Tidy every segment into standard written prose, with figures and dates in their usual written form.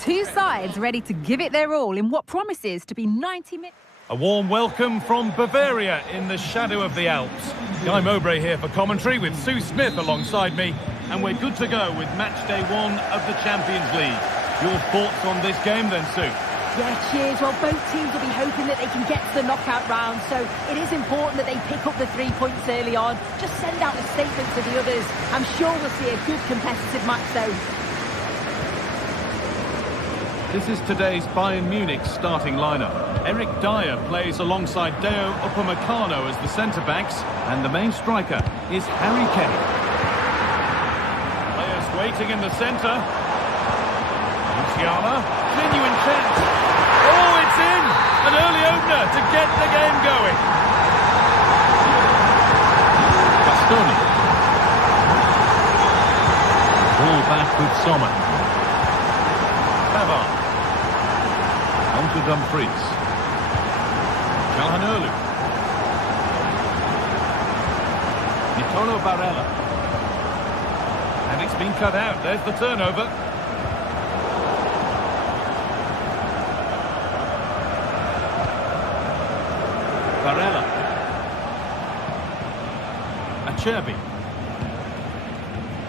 Two sides ready to give it their all in what promises to be 90 minutes. A warm welcome from Bavaria in the shadow of the Alps. Guy Mowbray here for commentary with Sue Smith alongside me, and we're good to go with match day 1 of the Champions League. Your thoughts on this game then, Sue? Yeah, cheers. Well, both teams will be hoping that they can get to the knockout round, so it is important that they pick up the 3 points early on. Just send out a statement to the others. I'm sure we'll see a good competitive match though. This is today's Bayern Munich starting lineup. Eric Dyer plays alongside Deo Upamecano as the centre-backs, and the main striker is Harry Kane. Players waiting in the centre. Musiala, genuine chance. Oh, it's in! An early opener to get the game going. Bastoni. Ball back with Sommer. Pavard. On to Dumfries. Calhanoglu. Nicolo Barella. And it's been cut out. There's the turnover. Barella. Acerbi.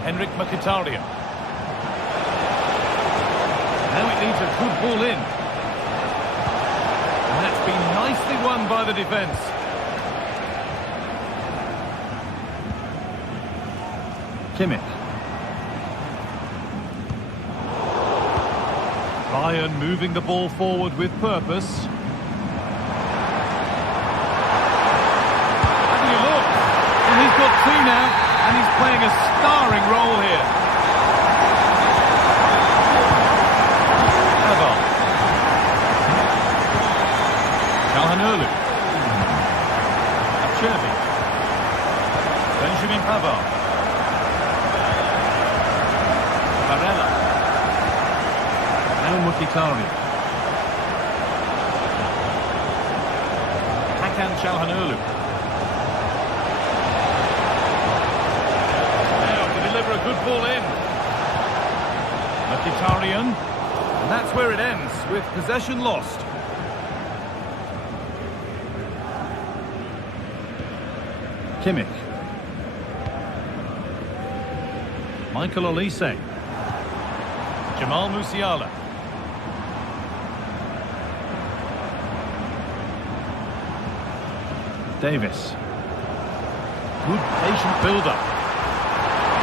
Henrik Mkhitaryan. Now it needs a good ball in. And that's been nicely won by the defence. Kimmich. Bayern moving the ball forward with purpose. Have you look? And he's got 2 now, and he's playing a starring role here. Pavard. Calhanoglu. Acerbi. Benjamin Pavard. Barella. Now Mkhitaryan. Hakan Calhanoglu. Now to deliver a good ball in. Mkhitaryan. And that's where it ends, with possession lost. Kimmich. Michael Olise. Jamal Musiala. Davis. Good patient build-up.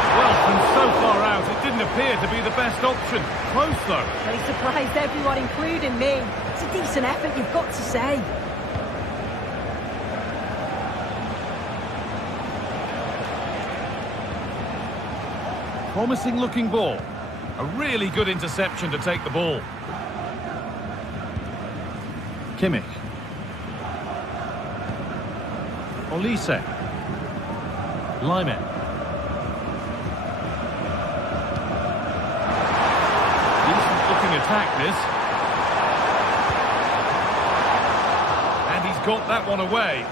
Well, from so far out, it didn't appear to be the best option. Close, though. They surprised everyone, including me. It's a decent effort, you've got to say. Promising looking ball. A really good interception to take the ball. Kimmich. Olise. Lyon. Decent looking attack this. And he's got that one away.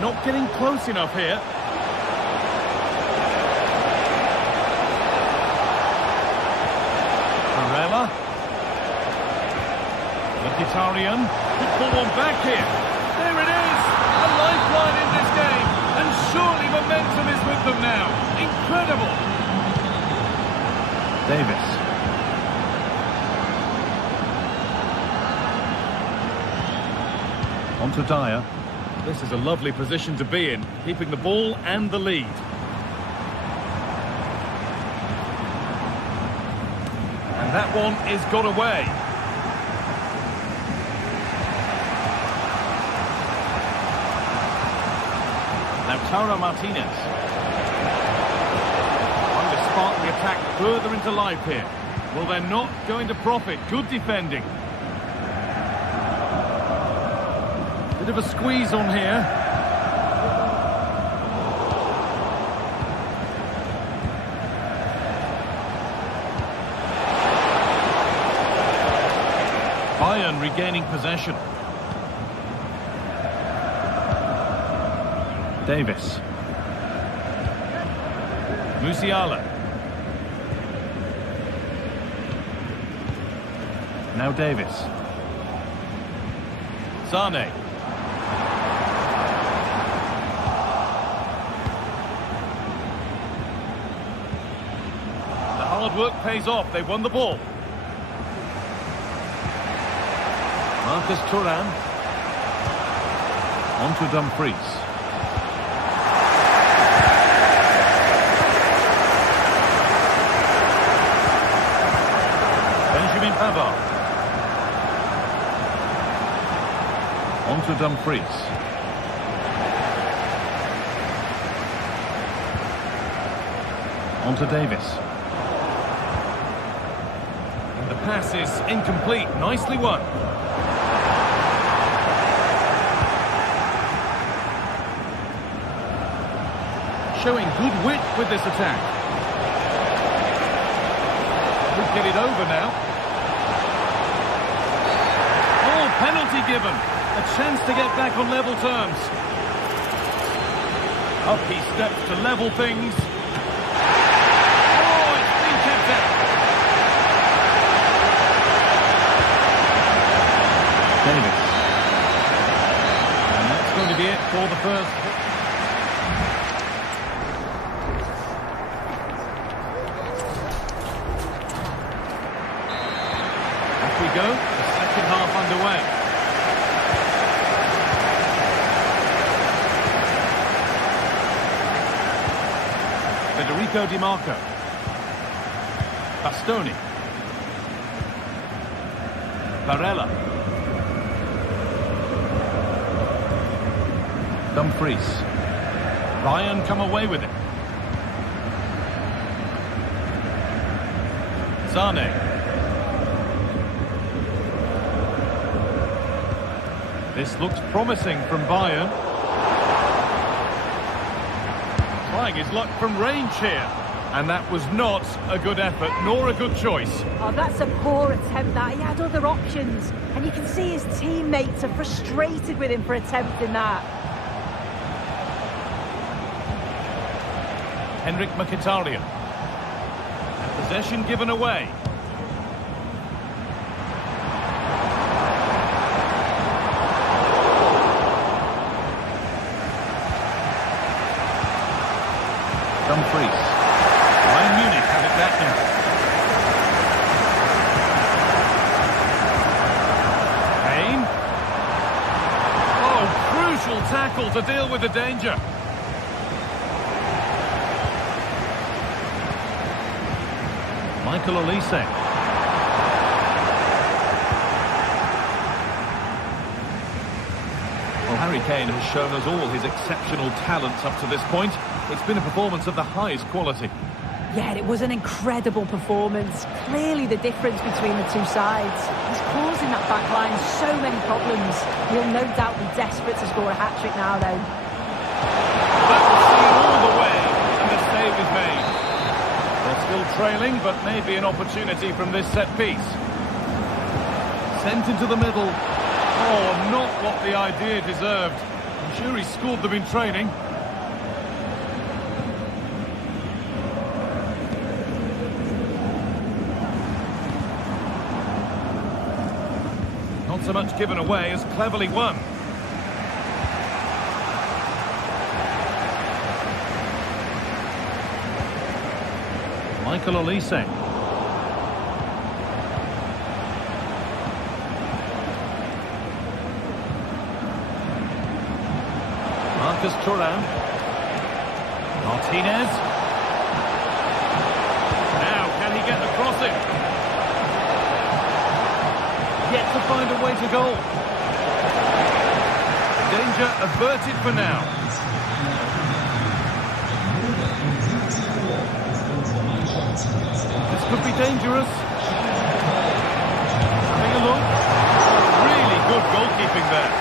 Not getting close enough here. Barella. Mkhitaryan. Could pull one back here. There it is! A lifeline in this game. And surely momentum is with them now. Incredible! Davis. On to Dyer. This is a lovely position to be in, keeping the ball and the lead. And that one is got away. Lautaro Martinez. Trying to spark the attack further into life here. Well, they're not going to profit. Good defending. Bit of a squeeze on here. Bayern regaining possession. Davis. Musiala. Now Davis. Sane. The hard work pays off. They won the ball. Marcus Thuram. On to Dumfries. Benjamin Pavard. On to Dumfries. On to Davis. And the pass is incomplete. Nicely won. Showing good wit with this attack. Could get it over now. Oh, penalty given. A chance to get back on level terms. Up he steps to level things. Oh, it's been kept out. Davis. And that's going to be it for the first. Off we go. The second half underway. Federico Di Marco. Bastoni. Barella. Dumfries. Lyon come away with it. Sane. This looks promising from Bayern. Trying his luck from range here. And that was not a good effort, nor a good choice. Oh, that's a poor attempt, that. He had other options. And you can see his teammates are frustrated with him for attempting that. Henrik Mkhitaryan. And possession given away. Dumfries. Bayern Munich have it back now. Kane. Oh, crucial tackle to deal with the danger. Michael Olise. Well, Harry Kane has shown us all his exceptional talents up to this point. It's been a performance of the highest quality. Yeah, it was an incredible performance. Clearly the difference between the two sides. He's causing that back line so many problems. He'll no doubt be desperate to score a hat-trick now, though. That was seen all the way, and the save is made. They're still trailing, but maybe an opportunity from this set piece. Sent into the middle. Oh, not what the idea deserved. I'm sure he scored them in training. Not so much given away as cleverly won. Michael Olise. Marcus Thuram. Martinez. Now, can he get the crossing? Yet to find a way to goal. Danger averted for now. This could be dangerous. Having a look. Really good goalkeeping there.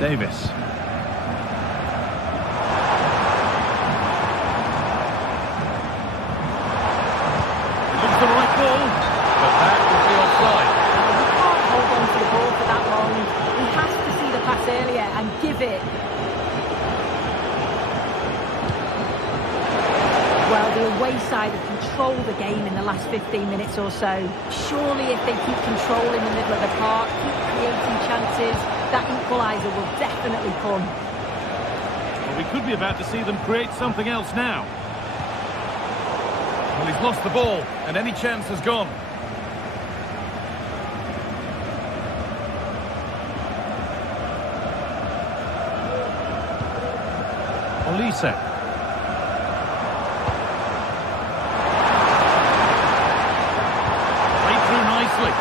Davis. Well, the away side have controlled the game in the last 15 minutes or so. Surely if they keep control in the middle of the park, keep creating chances, that equaliser will definitely come. Well, we could be about to see them create something else now. Well, he's lost the ball, and any chance has gone. Olise. Played through nicely.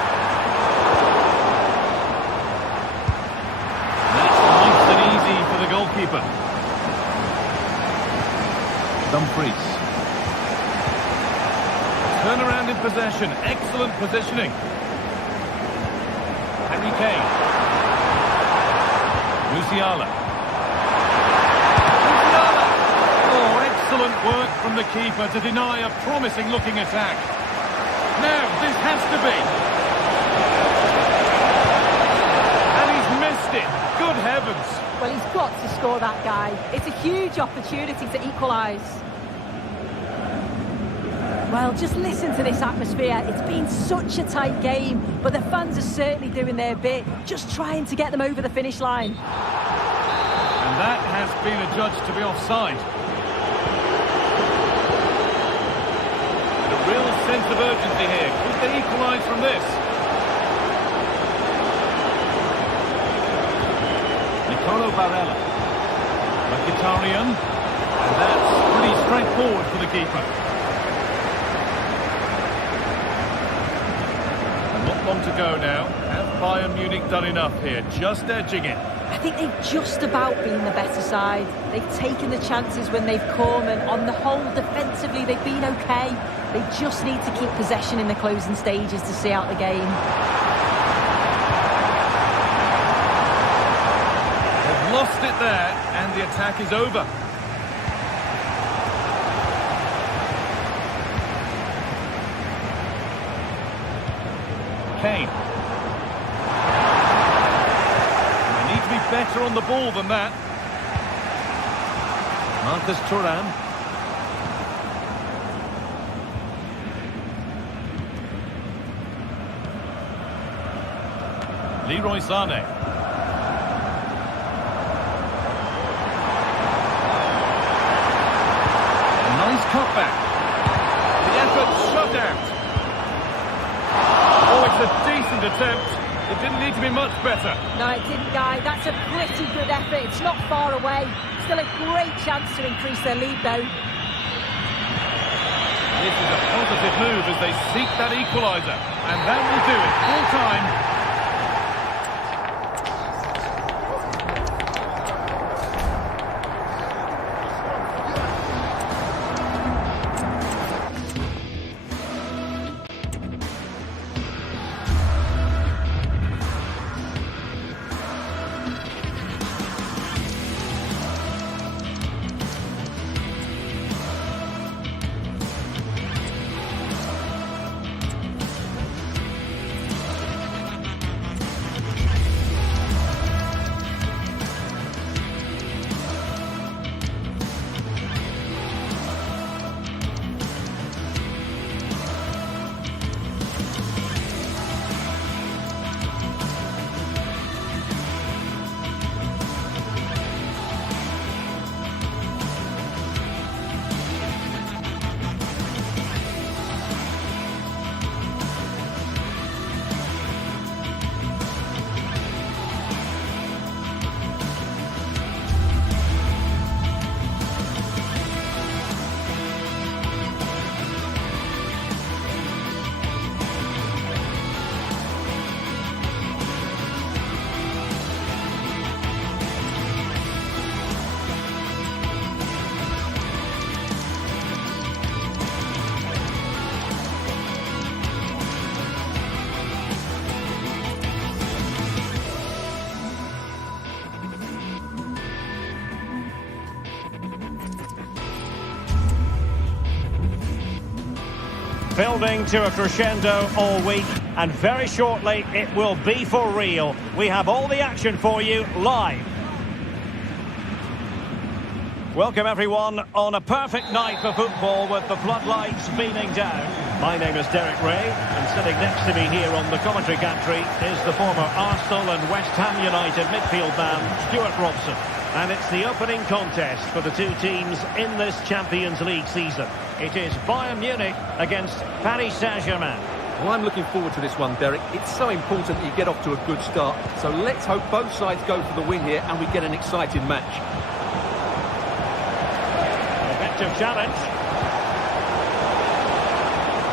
That's nice and easy for the goalkeeper. Dumfries. Turn around in possession. Excellent positioning. Harry Kane. Musiala. Excellent work from the keeper to deny a promising-looking attack. Now, this has to be. And he's missed it. Good heavens. Well, he's got to score, that guy. It's a huge opportunity to equalise. Well, just listen to this atmosphere. It's been such a tight game, but the fans are certainly doing their bit, just trying to get them over the finish line. And that has been adjudged to be offside. Real sense of urgency here. Could they equalise from this? Nicolo Barella. Mkhitaryan. And that's pretty straightforward for the keeper. And not long to go now. Have Bayern Munich done enough here? Just edging it. I think they've just about been the better side. They've taken the chances when they've come, and on the whole, defensively, they've been okay. They just need to keep possession in the closing stages to see out the game. They've lost it there, and the attack is over. Kane. Better on the ball than that. Marcus Thuram. Leroy Sané. A nice cutback. The effort shut out. Oh, it's a decent attempt. It didn't need to be much better. No, it didn't, Guy. That's a pretty good effort. It's not far away. Still a great chance to increase their lead, though. This is a positive move as they seek that equaliser. And that will do it. Full time. Building to a crescendo all week, and very shortly it will be for real. We have all the action for you live. Welcome everyone on a perfect night for football with the floodlights beaming down. My name is Derek Ray, and sitting next to me here on the commentary gantry is the former Arsenal and West Ham United midfield man, Stuart Robson. And it's the opening contest for the two teams in this Champions League season. It is Bayern Munich against Paris Saint-Germain. Well, I'm looking forward to this one, Derek. It's so important that you get off to a good start. So let's hope both sides go for the win here and we get an exciting match. Effective challenge.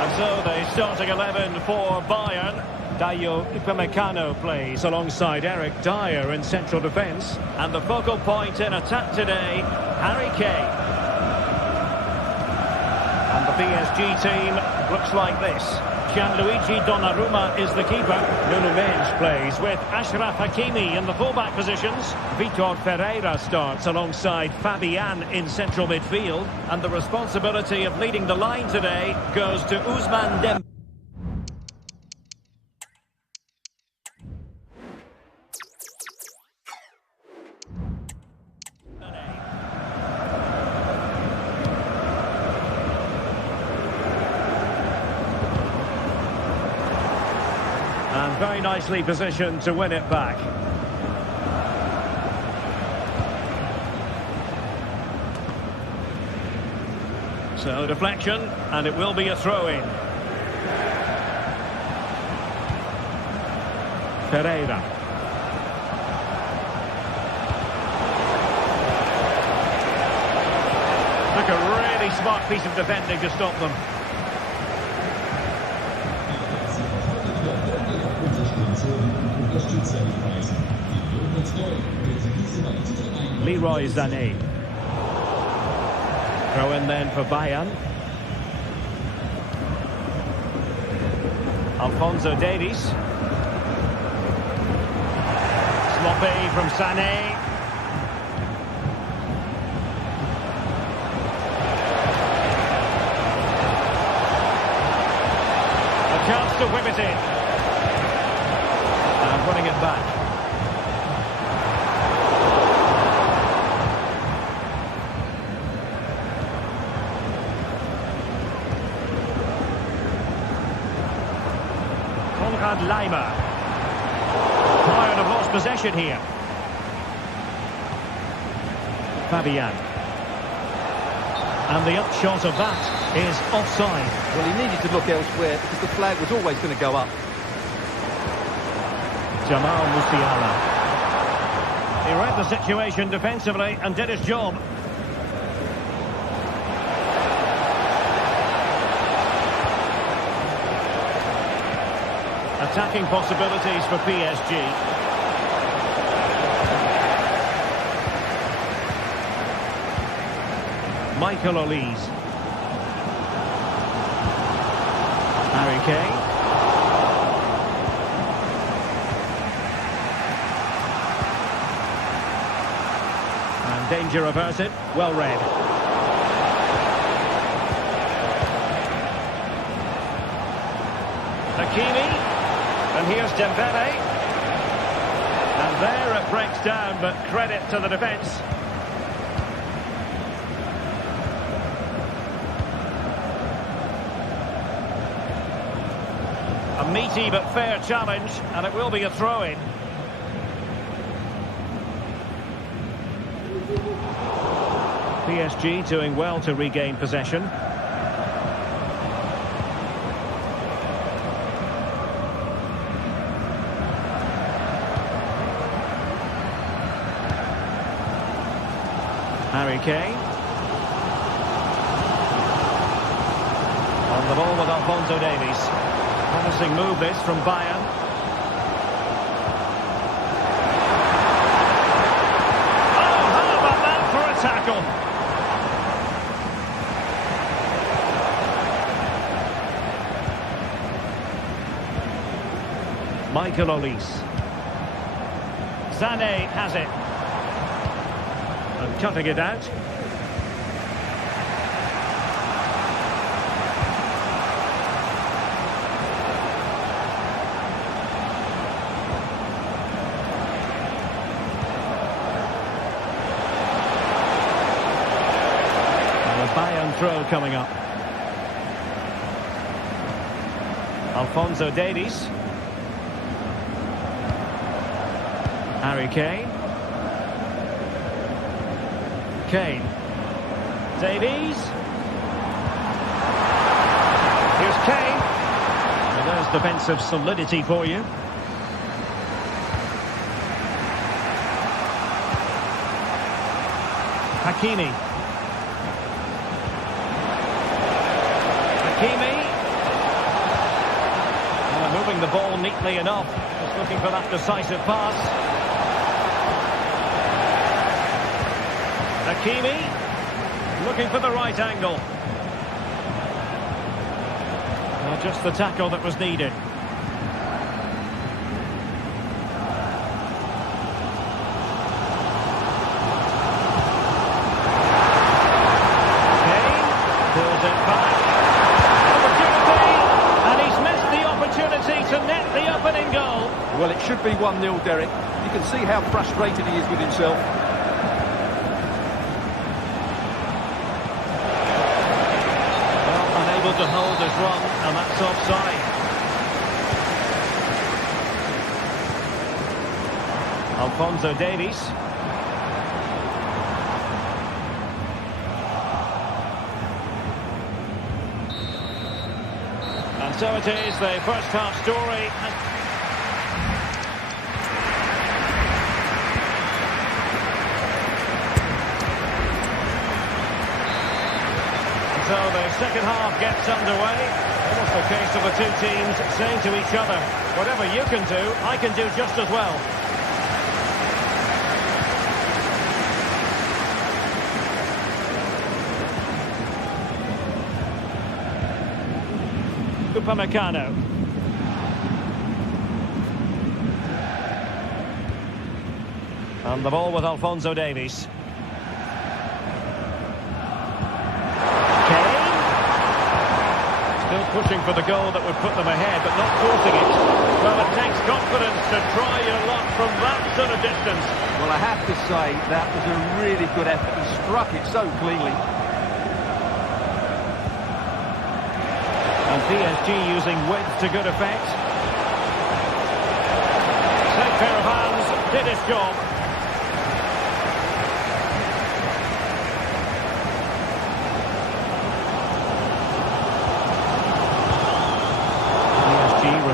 And so the starting 11 for Bayern. Dayo Upamecano plays alongside Eric Dyer in central defence. And the focal point in attack today, Harry Kane. And the PSG team looks like this. Gianluigi Donnarumma is the keeper. Nuno Mendes plays with Achraf Hakimi in the fullback positions. Vitor Ferreira starts alongside Fabian in central midfield. And the responsibility of leading the line today goes to Ousmane Dembélé. And very nicely positioned to win it back. So deflection, and it will be a throw-in. Ferreira. Look, a really smart piece of defending to stop them. Leroy Sané. Throw in then for Bayern. Alphonso Davies. Sloppy from Sané. A chance to whip it in. And running it back. Lima. Bayern have lost possession here. Fabian. And the upshot of that is offside. Well, he needed to look elsewhere because the flag was always going to go up. Jamal Musiala. He read the situation defensively and did his job. Attacking possibilities for PSG. Michael Olise. Harry Kane. And danger averted. Well read. Hakimi. And here's Dembélé. And there it breaks down, but credit to the defence. A meaty but fair challenge, and it will be a throw-in. PSG doing well to regain possession. Harry Kane. On the ball with Alphonso Davies. Promising move this from Bayern. Oh, how about that for a tackle? Michael Olise. Sané has it. And cutting it out. throw coming up. Alphonso Davies. Harry Kane. Kane. Davies. Here's Kane. And there's defensive solidity for you. Hakimi. Moving the ball neatly enough. Just looking for that decisive pass. Hakimi. Looking for the right angle. Just the tackle that was needed. Kane pulls it back. Opportunity, and he's missed the opportunity to net the opening goal. Well, it should be 1-0, Derek. You can see how frustrated he is with himself. To hold his run, and that's offside. Alphonso Davies. And so it is, the first half story. So the second half gets underway. Almost the case of the two teams saying to each other, whatever you can do, I can do just as well. Upamecano. And the ball with Alphonso Davies. Pushing for the goal that would put them ahead, but not forcing it. Well, it takes confidence to try your luck from that sort of distance. Well, I have to say, that was a really good effort. He struck it so cleanly. And PSG using width to good effect. Safe pair of hands, did his job.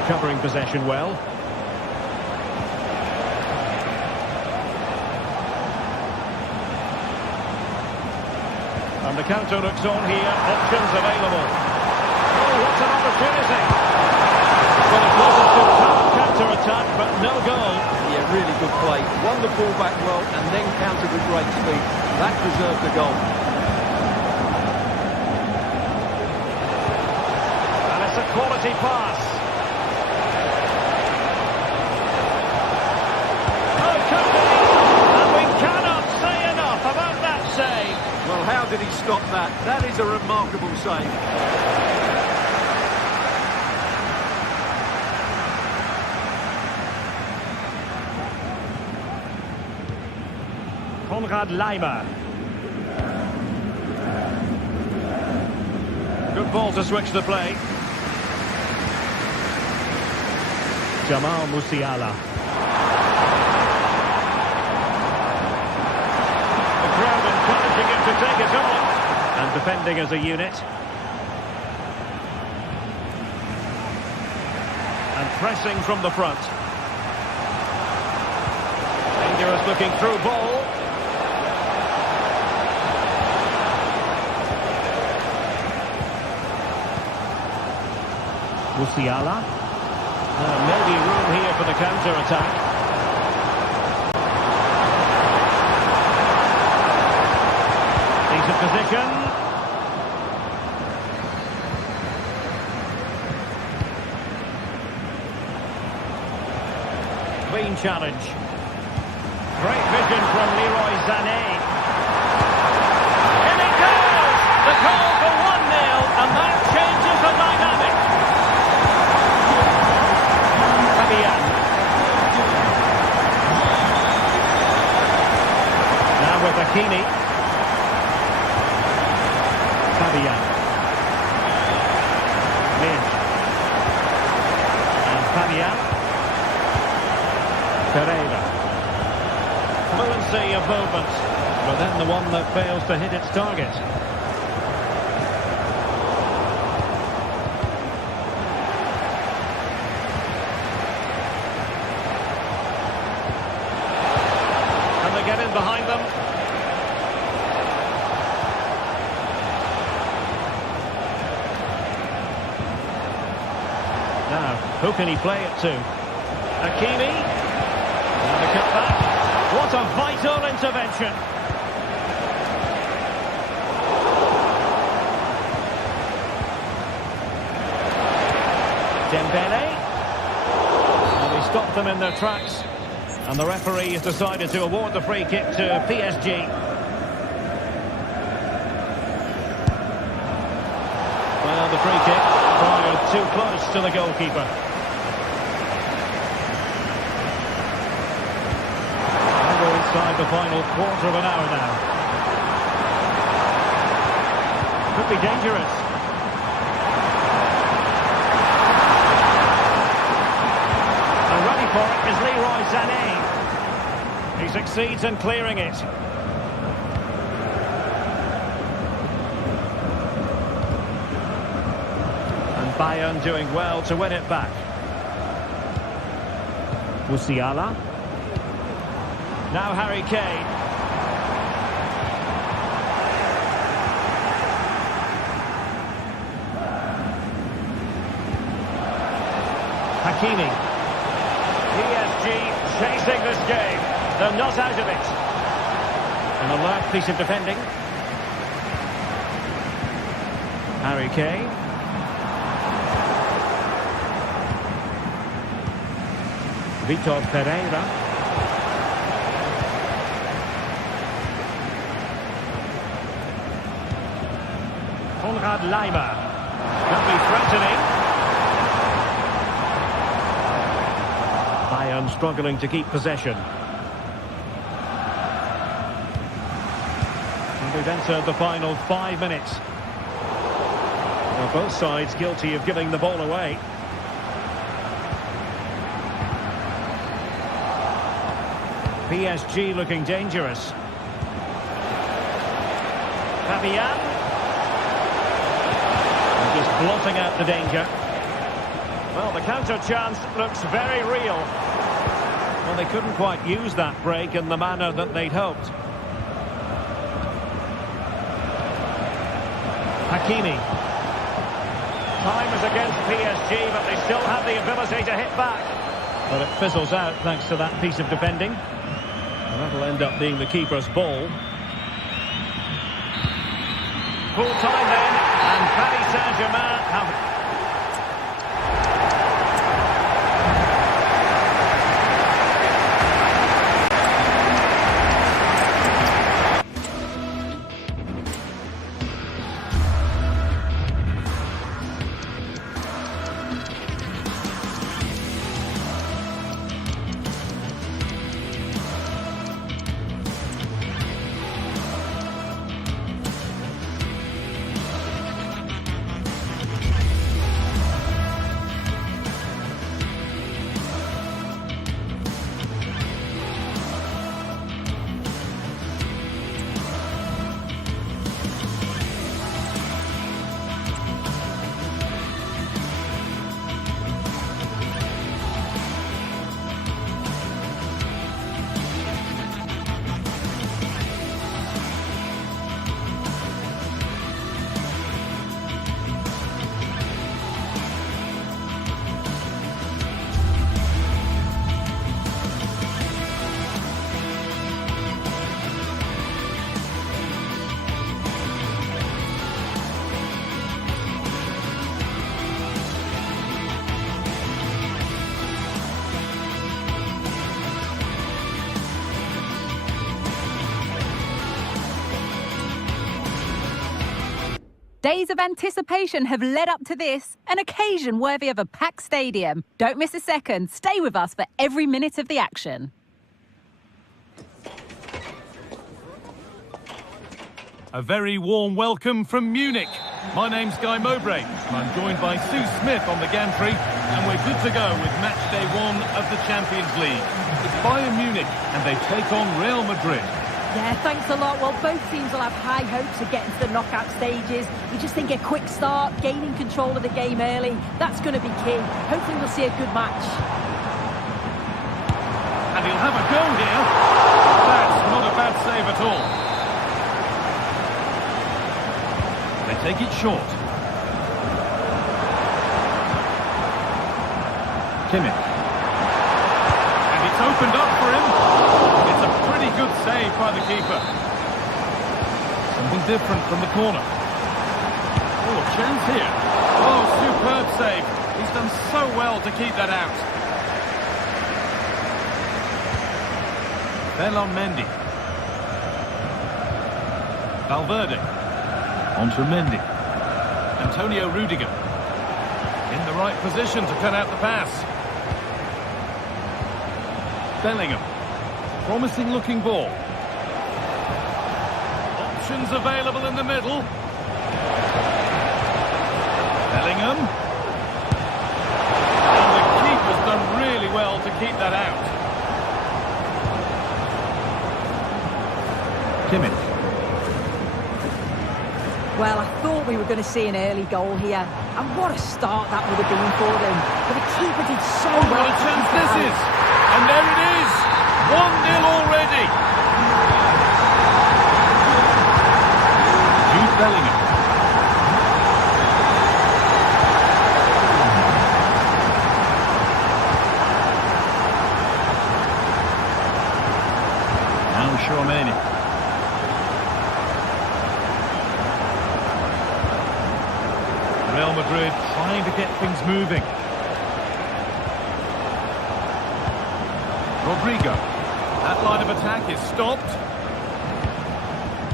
Recovering possession well. And the counter looks on here. Options available. Oh, what an opportunity. Well, it wasn't too tough counter-attack, but no goal. Yeah, really good play. Won the ball back well and then countered with great speed. That deserved the goal. And it's a quality pass. Well, how did he stop that? That is a remarkable save. Konrad Laimer. Good ball to switch the play. Jamal Musiala. Encouraging him to take it on. And defending as a unit. And pressing from the front. Dangerous looking through ball. Musiala. Maybe room here for the counter-attack. Position. Clean challenge. Great vision from Leroy Sané. In it goes! The goal for 1-0, and that changes the dynamic. Fabian. Now with Hakimi. Fabian. Lyon. Midge. And Fabian. Pereira. Fluency of movement, but then the one that fails to hit its target. And they get in behind them. Now, who can he play it to? Hakimi. And the cutback. What a vital intervention. Dembele. And he stopped them in their tracks. And the referee has decided to award the free kick to PSG. Well, the free kick fired too close to the goalkeeper. Inside the final quarter of an hour now. Could be dangerous. And ready for it is Leroy Sané. He succeeds in clearing it. And Bayern doing well to win it back. Musiala. Now Harry Kane. Hakimi. PSG chasing this game. They're not out of it. An alert piece of defending. Harry Kane. Vitor Pereira. Lyon can be threatening. Bayern struggling to keep possession. And we've entered the final 5 minutes. Now both sides guilty of giving the ball away. PSG looking dangerous. Fabian. Just blotting out the danger. Well, the counter chance looks very real. Well, they couldn't quite use that break in the manner that they'd hoped. Hakimi. Time is against PSG, but they still have the ability to hit back. But it fizzles out thanks to that piece of defending. And that'll end up being the keeper's ball. Full time then. And Paris Saint-Germain have... Days of anticipation have led up to this, an occasion worthy of a packed stadium. Don't miss a second. Stay with us for every minute of the action. A very warm welcome from Munich. My name's Guy Mowbray, and I'm joined by Sue Smith on the gantry, and we're good to go with match day 1 of the Champions League. It's Bayern Munich, and they take on Real Madrid. Yeah, thanks a lot. Well, both teams will have high hopes of getting to the knockout stages. You just think a quick start, gaining control of the game early, that's going to be key. Hopefully we'll see a good match. And he'll have a go here. That's not a bad save at all. They take it short. Kimmich. And it's opened up for him. It's a pretty good save by the keeper. Something different from the corner. Oh, a chance here. Oh, superb save. He's done so well to keep that out. Mendy. Valverde. On to Mendy. Antonio Rudiger. In the right position to cut out the pass. Bellingham. Promising looking ball. Options available in the middle. Bellingham. And the keeper's done really well to keep that out. Kimmich. Well, I thought we were going to see an early goal here. And what a start that would have been for them. But the keeper did so well. What a chance this is. And there it is. 1-0 already. Jude Bellingham. Now Tchouameni. Real Madrid trying to get things moving. Rodrigo. That line of attack is stopped.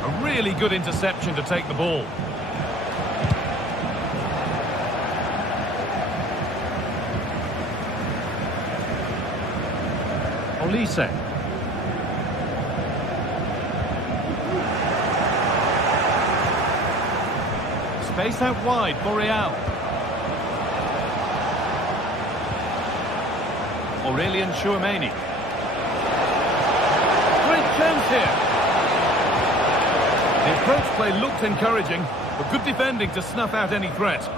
A really good interception to take the ball. Olise. Space out wide for Real. Aurelian Tchouameni. Great chance here. The approach play looked encouraging, but good defending to snuff out any threat.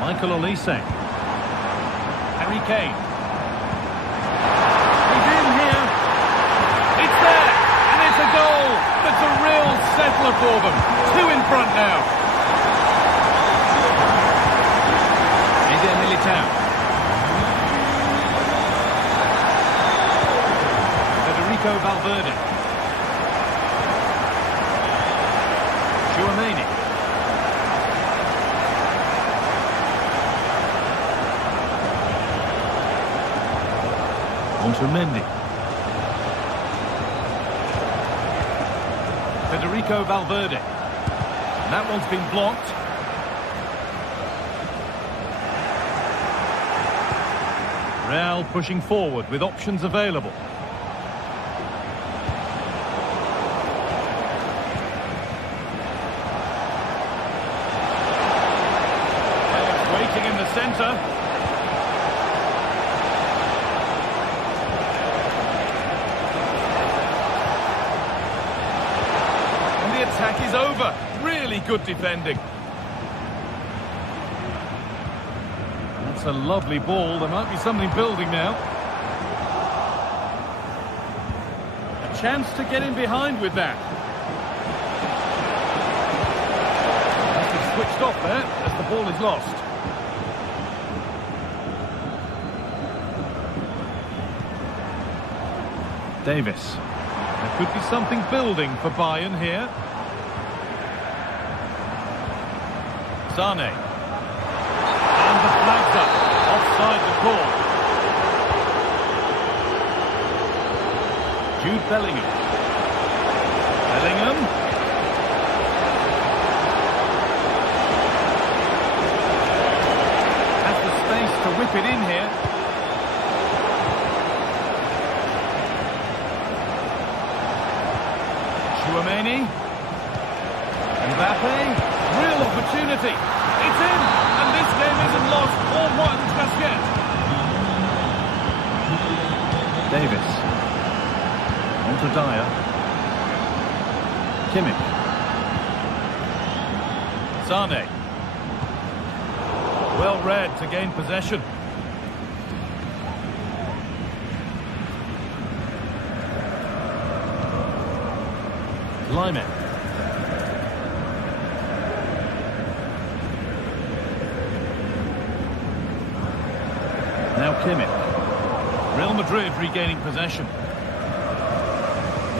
Michael Olise. Harry Kane. He's in here. It's there, and it's a goal. That's a real settler for them. 2 in front now. Militao. Federico Valverde. Tchouameni. On to Mendy. Federico Valverde. And that one's been blocked. Real pushing forward with options available. Waiting in the centre. And the attack is over. Really good defending. That's a lovely ball. There might be something building now. A chance to get in behind with that. He's switched off there as the ball is lost. Davis. There could be something building for Bayern here. Sane. The flag's up, offside the call. Jude Bellingham. Bellingham. Has the space to whip it in here. Chouameni. Mbappe. Real opportunity. It's in, and this game isn't lost or won just yet. Davis. On to Dyer. Kimmich. Sane. Well read to gain possession. Lyon. Now Kimmich. Real Madrid regaining possession.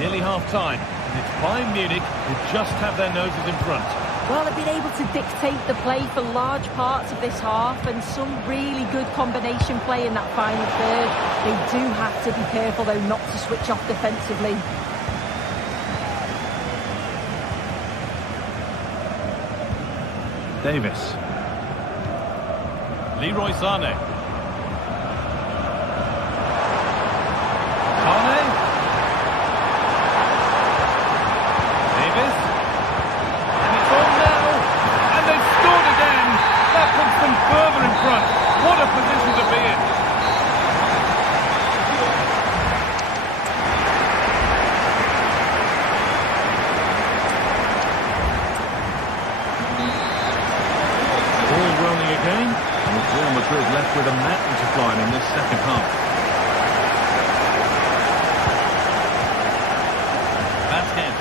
Nearly half-time. And it's Bayern Munich who just have their noses in front. Well, they've been able to dictate the play for large parts of this half, and some really good combination play in that final third. They do have to be careful, though, not to switch off defensively. Davis. Leroy Sane. Sane. Davis. And it's on now. And they've scored again. That puts them further in front. What a position to be in. Again, and Real Madrid left with a mountain to climb in this second half. Vasquez.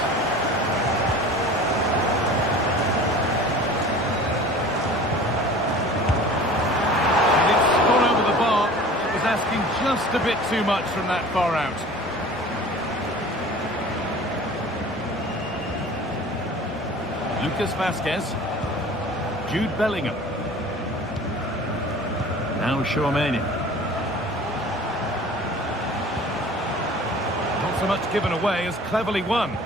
And it's gone over the bar. It was asking just a bit too much from that far out. Lucas Vasquez. Jude Bellingham. Now Chouameni. Not so much given away as cleverly won.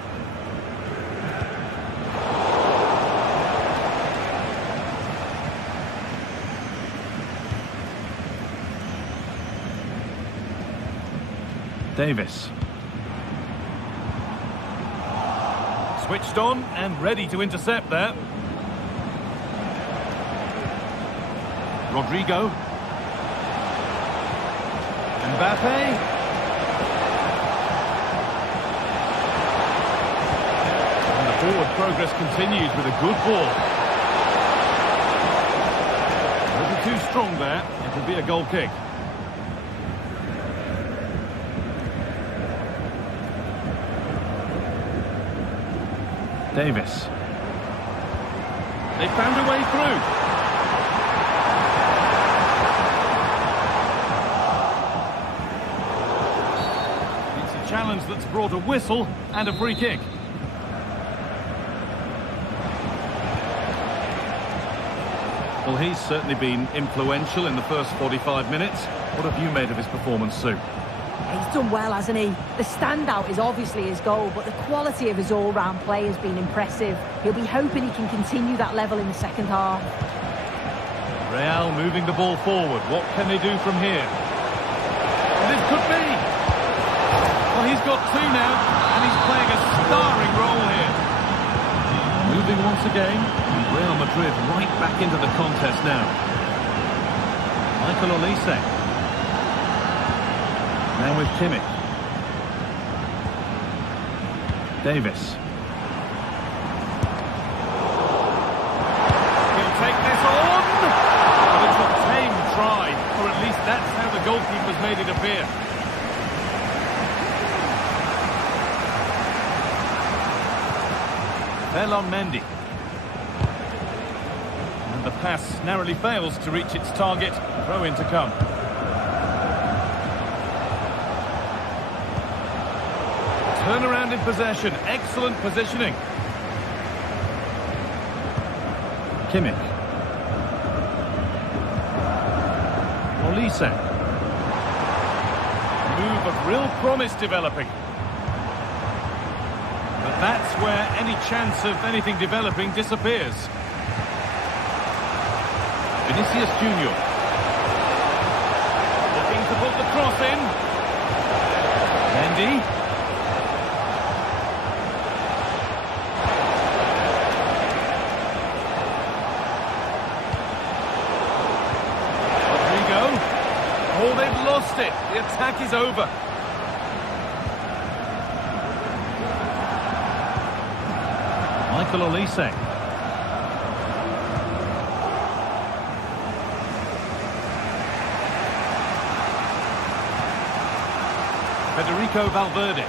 Davis. Switched on and ready to intercept there. Rodrigo. Mbappe. And the forward progress continues with a good ball. A little too strong there. It will be a goal kick. Davis. They found a way through. Challenge that's brought a whistle and a free kick. Well, he's certainly been influential in the first 45 minutes. What have you made of his performance, Sue? He's done well, hasn't he? The standout is obviously his goal, but the quality of his all-round play has been impressive. He'll be hoping he can continue that level in the second half. Real moving the ball forward. What can they do from here? This could be. Well, he's got two now, and he's playing a starring role here. Moving once again, and Real Madrid right back into the contest now. Michael Olise. Now with Kimmich. Davis. He'll take this on! But it's a tame try, or at least that's how the goalkeeper's made it appear. Mendy. And the pass narrowly fails to reach its target. Throw in to come. Turnaround in possession. Excellent positioning. Kimmich. Olise. Move of real promise developing. But that's where any chance of anything developing disappears. Vinicius Junior. Looking to put the cross in. Mendy. The attack is over. Michael Olise. Federico Valverde.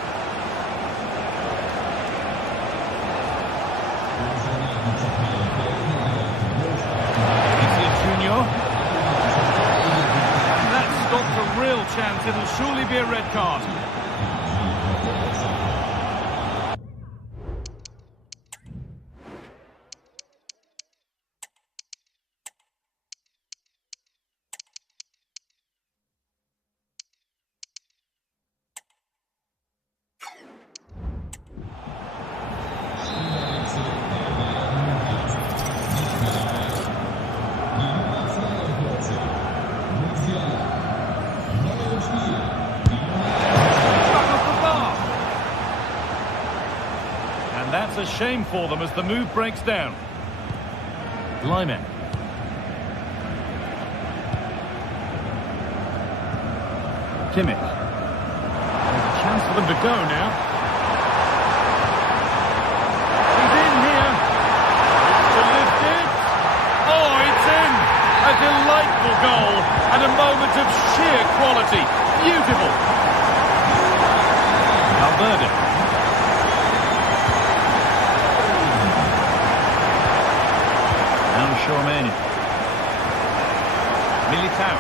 Vinicius Junior. And that stopped a real chance. It'll surely be a red card. And that's a shame for them as the move breaks down. Lyon. Kimmich. There's a chance for them to go now. He's in here. To lift it. Oh, it's in. A delightful goal and a moment of sheer quality. Beautiful. Valverde. Shormani. Militao.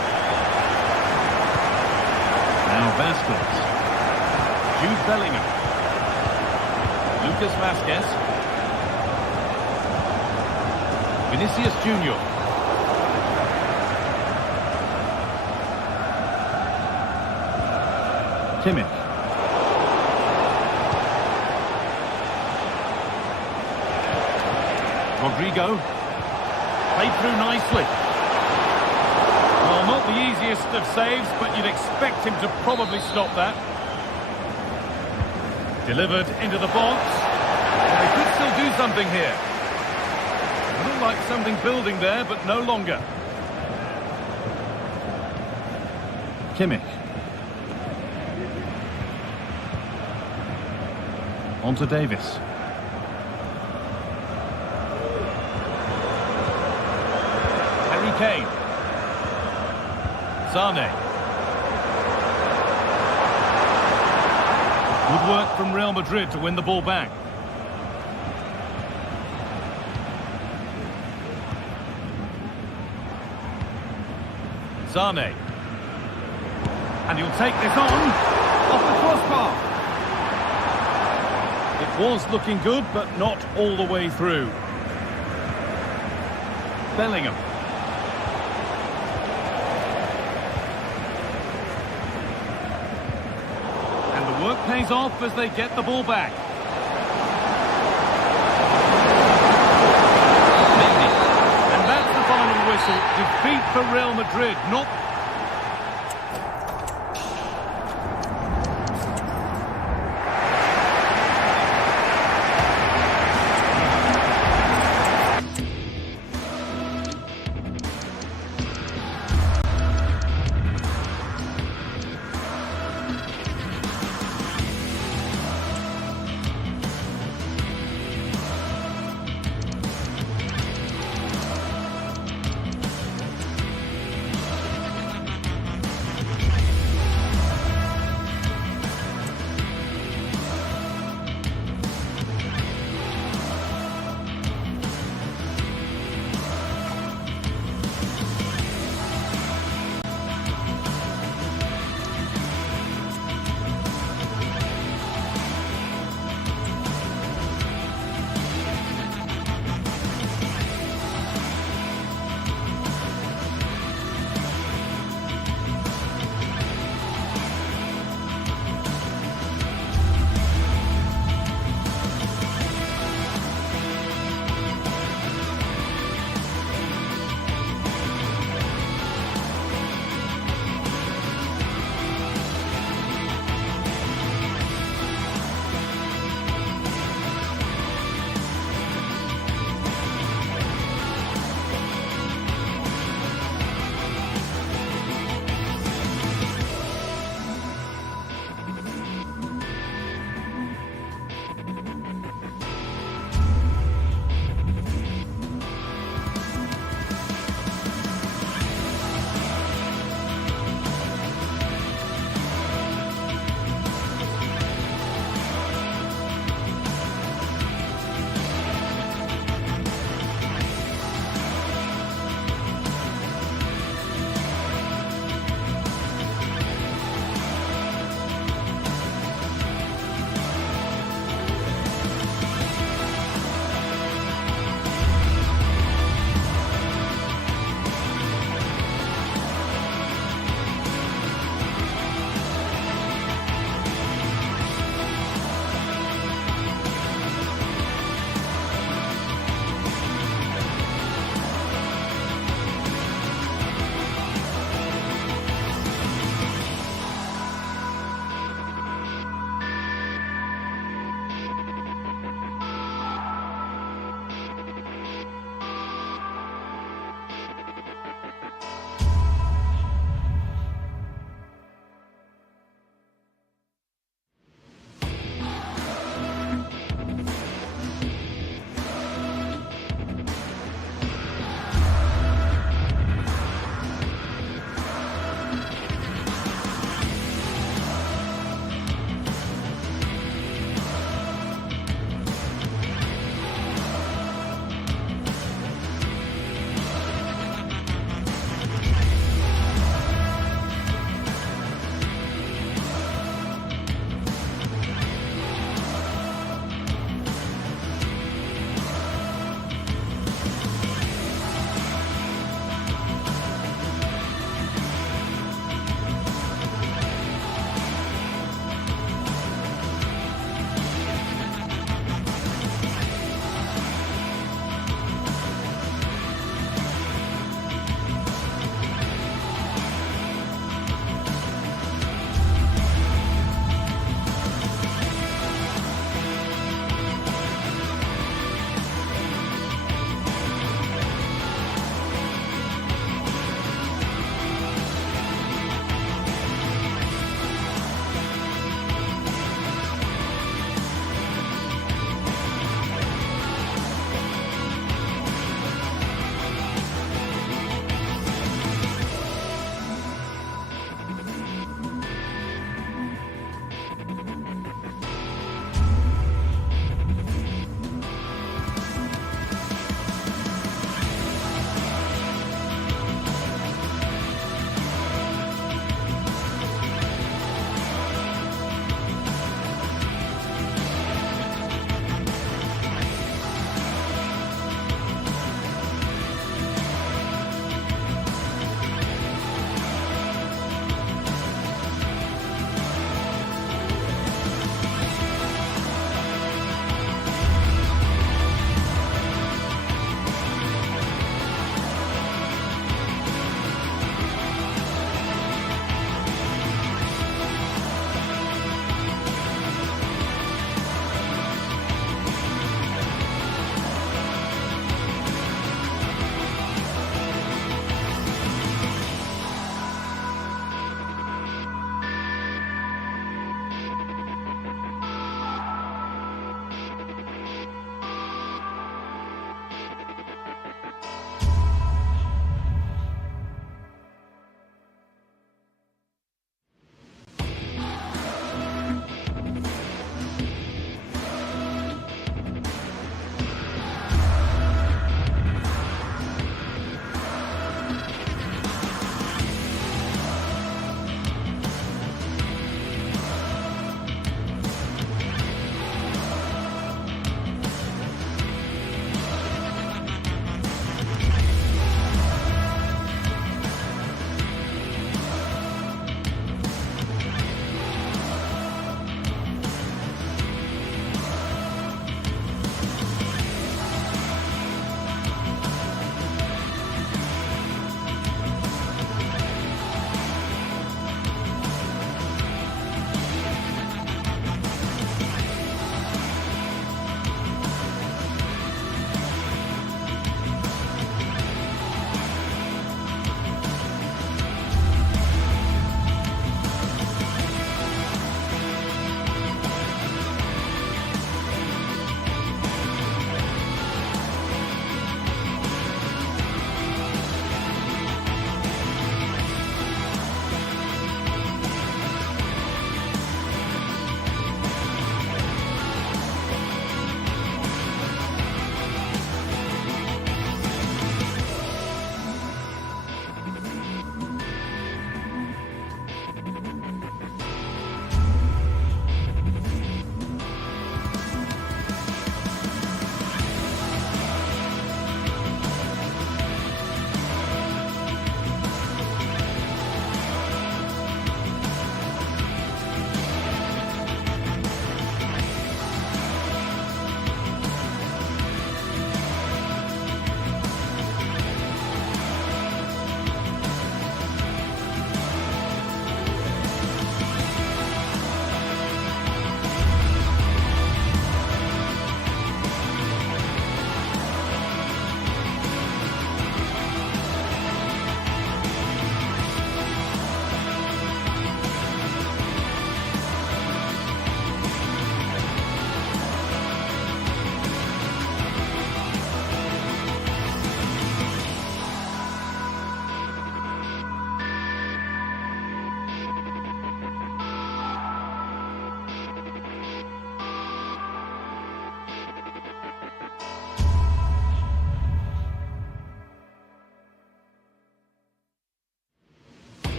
Now Vasquez. Jude Bellingham. Lucas Vasquez. Vinicius Junior. Kimmich. Rodrigo. Played through nicely. Well, not the easiest of saves, but you'd expect him to probably stop that. Delivered into the box. Well, they could still do something here. Looked like something building there, but no longer. Kimmich. On to Davis. Kane. Sane. Good work from Real Madrid to win the ball back. Sane. And he'll take this on. Off the crossbar. It was looking good, but not all the way through. Bellingham. Work pays off as they get the ball back. And that's the final whistle. Defeat for Real Madrid. Not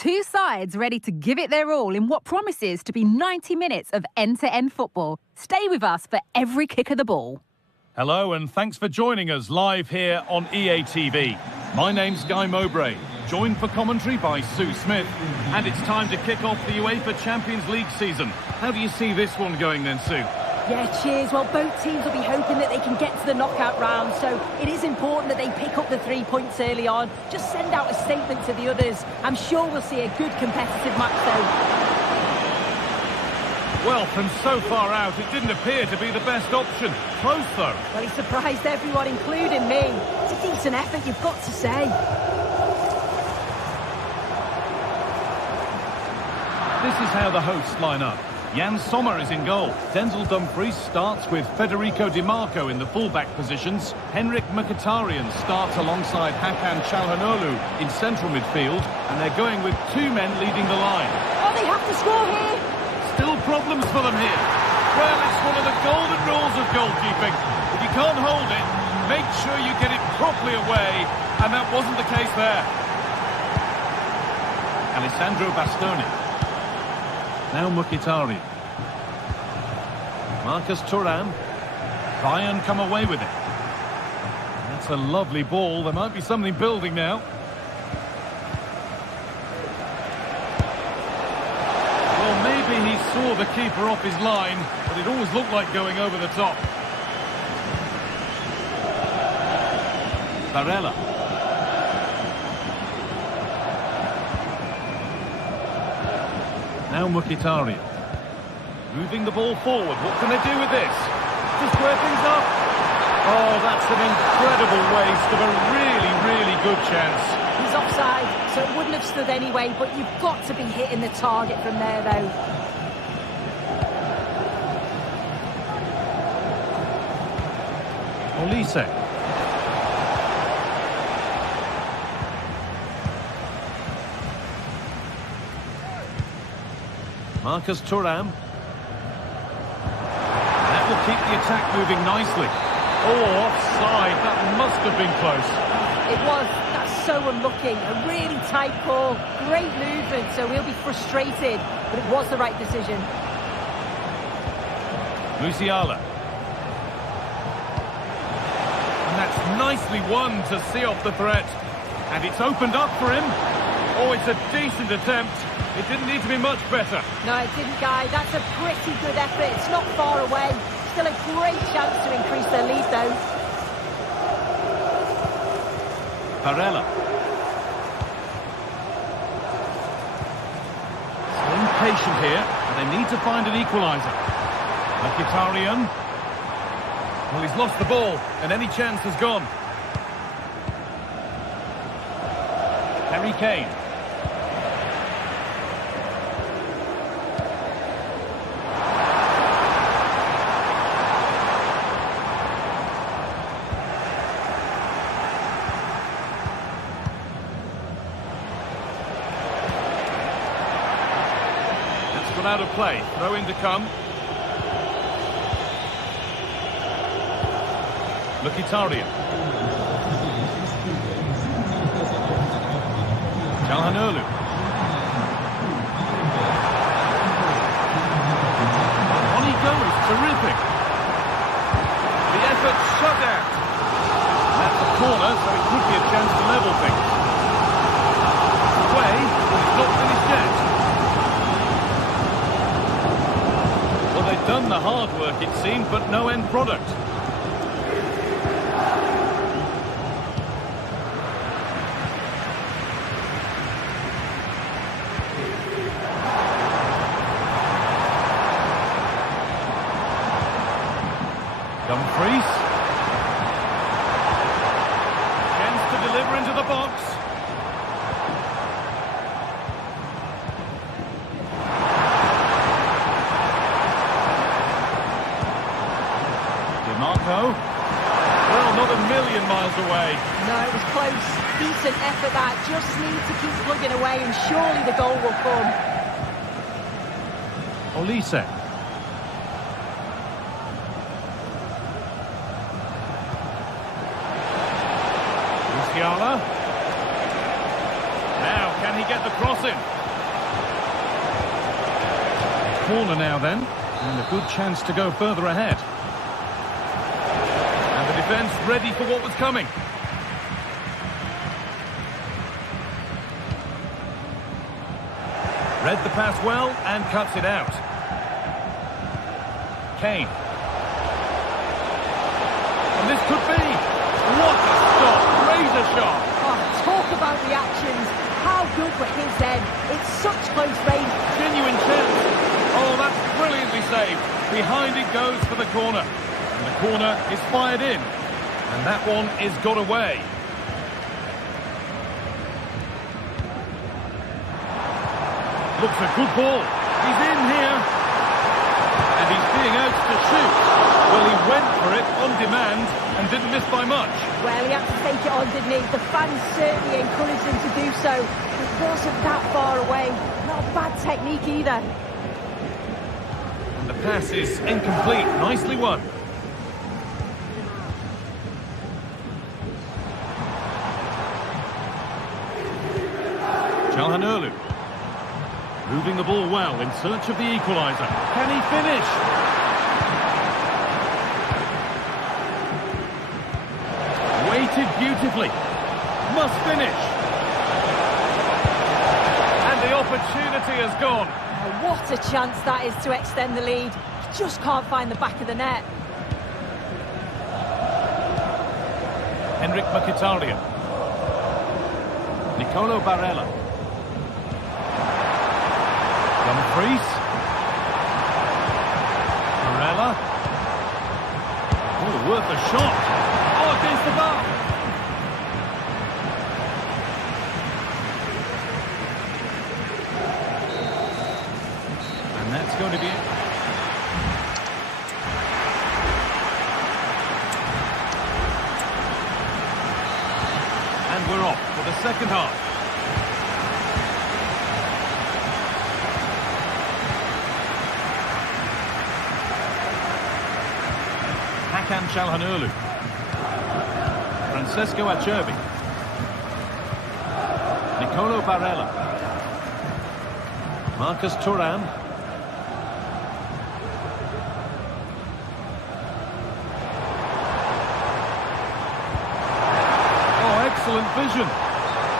Two sides ready to give it their all in what promises to be 90 minutes of end-to-end football. Stay with us for every kick of the ball. Hello and thanks for joining us live here on EA TV. My name's Guy Mowbray, joined for commentary by Sue Smith. And it's time to kick off the UEFA Champions League season. How do you see this one going then, Sue? Yeah, cheers. Well, both teams will be hoping that they can get to the knockout round, so it is important that they pick up the 3 points early on. Just send out a statement to the others. I'm sure we'll see a good competitive match, though. Well, from so far out, it didn't appear to be the best option. Close, though. Well, he surprised everyone, including me. It's a decent effort, you've got to say. This is how the hosts line up. Jan Sommer is in goal. Denzel Dumfries starts with Federico Di Marco in the fullback positions. Henrik Mkhitaryan starts alongside Hakan Çalhanoğlu in central midfield. And they're going with two men leading the line. Oh, they have to score here. Still problems for them here. Well, it's one of the golden rules of goalkeeping. If you can't hold it, make sure you get it properly away. And that wasn't the case there. Alessandro Bastoni. Now Mkhitaryan. Marcus Thuram. Bayern come away with it. That's a lovely ball. There might be something building now. Well, maybe he saw the keeper off his line, but it always looked like going over the top. Barella. Now Mkhitaryan. Moving the ball forward. What can they do with this? To square things up. Oh, that's an incredible waste of a really, really good chance. He's offside, so it wouldn't have stood anyway, but you've got to be hitting the target from there, though. Olise. Marcus Thuram. That will keep the attack moving nicely. Oh, offside. That must have been close. It was. That's so unlucky. A really tight call. Great movement, so he'll be frustrated. But it was the right decision. Musiala. And that's nicely won to see off the threat. And it's opened up for him. Oh, it's a decent attempt. It didn't need to be much better. No, it didn't, Guy. That's a pretty good effort. It's not far away. Still a great chance to increase their lead, though. Barella. Staying patient here, but they need to find an equaliser. Mkhitaryan. Well, he's lost the ball, and any chance has gone. Harry Kane. Out of play, throw in to come. Mkhitaryan. Çalhanoğlu. On he goes, terrific. The effort shut out. That's the corner, so it could be a chance to level things. Away, but it's not finished yet. They've done the hard work, it seemed, but no end product. Dumfries. Chance to deliver into the box. Well, not a million miles away. No, it was close. Decent effort that. Just need to keep plugging away and surely the goal will come. Olise. Musiala. Now, can he he get the cross in? Corner now then, and a good chance to go further ahead. And the defence ready for what was coming. Read the pass well and cuts it out. Kane. And this could be... What a stop! Razor sharp! Oh, talk about reactions. How good were his then? It's such close range. Genuine chance. Oh, that's brilliantly saved. Behind it goes for the corner. And the corner is fired in. And that one is got away. Looks a good ball. He's in here. And he's being urged to shoot. Well, he went for it on demand and didn't miss by much. Well, he had to take it on, didn't he? The fans certainly encouraged him to do so. It wasn't that far away. Not a bad technique either. And the pass is incomplete. Nicely won. Çalhanoğlu. Moving the ball well in search of the equaliser. Can he finish? Weighted beautifully. Must finish. And the opportunity has gone. Oh, what a chance that is to extend the lead. He just can't find the back of the net. Henrik Mkhitaryan. Nicolo Barella. Dumfries. Barella. Oh, worth a shot. Oh, against the bar. And that's going to be it. And we're off for the second half. Hakan Çalhanoğlu. Francesco Acerbi. Nicolo Barella. Marcus Thuram. Oh, excellent vision.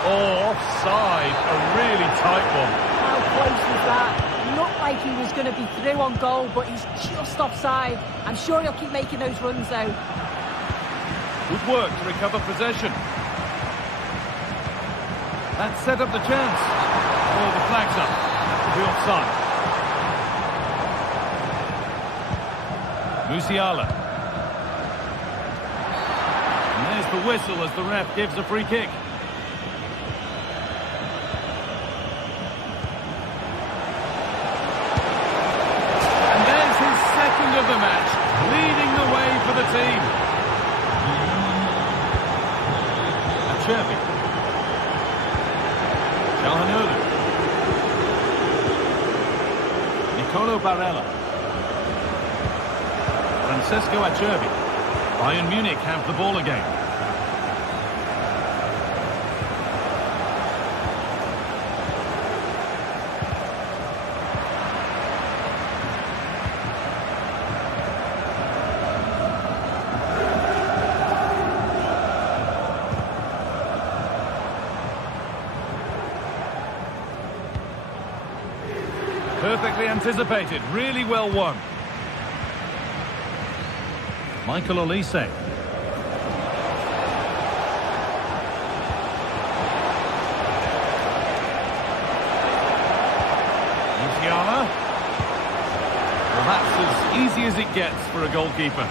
Oh, offside. A really tight one. How close was that? Looked like he was going to be through on goal, but he's just offside. I'm sure he'll keep making those runs, though. Good work to recover possession. That set up the chance. Oh, the flag's up. That will be offside. Musiala. And there's the whistle as the ref gives a free kick. And there's his second of the match, leading the way for the team. Acerbi. Çalhanoğlu. Nicolo Barella. Francesco Acerbi. Bayern Munich have the ball again. Perfectly anticipated, really well won. Michael Olise. Musiala. Well, that's as easy as it gets for a goalkeeper.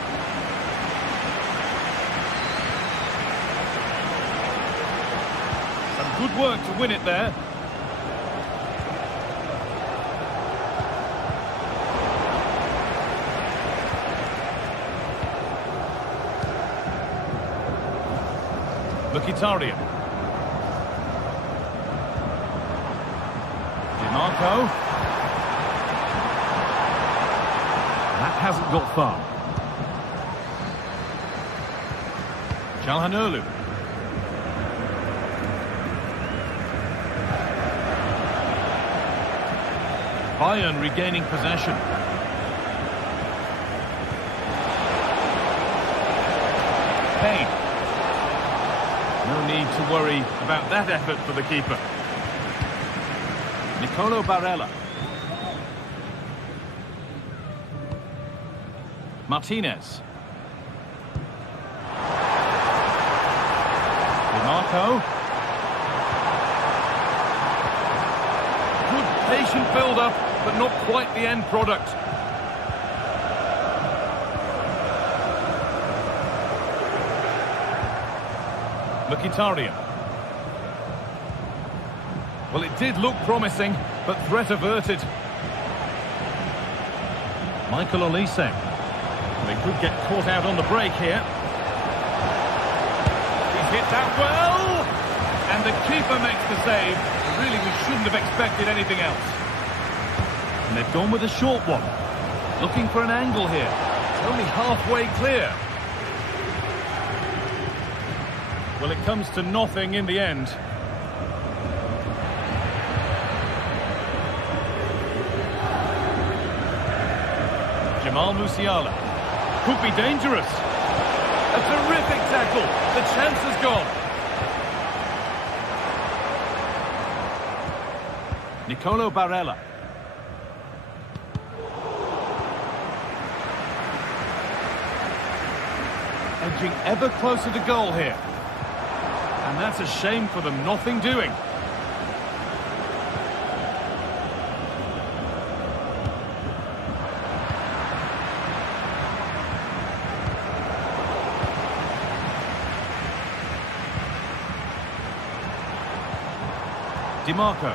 Some good work to win it there. Mkhitaryan. DiMarco. That hasn't got far. Çalhanoğlu. Bayern regaining possession. Payne. No need to worry about that effort for the keeper. Nicolo Barella. Martinez. DiMarco. Good patient build-up, but not quite the end product. Mkhitaryan. Well, it did look promising, but threat averted. Michael Olise. They could get caught out on the break here. He's hit that well! And the keeper makes the save. Really, we shouldn't have expected anything else. And they've gone with a short one. Looking for an angle here. It's only halfway clear. Well, it comes to nothing in the end. Jamal Musiala. Could be dangerous. A terrific tackle. The chance has gone. Nicolo Barella. Edging ever closer to goal here. And that's a shame for them, nothing doing. DiMarco.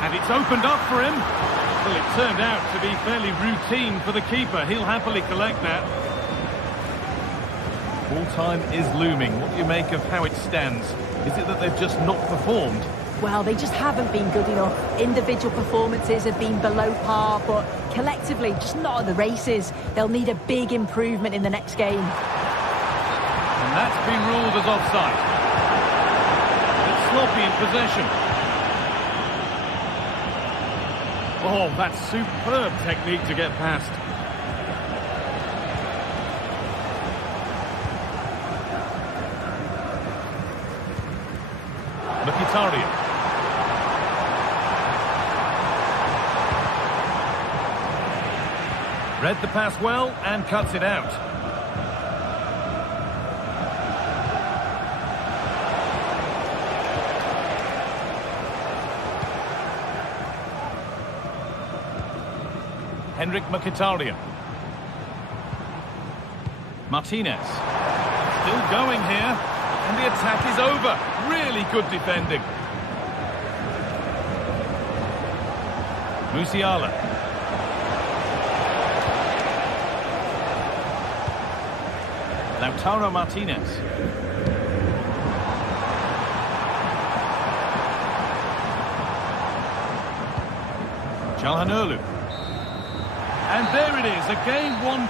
And it's opened up for him. Well, it turned out to be fairly routine for the keeper. He'll happily collect that. Full time is looming. What do you make of how it stands? Is it that they've just not performed? Well, they just haven't been good enough. Individual performances have been below par, but collectively, just not at the races. They'll need a big improvement in the next game. And that's been ruled as offside. It's sloppy in possession. Oh, that's superb technique to get past. Mkhitaryan. Read the pass well and cuts it out. Henrik Mkhitaryan. Martinez. Still going here. And the attack is over. Really good defending. Musiala. Lautaro Martinez. Calhanoglu. And there it is, a game won.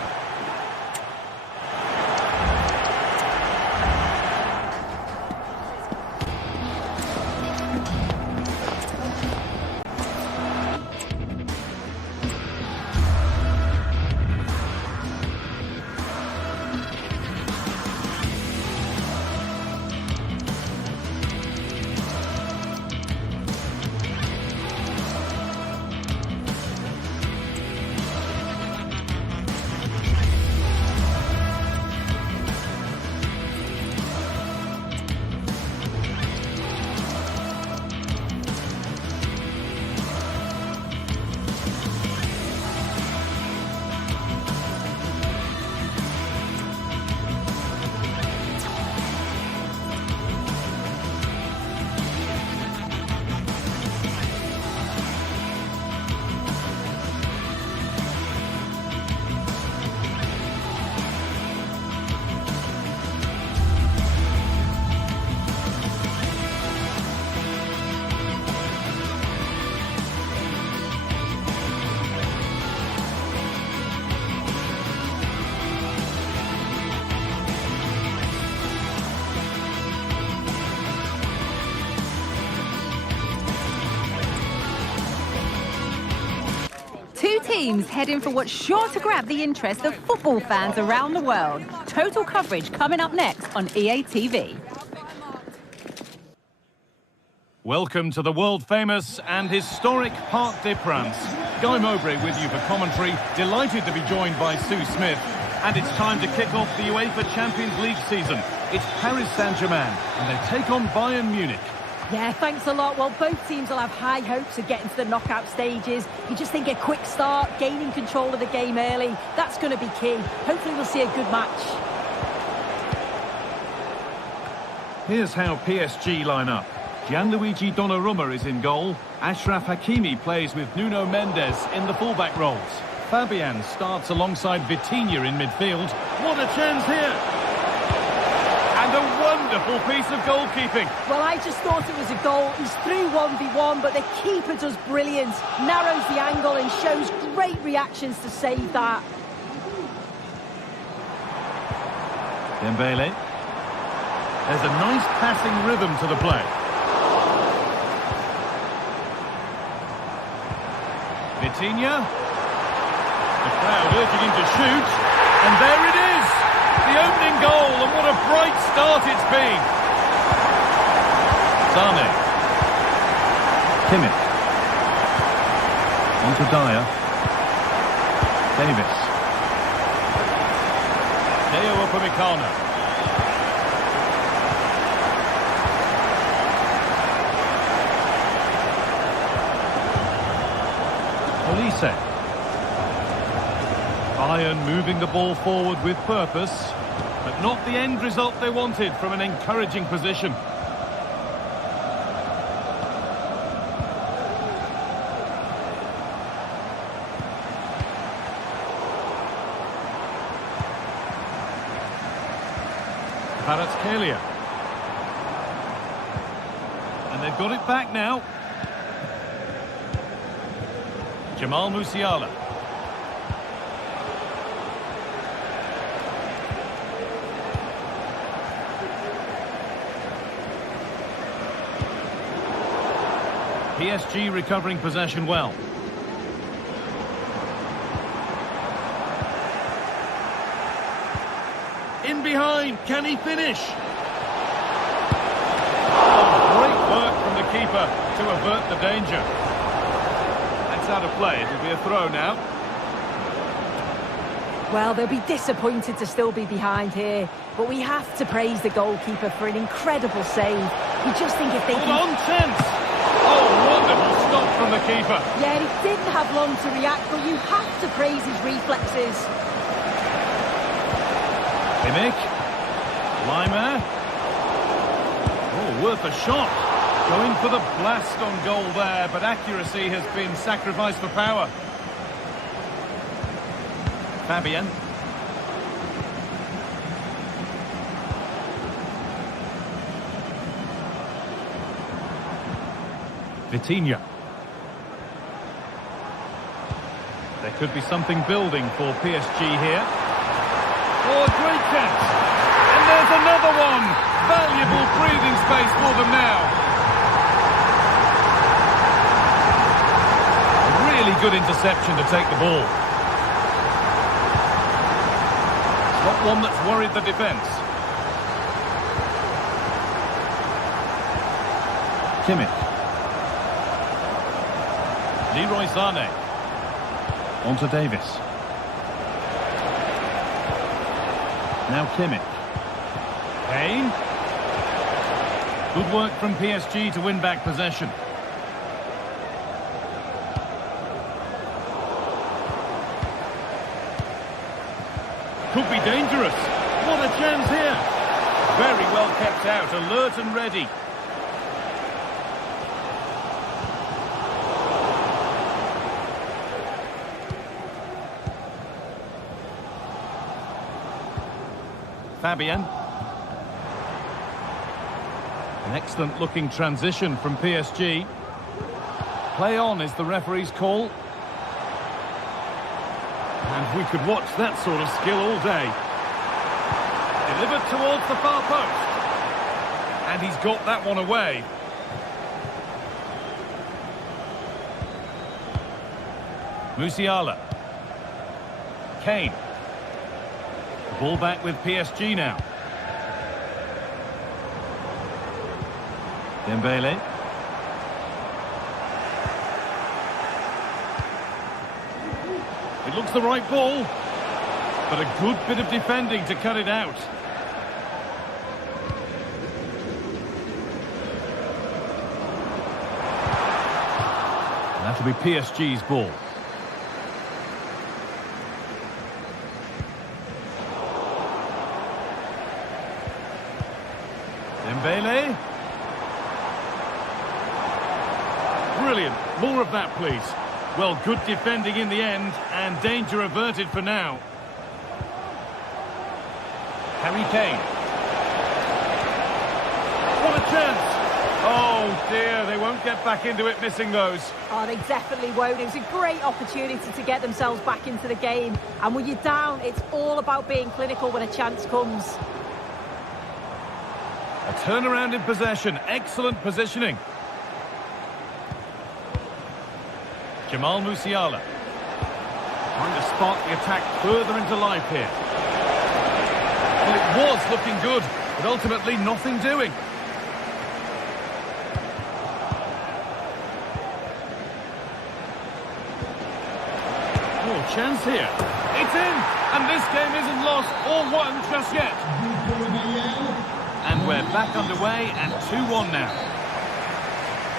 teams heading for what's sure to grab the interest of football fans around the world. Total coverage coming up next on EA TV. Welcome to the world-famous and historic Parc des Princes. Guy Mowbray with you for commentary. Delighted to be joined by Sue Smith. And it's time to kick off the UEFA Champions League season. It's Paris Saint-Germain, and they take on Bayern Munich. Yeah, thanks a lot. Well, both teams will have high hopes of getting to the knockout stages. You just think a quick start, gaining control of the game early, that's going to be key. Hopefully we'll see a good match. Here's how PSG line up. Gianluigi Donnarumma is in goal. Achraf Hakimi plays with Nuno Mendes in the fullback roles. Fabian starts alongside Vitinha in midfield. What a chance here! And a wonderful piece of goalkeeping. Well, I just thought it was a goal. He's through 1v1, but the keeper does brilliant. Narrows the angle and shows great reactions to save that. Dembele. There's a nice passing rhythm to the play. Vitinha. The crowd urging him to shoot. And there it is! The opening goal, and what a bright start it's been. Sane. Kimmich. On to Dyer. Davis. Deo Upamecano. Olise. Bayern moving the ball forward with purpose, but not the end result they wanted from an encouraging position. Kvaratskhelia. And they've got it back now. Jamal Musiala. PSG recovering possession well. In behind, can he finish? Oh, great work from the keeper to avert the danger. That's out of play, it'll be a throw now. Well, they'll be disappointed to still be behind here, but we have to praise the goalkeeper for an incredible save. You just think if they can... Hold on, chance! Oh, wonderful stop from the keeper. Yeah, he didn't have long to react, but you have to praise his reflexes. Kimmich. Lima. Oh, worth a shot. Going for the blast on goal there, but accuracy has been sacrificed for power. Fabian. Vitinha. There could be something building for PSG here. Oh, a great chance. And there's another one. Valuable breathing space for them now. A really good interception to take the ball. It's not one that's worried the defence. Kimmich. Leroy Sane. On to Davis. Now Kimmich. Kane. Good work from PSG to win back possession. Could be dangerous. What a chance here. Very well kept out, alert and ready. Fabian. An excellent looking transition from PSG. Play on is the referee's call. And we could watch that sort of skill all day. Delivered towards the far post. And he's got that one away. Musiala. Kane. Ball back with PSG now. Dembele. It looks the right ball, but a good bit of defending to cut it out. That'll be PSG's ball. Dembele. Brilliant. More of that, please. Well, good defending in the end, and danger averted for now. Harry Kane. What a chance! Oh dear, they won't get back into it missing those. Oh, they definitely won't. It was a great opportunity to get themselves back into the game. And when you're down, it's all about being clinical when a chance comes. A turnaround in possession. Excellent positioning. Jamal Musiala. Trying to spot the attack further into life here. Well, it was looking good, but ultimately nothing doing. Oh, chance here. It's in! And this game isn't lost or won just yet. And we're back underway and 2-1 now.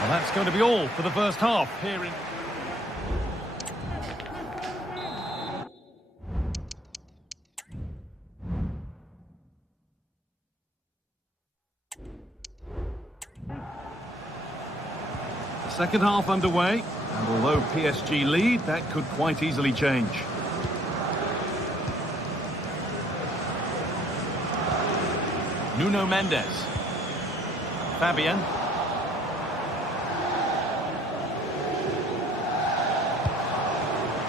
Well, that's going to be all for the first half here in... Second half underway, and although PSG lead, that could quite easily change. Nuno Mendes. Fabian.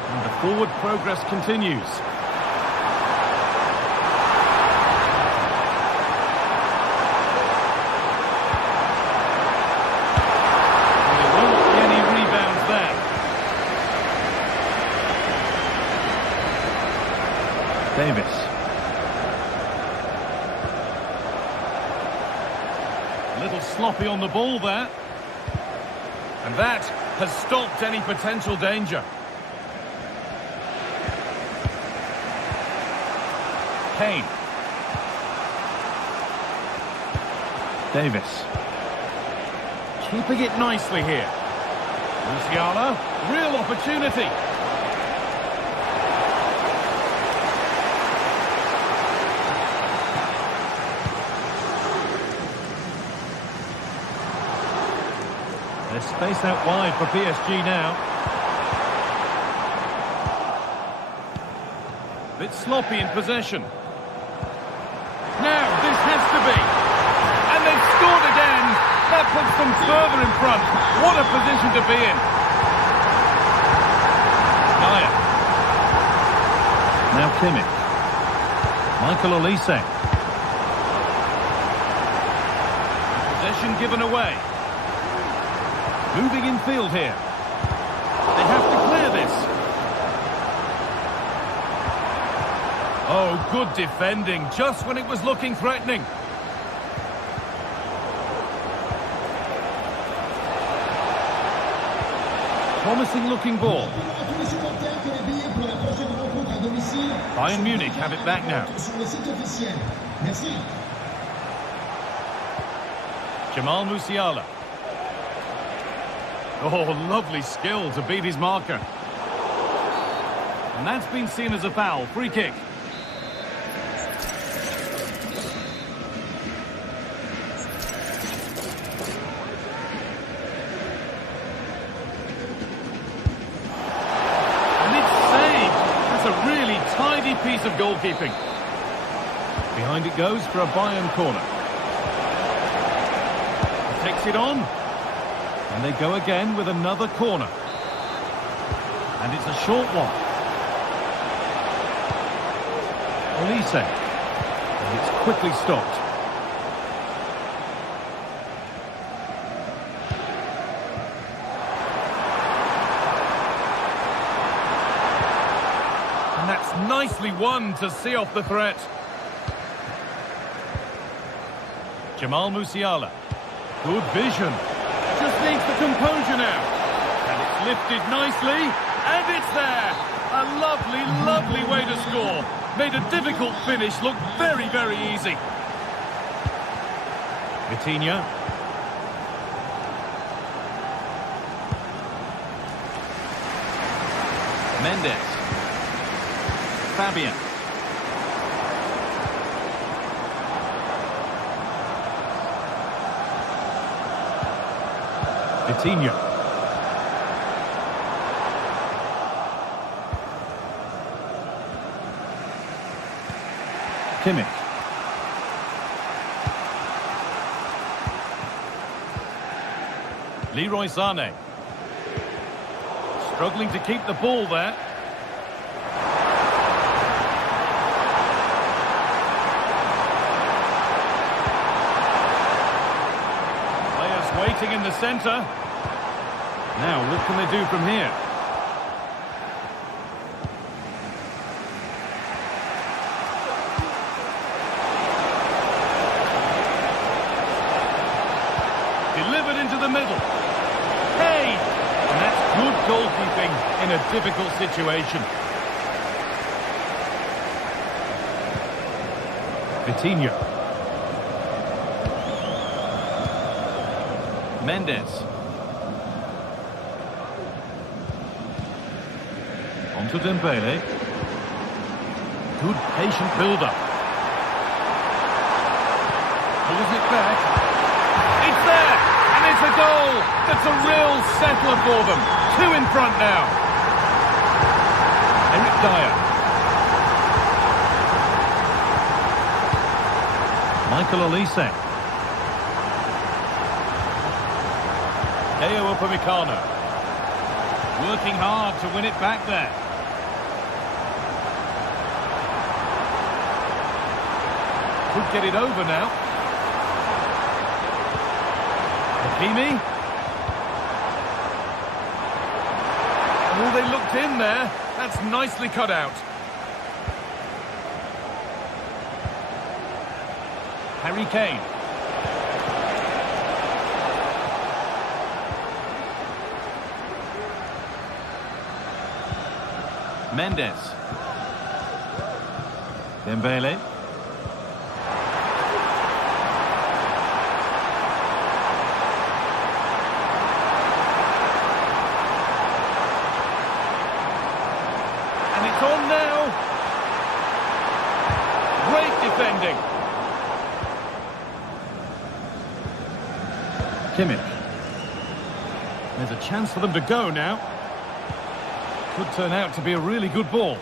And the forward progress continues. Davis. A little sloppy on the ball there. And that has stopped any potential danger. Kane. Davis. Keeping it nicely here. Musiala. Real opportunity. There's space out wide for PSG now. Bit sloppy in possession. Now this has to be. And they've scored again. That puts them further in front. What a position to be in. Lyon. Now Kimmich. Michael Olise. Possession given away. Moving in field here. They have to clear this. Oh, good defending, just when it was looking threatening. Promising looking ball. Bayern Munich have it back now. Jamal Musiala. Oh, lovely skill to beat his marker. And that's been seen as a foul. Free kick. And it's saved. That's a really tidy piece of goalkeeping. Behind it goes for a Bayern corner. Takes it on. And they go again with another corner. And it's a short one. Olise. And it's quickly stopped. nicely won to see off the threat. Jamal Musiala. Good vision. Just needs the composure now. And it's lifted nicely, and it's there. A lovely, lovely way to score. Made a difficult finish look very, very easy. Vitinha. Mendes. Fabian. Vitinha. Kimmich. Leroy Sané. Struggling to keep the ball there. Players waiting in the centre. Now, what can they do from here? Delivered into the middle. Hey! And that's good goalkeeping in a difficult situation. Vitinha. Mendes. Onto Dembele. Good patient build-up. Pulls it back. It's there! And it's a goal! That's a real settler for them. 2 in front now. Eric Dyer. Michael Olise. Deo Upamecano. Working hard to win it back there. Could get it over now. Hakimi. Oh, they looked in there. That's nicely cut out. Harry Kane. Mendes. Dembele. And it's on now. Great defending. Kimmich. There's a chance for them to go now. Could turn out to be a really good ball.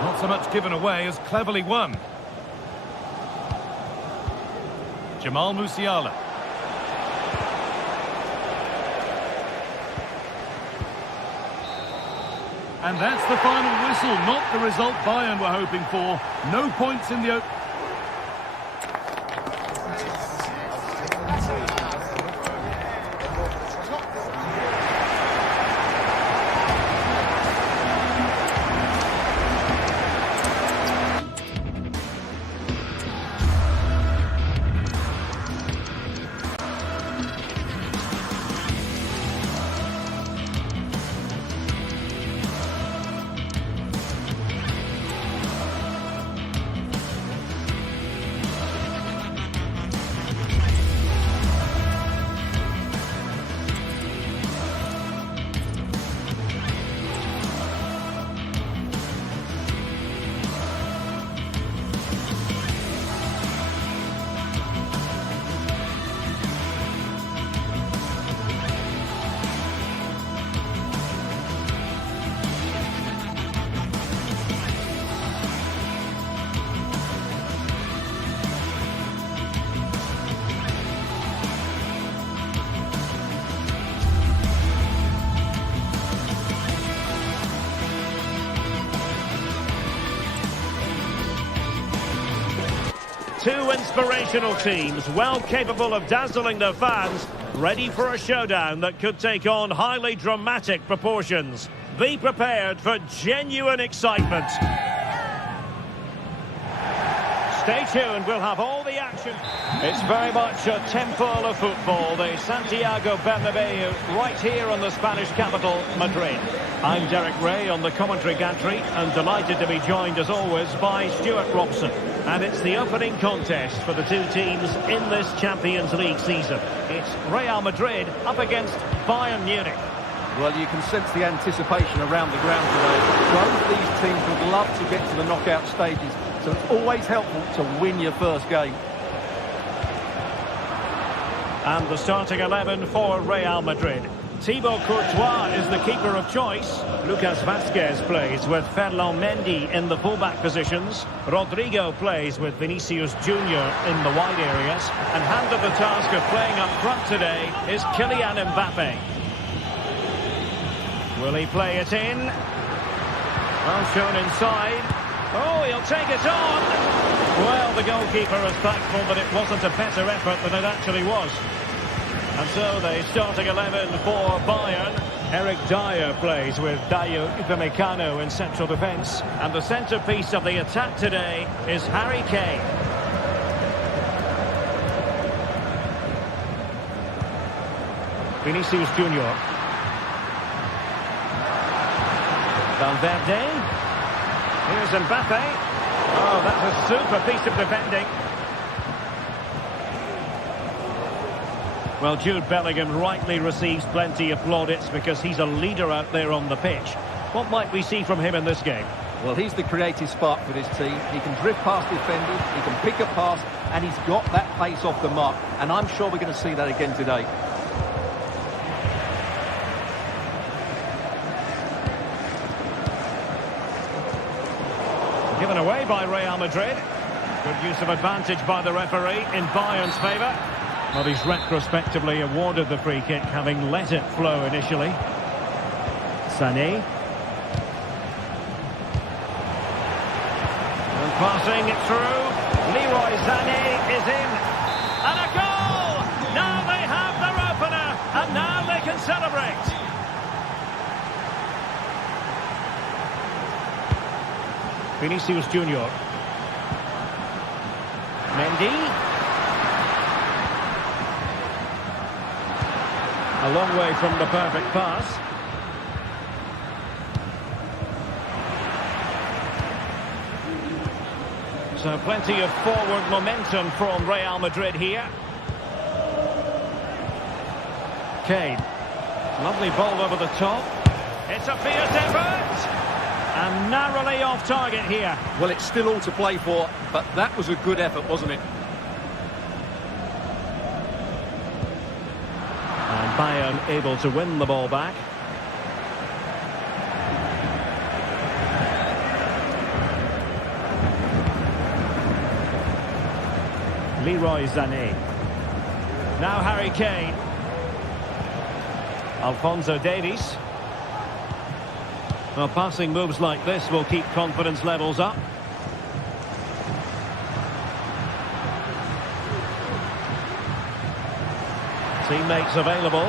Not so much given away as cleverly won. Jamal Musiala. And that's the final whistle, not the result Bayern were hoping for. No points in the... Two inspirational teams, well capable of dazzling their fans, ready for a showdown that could take on highly dramatic proportions. Be prepared for genuine excitement. Stay tuned, we'll have all the action. It's very much a temple of football, the Santiago Bernabeu, right here in the Spanish capital, Madrid. I'm Derek Ray on the commentary gantry, and delighted to be joined as always by Stuart Robson. And it's the opening contest for the two teams in this Champions League season. It's Real Madrid up against Bayern Munich. Well, you can sense the anticipation around the ground today. Both these teams would love to get to the knockout stages, so it's always helpful to win your first game. And the starting 11 for Real Madrid. Thibaut Courtois is the keeper of choice. Lucas Vazquez plays with Ferland Mendy in the fullback positions. Rodrigo plays with Vinicius Junior in the wide areas. And handed the task of playing up front today is Kylian Mbappe. Will he play it in? Well shown inside. Oh, he'll take it on. Well, the goalkeeper is thankful that it wasn't a better effort than it actually was. And so the starting 11 for Bayern. Eric Dyer plays with Dayo Upamecano in central defence. And the centrepiece of the attack today is Harry Kane. Vinicius Junior. Valverde. Here's Mbappe. Oh, that's a super piece of defending. Well, Jude Bellingham rightly receives plenty of plaudits because he's a leader out there on the pitch. What might we see from him in this game? Well, he's the creative spark for this team. He can drift past defenders, he can pick a pass, and he's got that pace off the mark. And I'm sure we're going to see that again today. Given away by Real Madrid. Good use of advantage by the referee in Bayern's favour. Well, he's retrospectively awarded the free kick, having let it flow initially. Sané. And passing it through. Leroy Sané is in. And a goal! Now they have their opener, and now they can celebrate. Vinicius Junior. Mendy. A long way from the perfect pass. So plenty of forward momentum from Real Madrid here. Kane. Lovely ball over the top. It's a fierce effort. And narrowly off target here. Well, it's still all to play for, but that was a good effort, wasn't it? And Bayern able to win the ball back. Leroy Sané. Now Harry Kane. Alphonso Davies. Well, passing moves like this will keep confidence levels up. Teammates available.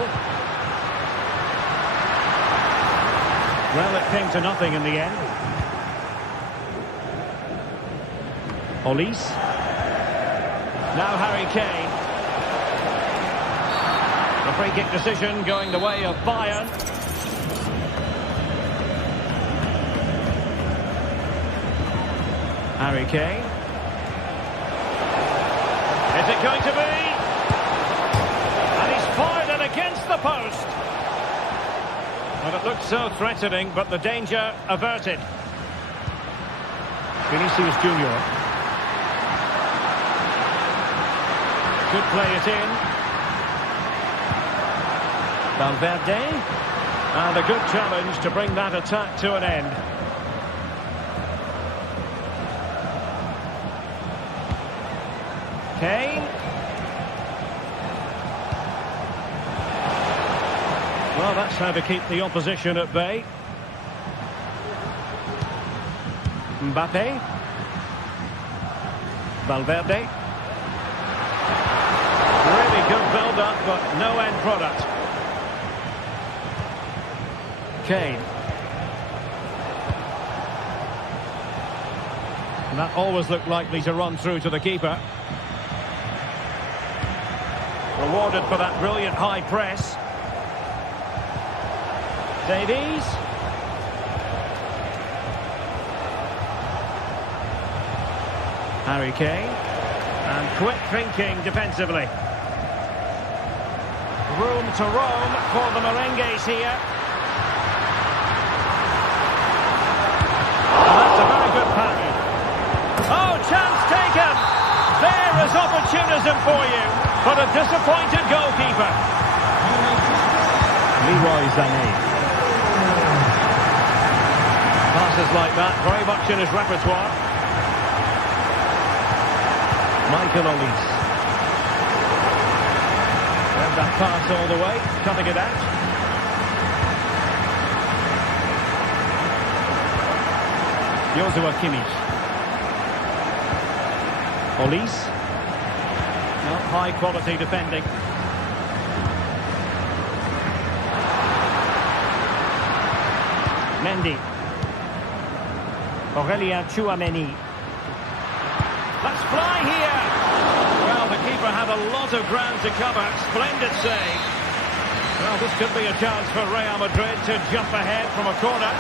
Well, it came to nothing in the end. Olise. Now Harry Kane. The free kick decision going the way of Bayern. Harry Kane. Is it going to be? And he's fired it against the post. Well, it looked so threatening, but the danger averted. Vinicius Junior. Could play it in. Valverde. And a good challenge to bring that attack to an end. Kane. Well, that's how to keep the opposition at bay. Mbappe. Valverde. but no end product. Kane. And that always looked likely to run through to the keeper. Rewarded for that brilliant high press. Davies. Harry Kane. And quick thinking defensively. Room to roam for the merengues here. And that's a very good pass. Oh, chance taken! There is opportunism for you, but a disappointed goalkeeper. Leroy Sané. Passes like that, very much in his repertoire. Michael Olise. And that pass all the way, cutting it out. Joshua Kimmich. Olise. Not high quality defending. Mendy. Aurélien Tchouameni. Let's fly here. Well, the keeper had a lot of ground to cover. Splendid save. Well, this could be a chance for Real Madrid to jump ahead from a corner.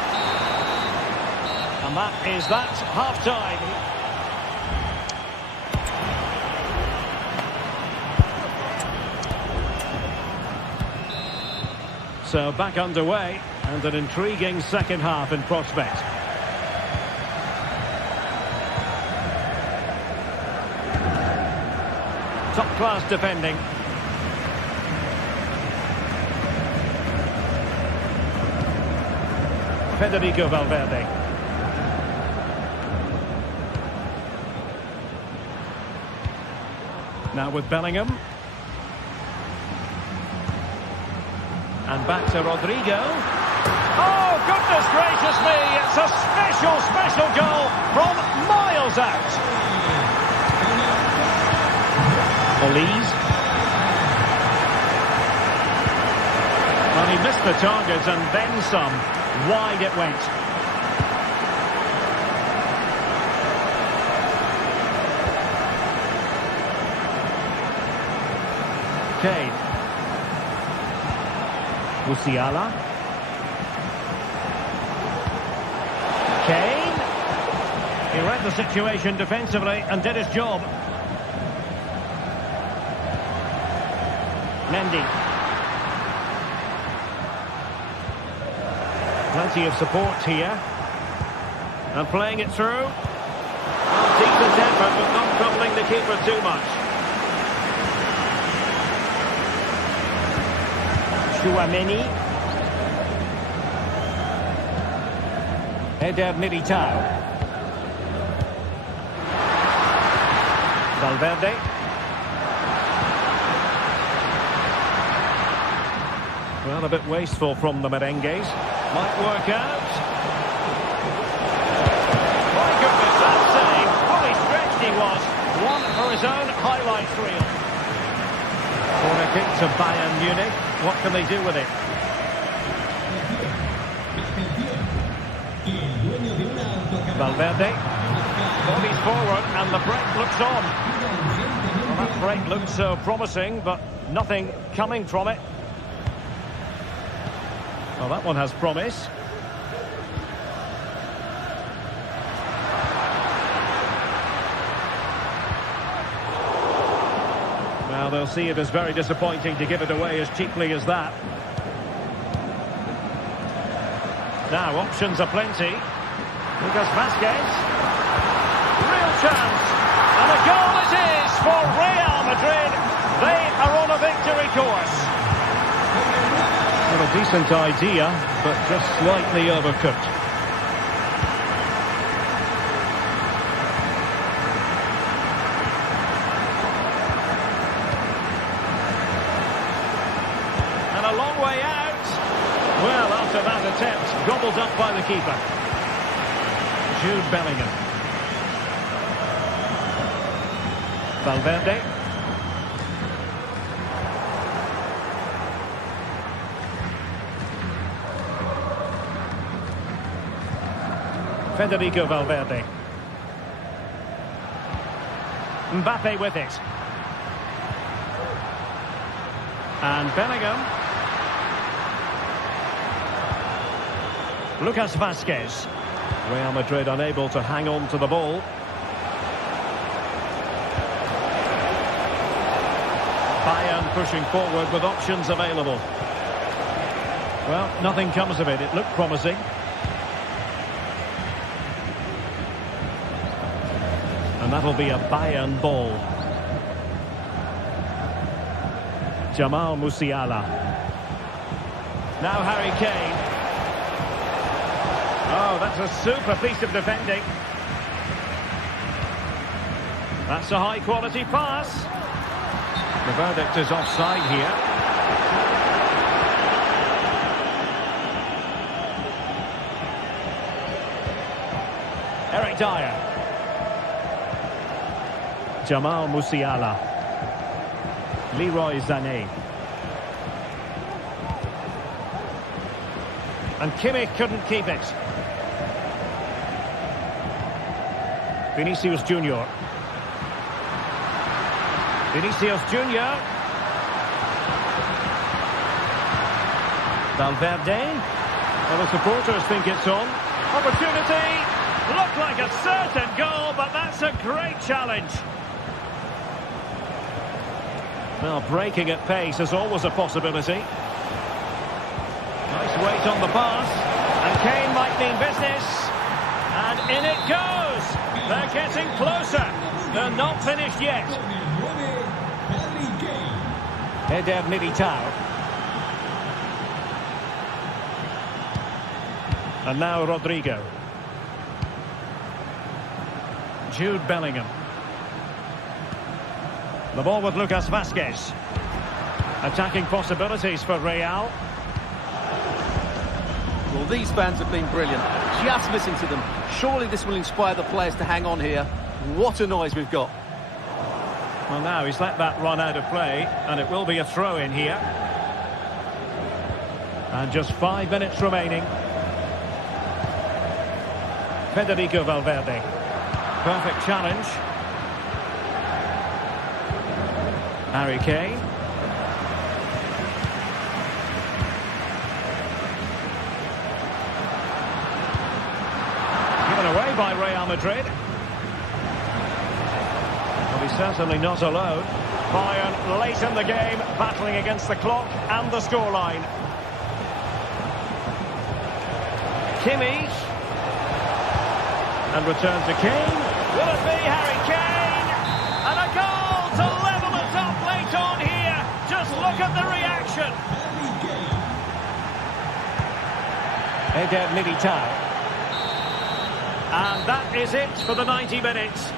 And that is that, half-time. So back underway, and an intriguing second half in prospect. Top-class defending. Federico Valverde. Now with Bellingham. And back to Rodrigo. Oh, goodness gracious me! It's a special, special goal from miles out. Olise. Well, he missed the target and then some. Wide it went. Kane. Musiala. Kane. He read the situation defensively and did his job. Mendy. Plenty of support here. And playing it through. Well, decent effort, but not troubling the keeper too much. Tchouameni. Eder Militao. Valverde. Well, a bit wasteful from the merengues. Might work out. My goodness, that save. Fully stretched he was. One for his own highlights reel. Corner kick to Bayern Munich. What can they do with it? Valverde. Bodies forward and the break looks on. Well, that break looked so promising, but nothing coming from it. Well, that one has promise. Well, they'll see it as very disappointing to give it away as cheaply as that. Now, options are plenty. Lucas Vazquez. Real chance. And a goal it is for Real Madrid. They are on a victory course. Well, a decent idea, but just slightly overcooked. And a long way out. Well, after that attempt, gobbled up by the keeper. Jude Bellingham. Valverde. Federico Valverde. Mbappe with it. And Bellingham. Lucas Vazquez. Real Madrid unable to hang on to the ball. Bayern pushing forward with options available. Well, nothing comes of it. It looked promising. And that'll be a Bayern ball. Jamal Musiala. Now Harry Kane. Oh, that's a super piece of defending. That's a high-quality pass. The verdict is offside here. Eric Dyer. Jamal Musiala. Leroy Sané. And Kimmich couldn't keep it. Vinicius Junior. Vinicius Junior. Valverde. Well, the supporters think it's on. Opportunity. Looked like a certain goal, but that's a great challenge. Well, breaking at pace is always a possibility. Nice weight on the pass. And Kane might mean business. And in it goes. They're getting closer. They're not finished yet. Eder Militao. And now Rodrigo. Jude Bellingham. The ball with Lucas Vazquez. Attacking possibilities for Real. Well, these fans have been brilliant. Just listen to them. Surely this will inspire the players to hang on here. What a noise we've got. Well, now he's let that run out of play, and it will be a throw in here. And just 5 minutes remaining. Federico Valverde. Perfect challenge. Harry Kane. Given away by Real Madrid. Well, he's certainly not alone. Bayern late in the game, battling against the clock and the scoreline. Kimmich. And return to Kane. Will it be Harry Kane? And a goal to level it up late on here. Just look at the reaction. Eder Militao. And that is it for the 90 minutes.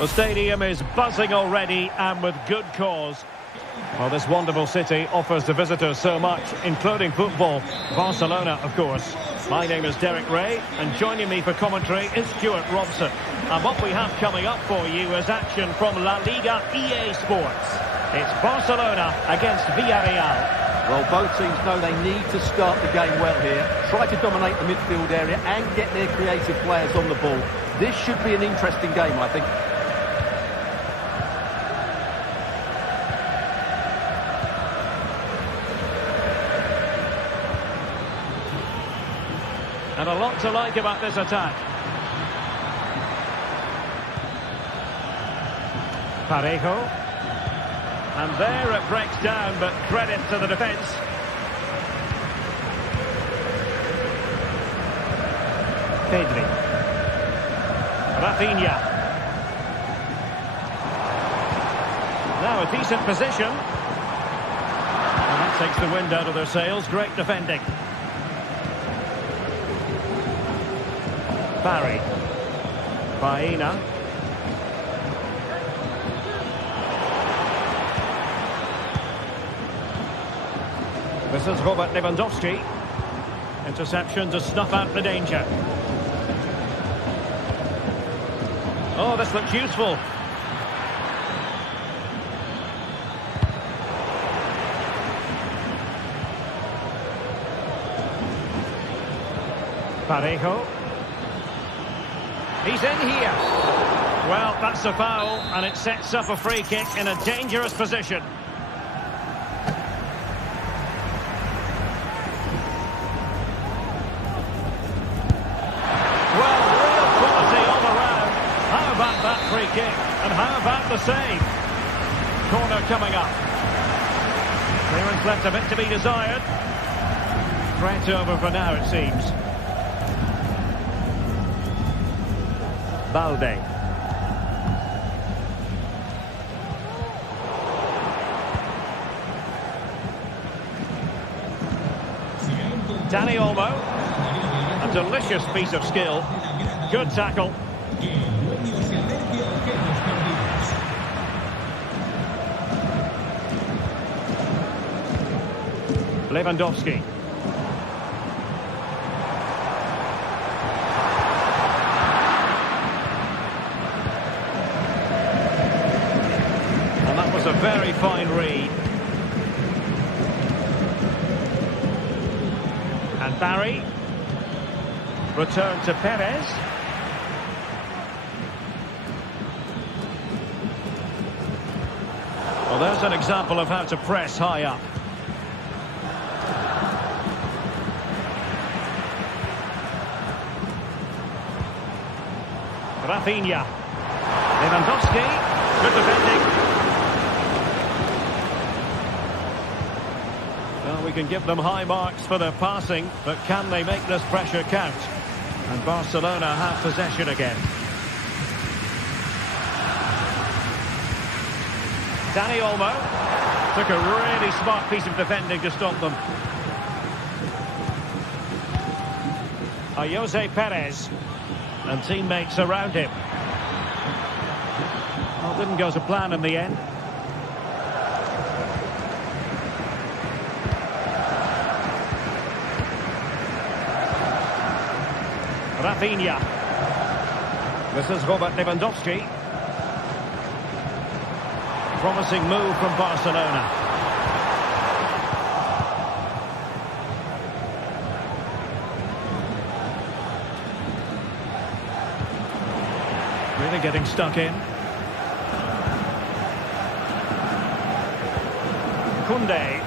The stadium is buzzing already, and with good cause. Well, this wonderful city offers the visitors so much, including football. Barcelona, of course. My name is Derek Ray, and joining me for commentary is Stuart Robson. And what we have coming up for you is action from La Liga EA Sports. It's Barcelona against Villarreal. Well, both teams know they need to start the game well here. Try to dominate the midfield area and get their creative players on the ball. This should be an interesting game, I think. And a lot to like about this attack. Parejo. And there it breaks down, but credit to the defence. Pedri. Rafinha. Now a decent position. And that takes the wind out of their sails. Great defending. Barry. Baena. This is Robert Lewandowski. Interception to snuff out the danger. Oh, this looks useful. Parejo. He's in here. Well, that's a foul, and it sets up a free kick in a dangerous position. Well, real quality all around. How about that free kick? And how about the save? Corner coming up. Clearance left a bit to be desired. Threat over for now, it seems. Balde. Dani Olmo. A delicious piece of skill. Good tackle. Lewandowski. A very fine read. And Barry. Return to Perez. Well, there's an example of how to press high up. Rafinha. Lewandowski. Good defending. Well, we can give them high marks for their passing, but can they make this pressure count? And Barcelona have possession again. Dani Olmo took a really smart piece of defending to stop them. Jose Perez and teammates around him. Well, didn't go to plan in the end. Rafinha. This is Robert Lewandowski. Promising move from Barcelona. Really getting stuck in. Koundé.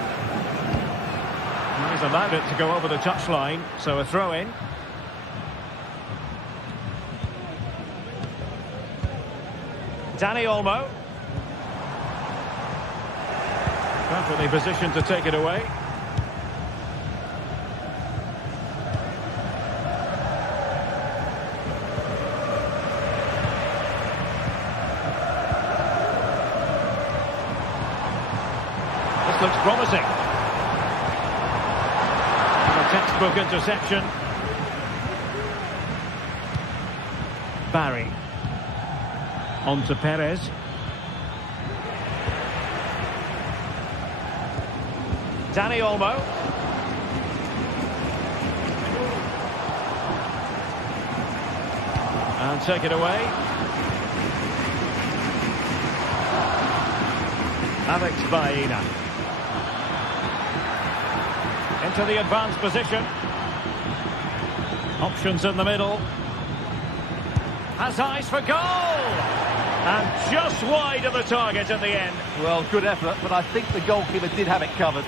He's allowed it to go over the touchline, so a throw in. Dani Olmo. Perfectly positioned to take it away. This looks promising. And a textbook interception. On to Perez. Dani Olmo. And take it away. Alex Baena. Into the advanced position. Options in the middle. Has eyes for goal! And just wide of the target at the end. Well, good effort, but I think the goalkeeper did have it covered.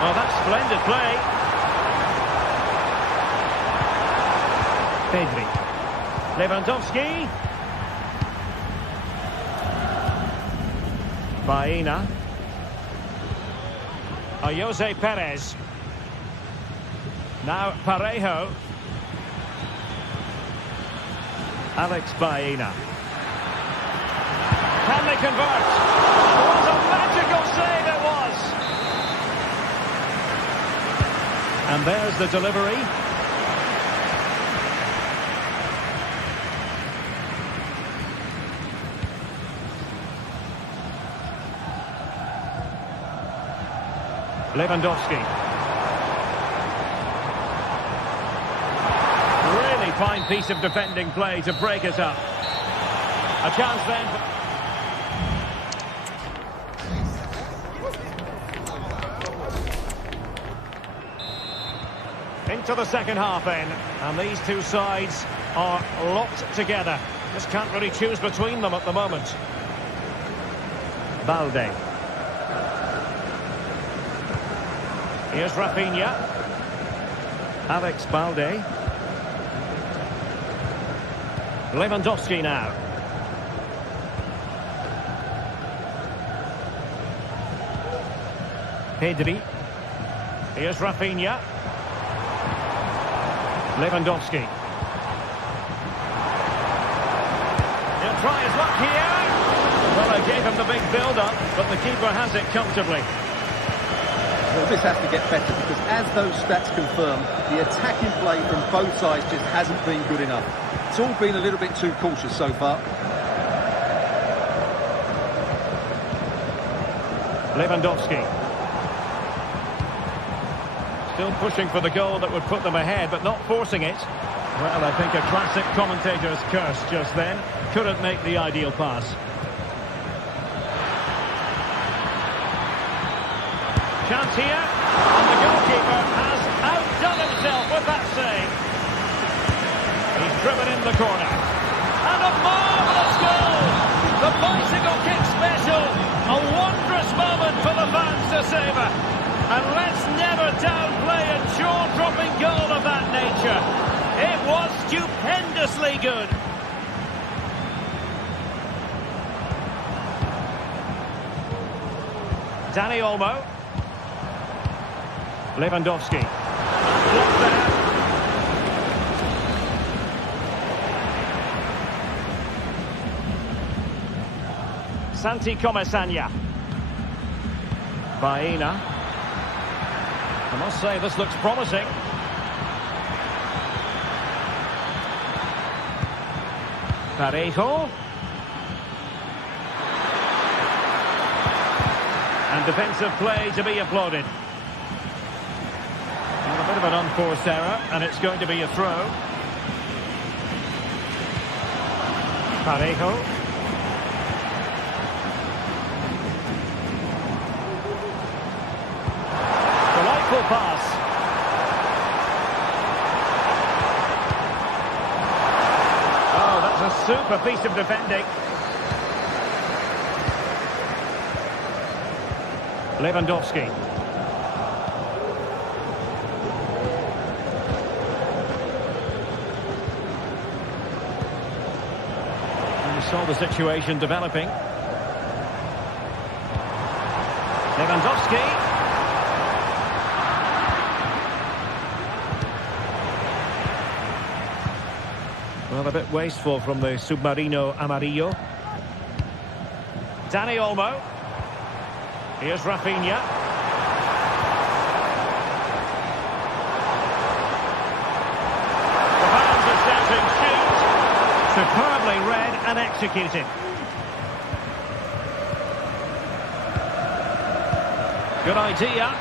Well, that's splendid play. Pedri. Lewandowski. Baena. Jose Perez. Now Parejo. Alex Baena. Can they convert? What a magical save it was! And there's the delivery. Lewandowski. Really fine piece of defending play to break us up. A chance then. Into the second half then. And these two sides are locked together. Just can't really choose between them at the moment. Balde. Here's Rafinha. Alex Balde. Lewandowski now. Pedri. Here's Rafinha. Lewandowski. He'll try his luck here. Well, they gave him the big build-up, but the keeper has it comfortably. Well, this has to get better because, as those stats confirm, the attacking play from both sides just hasn't been good enough. It's all been a little bit too cautious so far. Lewandowski. Still pushing for the goal that would put them ahead, but not forcing it. Well, I think a classic commentator's curse just then. Couldn't make the ideal pass. Chance here, and the goalkeeper has outdone himself with that save. He's driven in the corner. And a marvellous goal! The bicycle kick special. A wondrous moment for the fans to savour. And let's never downplay a jaw-dropping goal of that nature. It was stupendously good. Dani Olmo. Lewandowski. Blocked there. Santi Comesanya. Baena. I must say, this looks promising. Parejo. And defensive play to be applauded. Well, a bit of an unforced error, and it's going to be a throw. Parejo. Delightful pass. Oh, that's a super piece of defending. Lewandowski. And we saw the situation developing. Lewandowski. Well, a bit wasteful from the Submarino Amarillo. Dani Olmo. Here's Rafinha. Superbly read and executed. Good idea.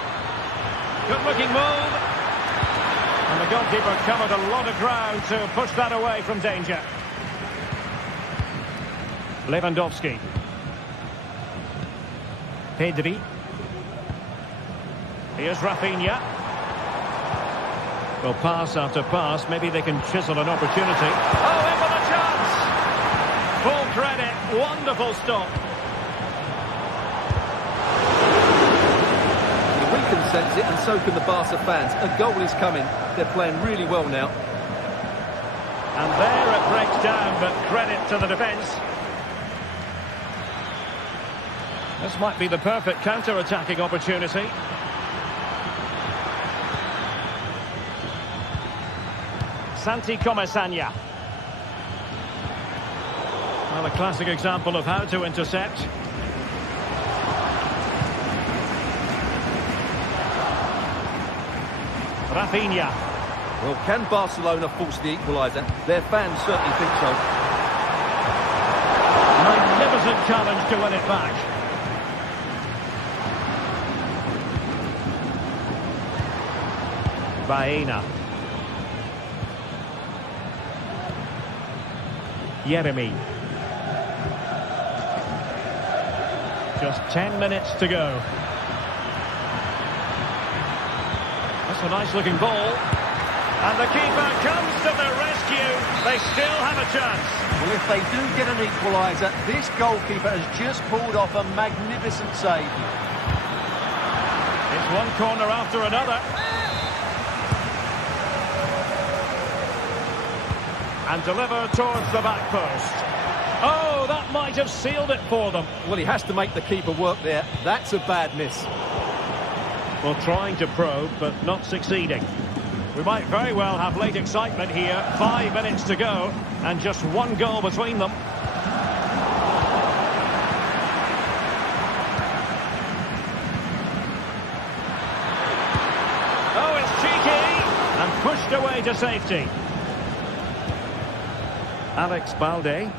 Good looking move. And the goalkeeper covered a lot of ground to push that away from danger. Lewandowski. Pedri. Here's Rafinha. Well, pass after pass, maybe they can chisel an opportunity. Oh, in with a chance! Full credit, wonderful stop. We can sense it, and so can the Barca fans. A goal is coming. They're playing really well now. And there it breaks down, but credit to the defence. This might be the perfect counter-attacking opportunity. Santi Comesaña. Well, a classic example of how to intercept. Rafinha. Well, can Barcelona force the equaliser? Their fans certainly think so. Magnificent challenge to win it back. Baena. Jeremy. Just 10 minutes to go. That's a nice looking ball. And the keeper comes to the rescue. They still have a chance. Well, if they do get an equaliser, this goalkeeper has just pulled off a magnificent save. It's one corner after another. And deliver towards the back post. Oh, that might have sealed it for them. Well, he has to make the keeper work there. That's a bad miss. Well, trying to probe, but not succeeding. We might very well have late excitement here. 5 minutes to go, and just one goal between them. Oh, it's cheeky! And pushed away to safety. Alex Balde.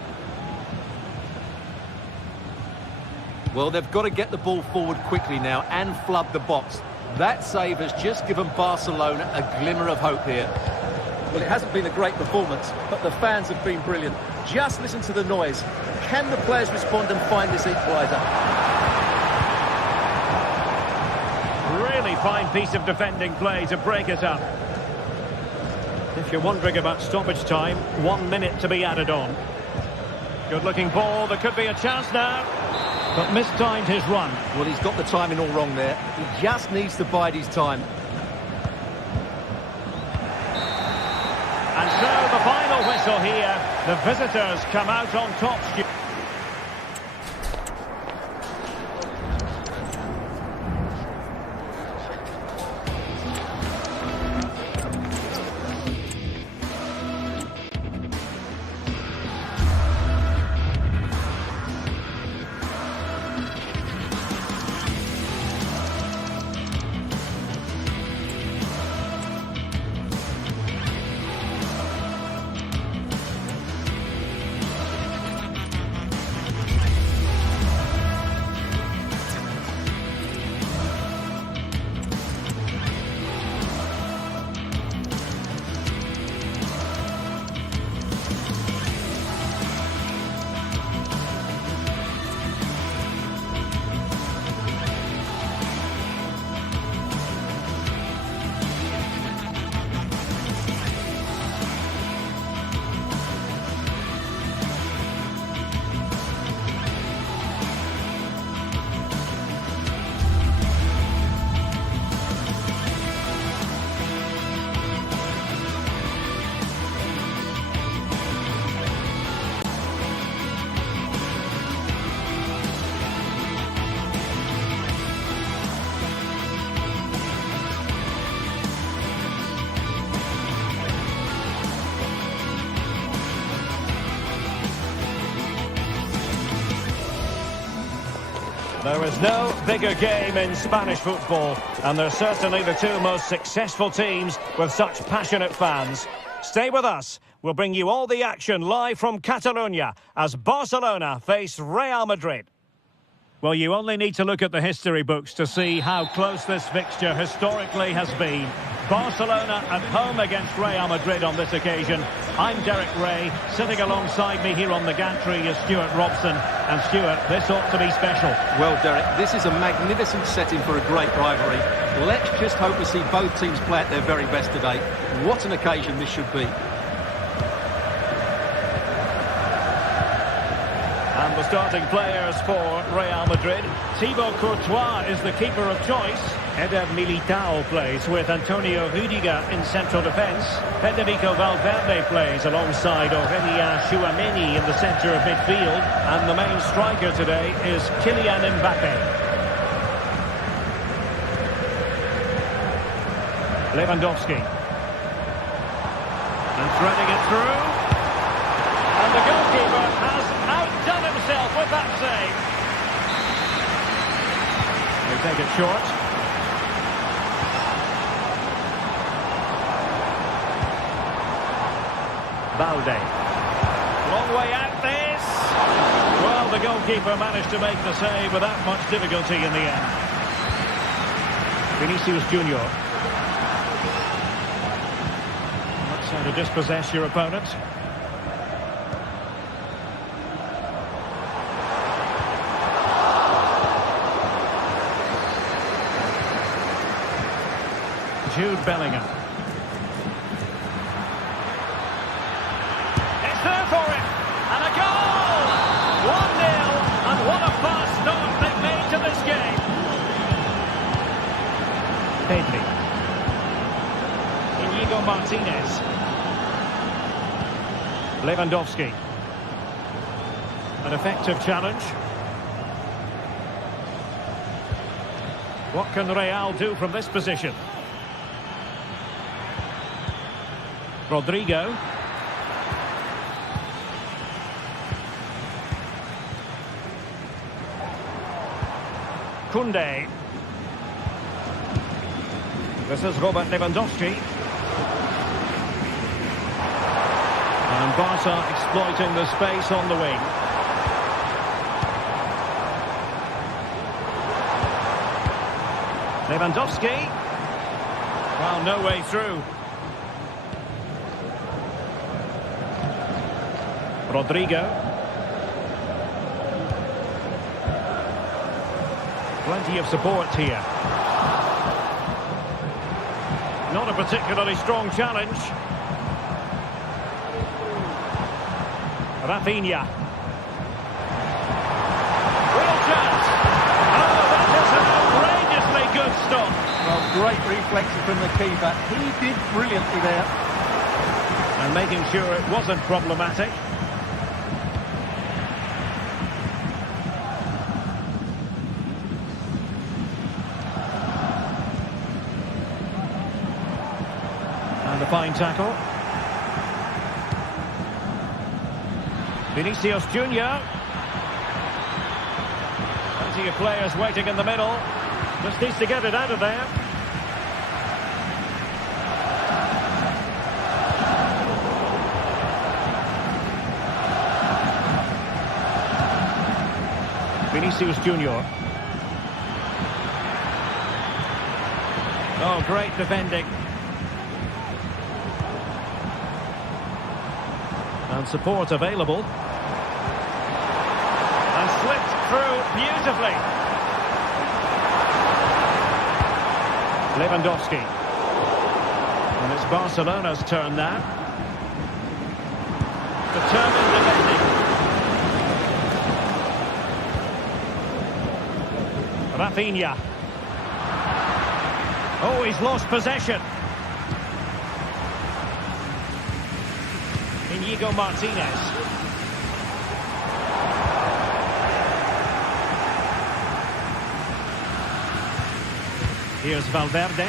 Well, they've got to get the ball forward quickly now and flood the box. That save has just given Barcelona a glimmer of hope here. Well, it hasn't been a great performance, but the fans have been brilliant. Just listen to the noise. Can the players respond and find this equaliser? Really fine piece of defending play to break it up. If you're wondering about stoppage time, 1 minute to be added on. Good looking ball, there could be a chance now. But mistimed his run. Well, he's got the timing all wrong there. He just needs to bide his time. And so the final whistle here. The visitors come out on top. There is no bigger game in Spanish football, and they're certainly the two most successful teams with such passionate fans. Stay with us. We'll bring you all the action live from Catalonia as Barcelona face Real Madrid. Well, you only need to look at the history books to see how close this fixture historically has been. Barcelona at home against Real Madrid on this occasion. I'm Derek Ray. Sitting alongside me here on the gantry is Stuart Robson. And Stuart, this ought to be special. Well, Derek, this is a magnificent setting for a great rivalry. Let's just hope to see both teams play at their very best today. What an occasion this should be. And the starting players for Real Madrid. Thibaut Courtois is the keeper of choice. Eder Militao plays with Antonio Rüdiger in central defence. Federico Valverde plays alongside Aurélien Tchouaméni in the centre of midfield. And the main striker today is Kylian Mbappé. Lewandowski. And threading it through. And the goalkeeper has outdone himself with that save. They take it short. Balde. Long way out this. Well, the goalkeeper managed to make the save without much difficulty in the end. Vinicius Junior. That's how to dispossess your opponent. Jude Bellingham. It's there for him. And a goal! 1-0. And what a fast start they've made to this game. Pedri. Inigo Martinez. Lewandowski. An effective challenge. What can Real do from this position? Rodrigo. Koundé. This is Robert Lewandowski. And Barca exploiting the space on the wing. Lewandowski. Well, no way through. Rodrigo. Plenty of support here. Not a particularly strong challenge. Rafinha. Real chance. Oh, that is an outrageously good stop. Well, great reflection from the keeper. He did brilliantly there. And making sure it wasn't problematic. And a fine tackle. Vinicius Junior. Plenty of players waiting in the middle. Just needs to get it out of there. Vinicius Junior. Oh, great defending. And support available. And slipped through beautifully. Lewandowski. And it's Barcelona's turn now. Determined defending. Rafinha. Oh, he's lost possession. Inigo Martinez. Here's Valverde.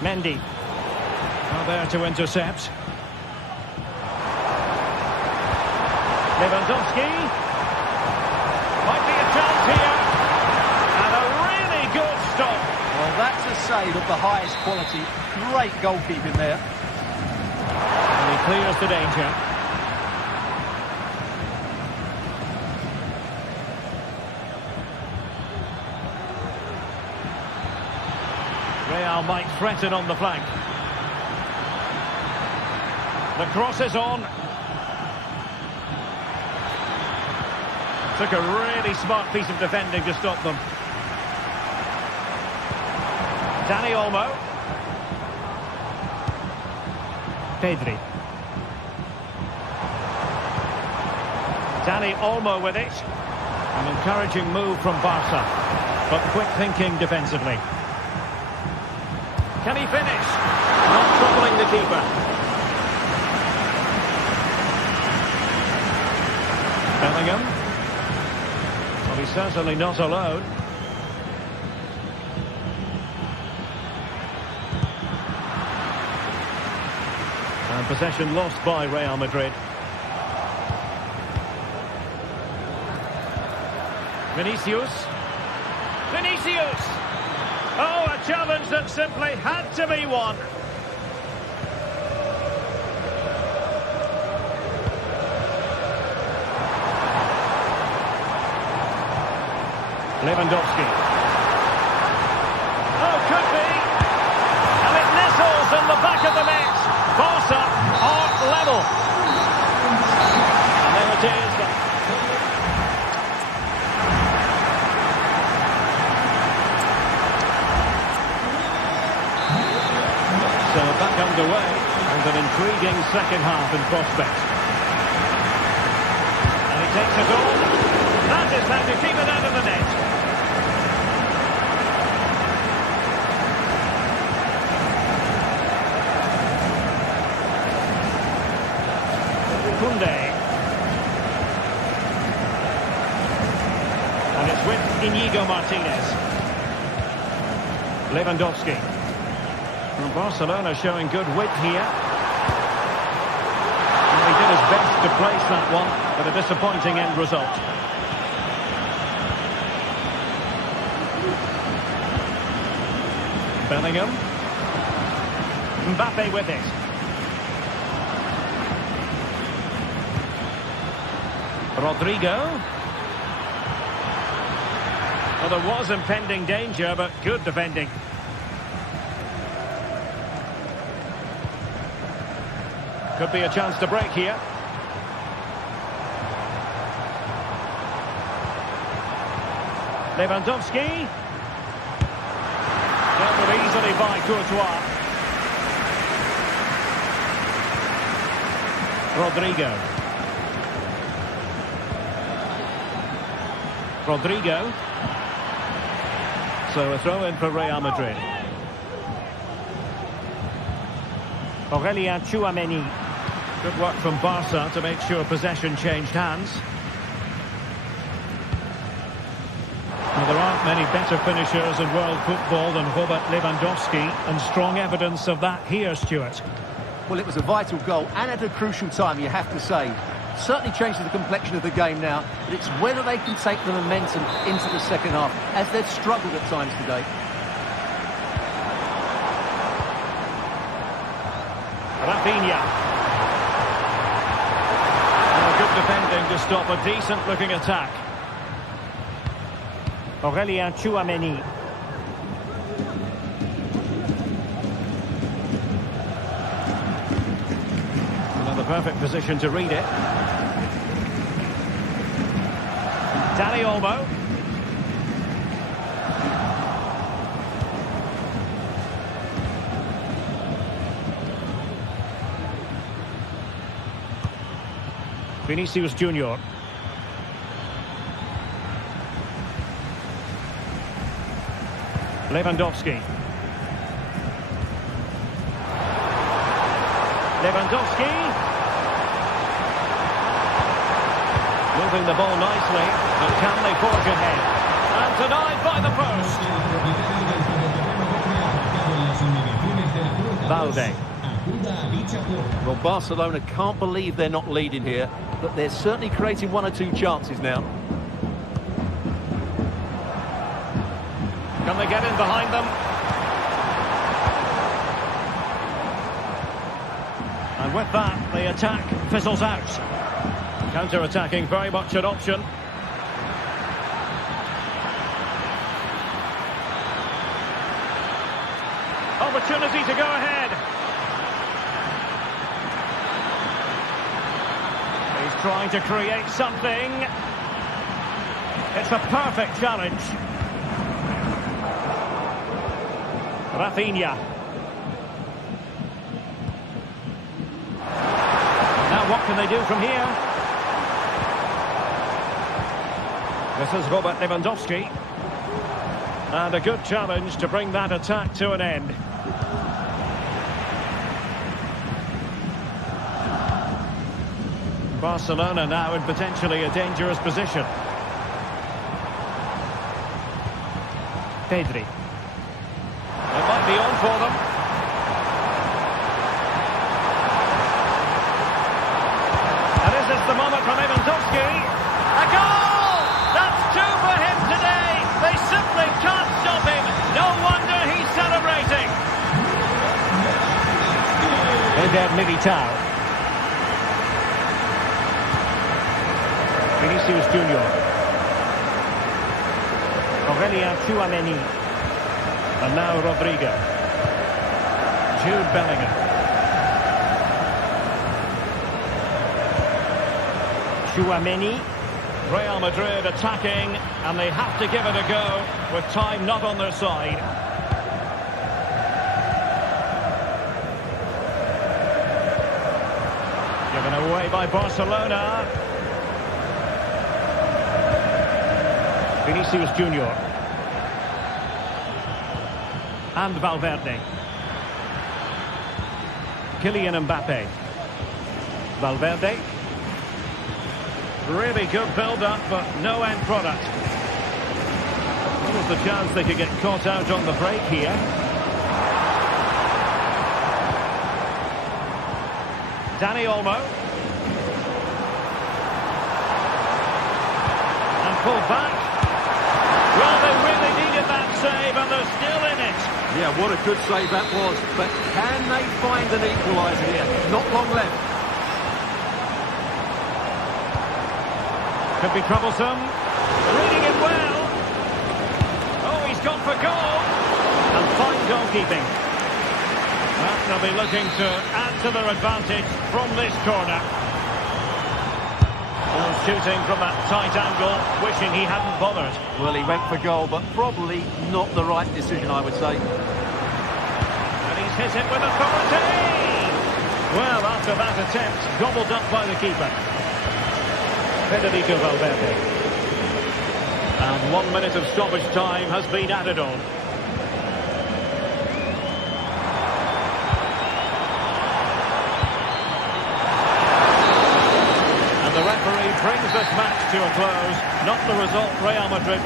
Mendy. Now there to intercept. Lewandowski. Might be a chance here. And a really good stop. Well, that's a save of the highest quality. Great goalkeeping there. And he clears the danger. Real might threaten on the flank. The cross is on. Took a really smart piece of defending to stop them. Dani Olmo. Pedri. Dani Olmo with it. An encouraging move from Barca, but quick thinking defensively. Can he finish? Not troubling the keeper. Bellingham. Well, he's certainly not alone. And possession lost by Real Madrid. Vinicius. Oh, a challenge that simply had to be won. Lewandowski. Oh, could be. And it nestles in the back of the net. Barca are level. And there it is. So back underway, and an intriguing second half in prospect. And he takes it on. That is how to keep it out of the net. Kunde. And it's with Inigo Martinez. Lewandowski. Well, Barcelona showing good width here. Well, he did his best to place that one, but a disappointing end result. Bellingham. Mbappe with it. Rodrigo. Well, there was impending danger, but good defending. Could be a chance to break here. Lewandowski. Dealt with easily by Courtois. Rodrigo. So a throw in for Real Madrid. Aurélien Tchouameni. Good work from Barca to make sure possession changed hands. Well, there aren't many better finishers in world football than Robert Lewandowski, and strong evidence of that here, Stuart. Well, it was a vital goal, and at a crucial time, you have to say. Certainly changes the complexion of the game now, but it's whether they can take the momentum into the second half, as they've struggled at times today. Rafinha. Good defending to stop a decent-looking attack. Aurélien Tchouameni. Another perfect position to read it. Dani Olmo. Vinicius Junior. Lewandowski. Moving the ball nicely, but can they forge ahead? And denied by the post. Valde. Well, Barcelona can't believe they're not leading here, but they're certainly creating one or two chances now. Can they get in behind them? And with that, the attack fizzles out. Counter-attacking, very much an option. Opportunity to go ahead. He's trying to create something. It's a perfect challenge. Rafinha. Now what can they do from here? This is Robert Lewandowski. And a good challenge to bring that attack to an end. Barcelona now in potentially a dangerous position. Pedri. It might be on for them. And is this the moment for Lewandowski? A goal! That's two for him today. They simply can't stop him. No wonder he's celebrating. Eder Militao. Vinicius Junior. Aurelien Tchouameni. And now Rodrigo. Jude Bellingham. Tchouameni. Real Madrid attacking, and they have to give it a go with time not on their side. Given away by Barcelona. Vinicius Junior. And Valverde. Kylian Mbappe. Valverde. Really good build-up, but no end product. What was the chance they could get caught out on the break here? Dani Olmo. And pulled back. Well, they really needed that save, and they're still in it. Yeah, what a good save that was. But can they find an equaliser here? Not long left. Could be troublesome. Reading it well. Oh, he's gone for goal. And fine goalkeeping. Well, they'll be looking to add to their advantage from this corner. Well, shooting from that tight angle, wishing he hadn't bothered. Well, he went for goal, but probably not the right decision, I would say. And he's hit it with authority. Well, after that attempt, gobbled up by the keeper. Federico Valverde. And 1 minute of stoppage time has been added on. And the referee brings this match to a close. Not the result Real Madrid...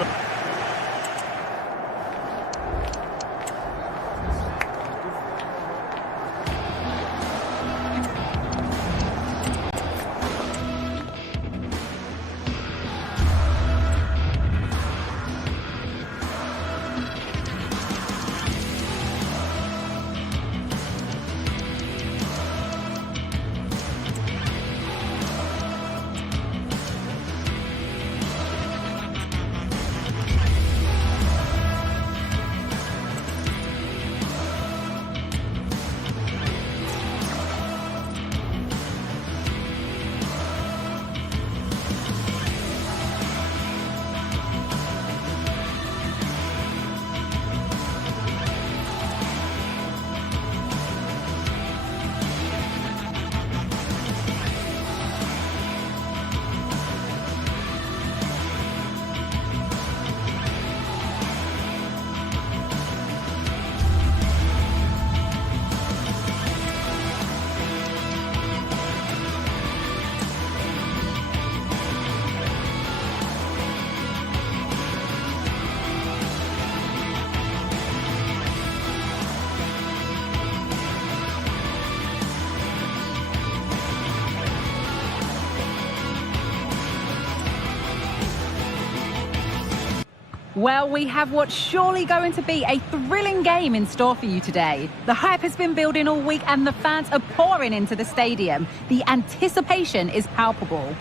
Well, we have what's surely going to be a thrilling game in store for you today. The hype has been building all week and the fans are pouring into the stadium. The anticipation is palpable.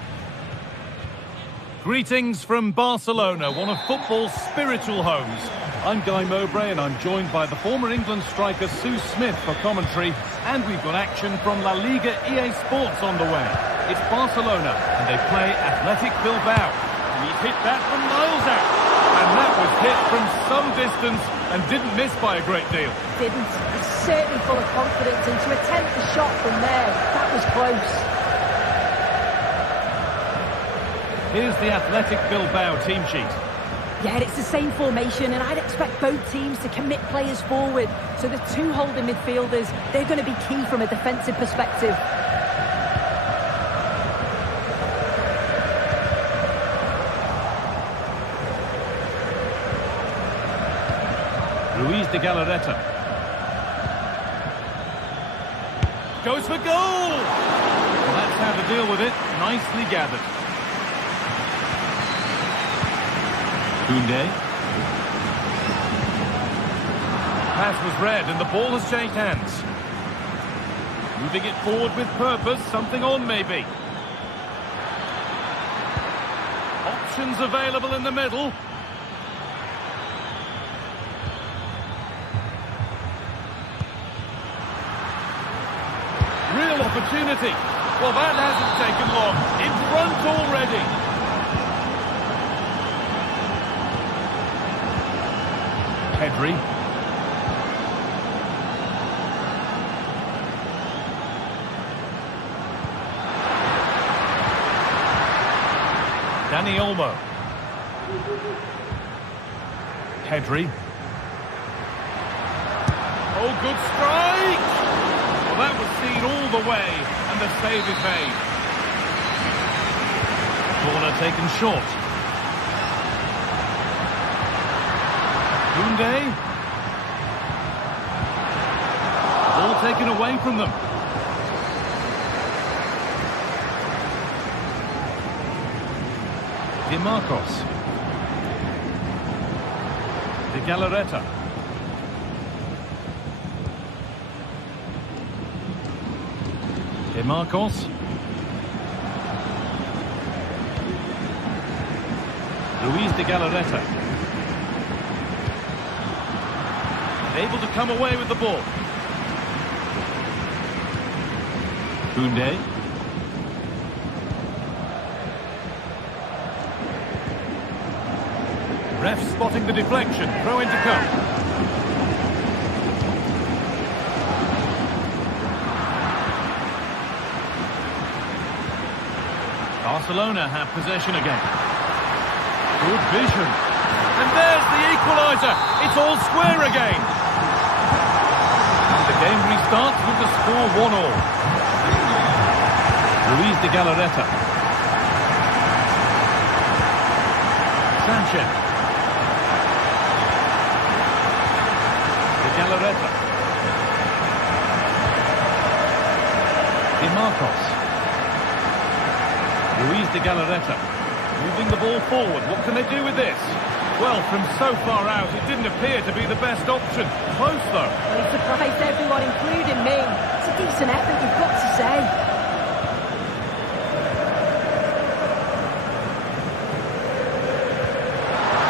Greetings from Barcelona, one of football's spiritual homes. I'm Guy Mowbray and I'm joined by the former England striker Sue Smith for commentary. And we've got action from La Liga GTSports on the way. It's Barcelona and they play Athletic Bilbao. And he's hit that from miles out. And that was hit from some distance and didn't miss by a great deal. Didn't. He's certainly full of confidence, and to attempt the shot from there, that was close. Here's the Athletic Bilbao team sheet. Yeah, it's the same formation, and I'd expect both teams to commit players forward. So the two holding midfielders, they're going to be key from a defensive perspective. Luis de Galarreta. Goes for goal! Well, that's how to deal with it. Nicely gathered. Koundé. Pass was read and the ball has changed hands. Moving it forward with purpose, something on maybe. Options available in the middle. Real opportunity. Well, that hasn't taken long. In front already. Pedri. Dani Olmo. Pedri. Oh, good strike! Well, that was seen all the way, and the save is made. Corner taken short. Koundé. Ball taken away from them. De Marcos. De Galarreta. De Marcos. Luis de Galarreta. Able to come away with the ball. Koundé. Ref spotting the deflection. Throw in to come. Barcelona have possession again. Good vision. And there's the equaliser. It's all square again. And the game restarts with the score 1-1. Luis de Galarreta. Sanchez. De Galarreta. De Marcos. Luis de Galarreta. Moving the ball forward. What can they do with this? Well, from so far out, it didn't appear to be the best option. Close, though. Well, he surprised everyone, including me. It's a decent effort, you've got to say.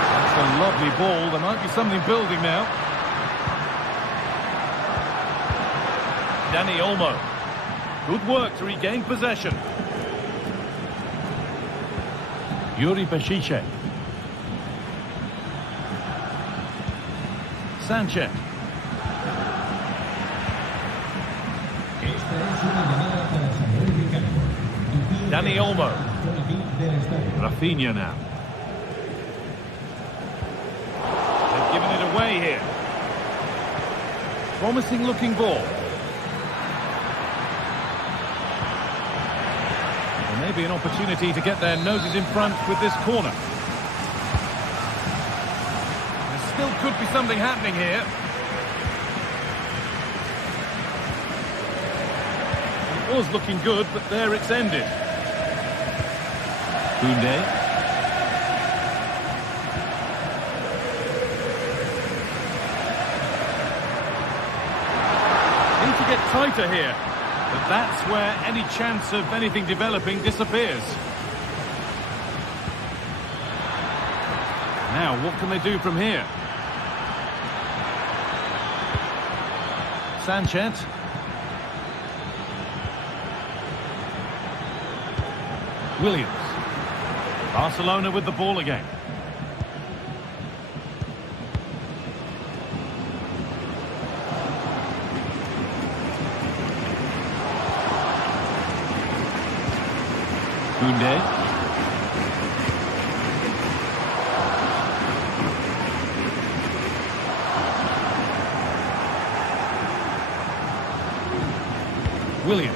That's a lovely ball. There might be something building now. Dani Olmo. Good work to regain possession. Yuri Peshice. Sanchez. Dani Olmo. Rafinha now. They've given it away here. Promising looking ball. There may be an opportunity to get their noses in front with this corner. Still could be something happening here. It was looking good, but there it's ended. Koundé. get tighter here. But that's where any chance of anything developing disappears. Now, what can they do from here? Sanchez. Williams. Barcelona with the ball again. Koundé. Williams.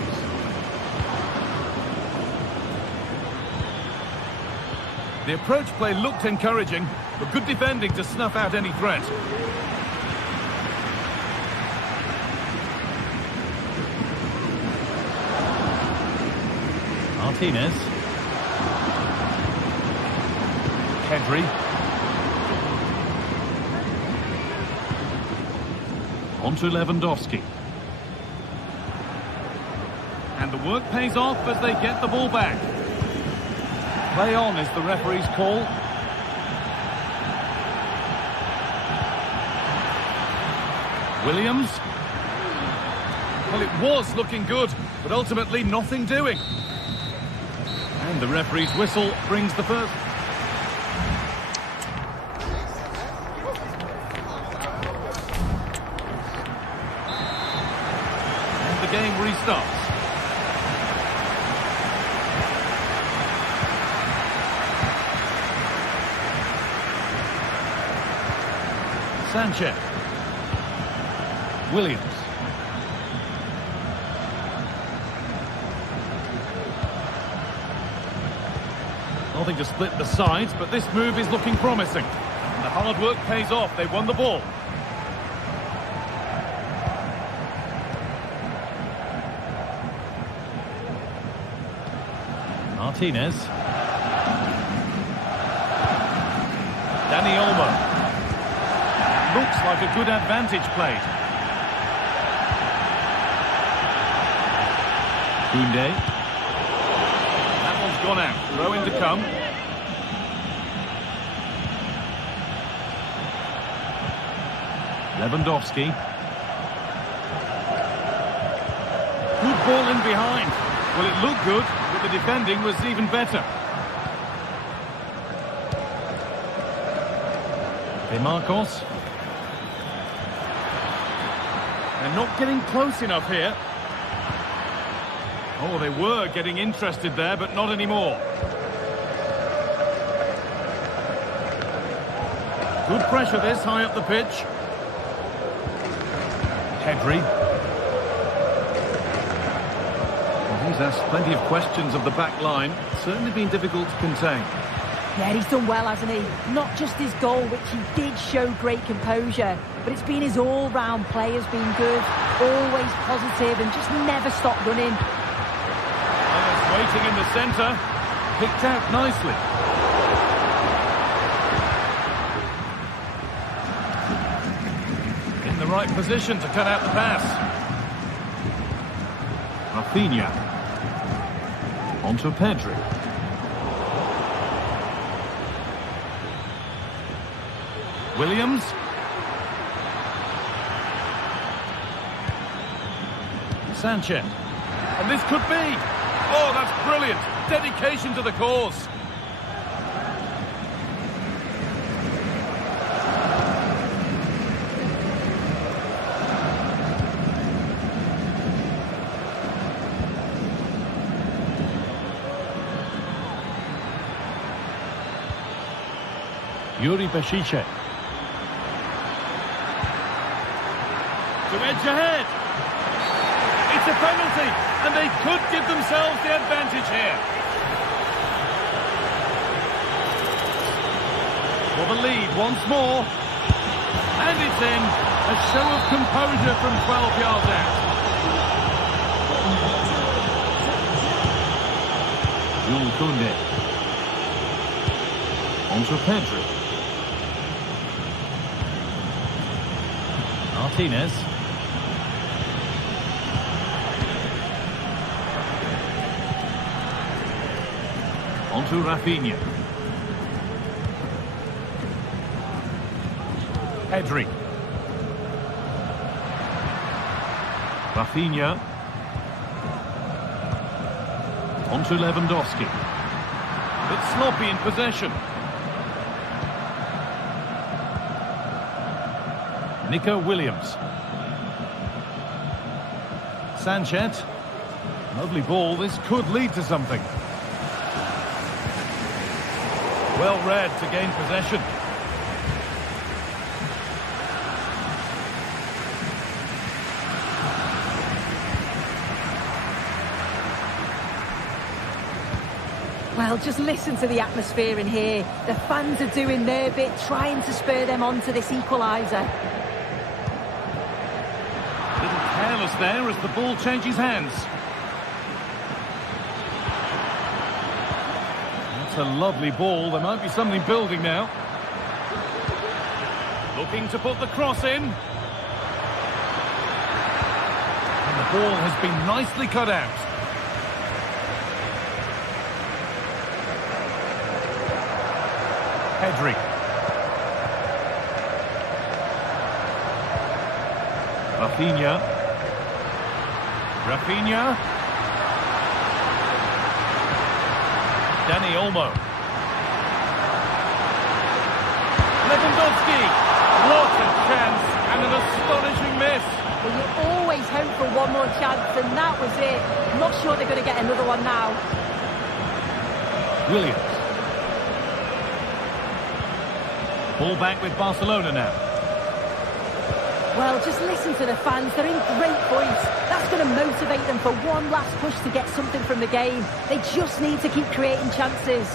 The approach play looked encouraging, but good defending to snuff out any threat. Martinez. Pedri. On to Lewandowski. And the work pays off as they get the ball back. Play on is the referee's call. Williams. Well, it was looking good, but ultimately nothing doing. And the referee's whistle brings the first. And the game restarts. Sanchez. Williams. Nothing to split the sides, but this move is looking promising. And the hard work pays off. They won the ball. Martinez. Dani Olmo. Looks like a good advantage played. Koundé. That one's gone out. Throw in to come. Lewandowski. Good ball in behind. Well, it looked good, but the defending was even better. De Marcos. They're not getting close enough here. Oh, they were getting interested there, but not anymore. Good pressure this, high up the pitch. Pedri. Well, he's asked plenty of questions of the back line. Certainly been difficult to contain. Yeah, he's done well, hasn't he? Not just his goal, which he did show great composure, but it's been his all-round play has been good, always positive and just never stopped running. And it's waiting in the centre, picked out nicely. In the right position to cut out the pass. Rafinha. On to Pedri. Williams. Sanchez. And this could be. Oh, that's brilliant. Dedication to the cause. Yuri Bešiček. To edge ahead. It's a penalty, and they could give themselves the advantage here. For the lead once more. And it's in. A show of composure from 12 yards out. Jules Koundé. On to Pedri. Martinez. Onto Rafinha. Pedri. Rafinha. Onto Lewandowski. It's sloppy in possession. Nico Williams. Sanchez. Lovely ball. This could lead to something. Well read to gain possession. Well, just listen to the atmosphere in here. The fans are doing their bit, trying to spur them on to this equaliser. Little careless there as the ball changes hands. That's a lovely ball. There might be something building now. Looking to put the cross in. And the ball has been nicely cut out. Pedri. Rafinha. Rafinha. Dani Olmo. Lewandowski. What a chance and an astonishing miss. Well, you always hope for one more chance, and that was it. I'm not sure they're going to get another one now. Williams. Ball back with Barcelona now. Well, just listen to the fans. They're in great voice. That's going to motivate them for one last push to get something from the game. They just need to keep creating chances.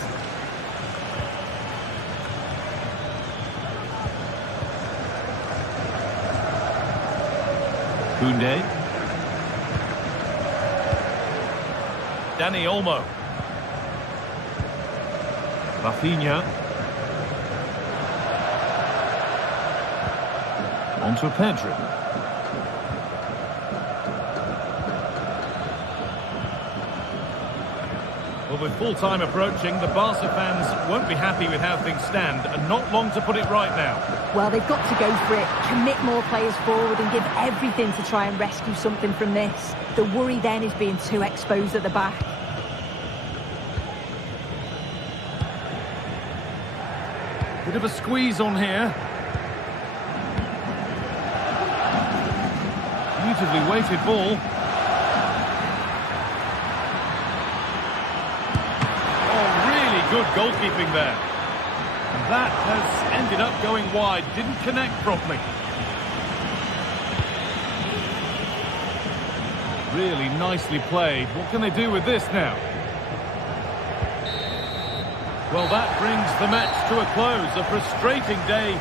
Koundé. Dani Olmo. Rafinha. Onto Pedri. Well, with full time approaching, the Barca fans won't be happy with how things stand, and not long to put it right now. Well, they've got to go for it, commit more players forward and give everything to try and rescue something from this. The worry then is being too exposed at the back. Bit of a squeeze on here. Beautifully weighted ball. Oh, really good goalkeeping there. And that has ended up going wide. Didn't connect properly. Really nicely played. What can they do with this now? Well, that brings the match to a close. A frustrating day.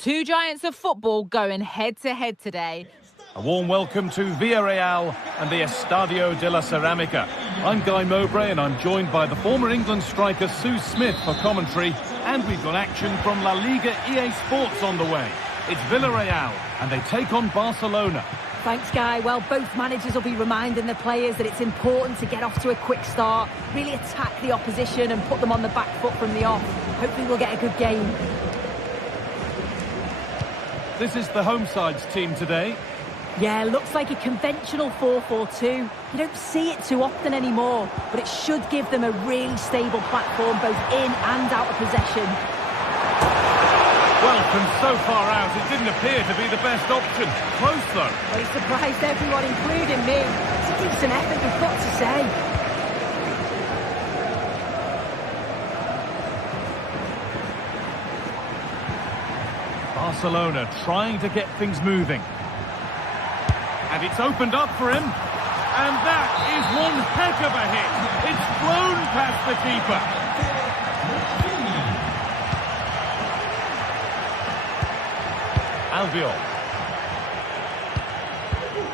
Two giants of football going head-to-head today. A warm welcome to Villarreal and the Estadio de la Ceramica. I'm Guy Mowbray and I'm joined by the former England striker Sue Smith for commentary. And we've got action from La Liga EA Sports on the way. It's Villarreal and they take on Barcelona. Thanks, Guy. Well, both managers will be reminding the players that it's important to get off to a quick start, really attack the opposition and put them on the back foot from the off. Hopefully we'll get a good game. This is the home side's team today. Yeah, looks like a conventional 4-4-2. You don't see it too often anymore, but it should give them a really stable platform both in and out of possession. Well, from so far out, it didn't appear to be the best option. Close, though. Well, he surprised everyone, including me. It's a decent effort, you've got to say. Barcelona trying to get things moving. And it's opened up for him. And that is one heck of a hit. It's flown past the keeper. Albiol.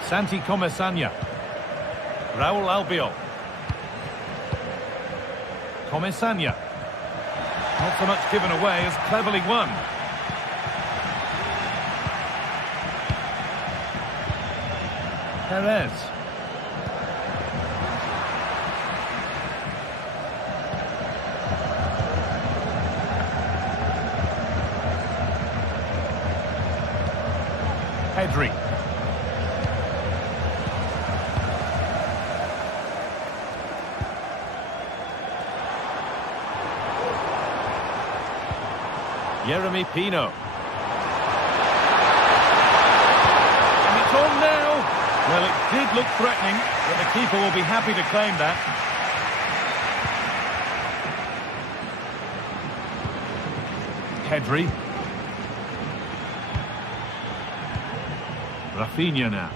Santi Comesaña. Raúl Albiol. Comesaña. Not so much given away as cleverly won. Perez. Pedri. Jeremy Pino. And it's on now. Well, it did look threatening, but the keeper will be happy to claim that. Pedri. Rafinha now.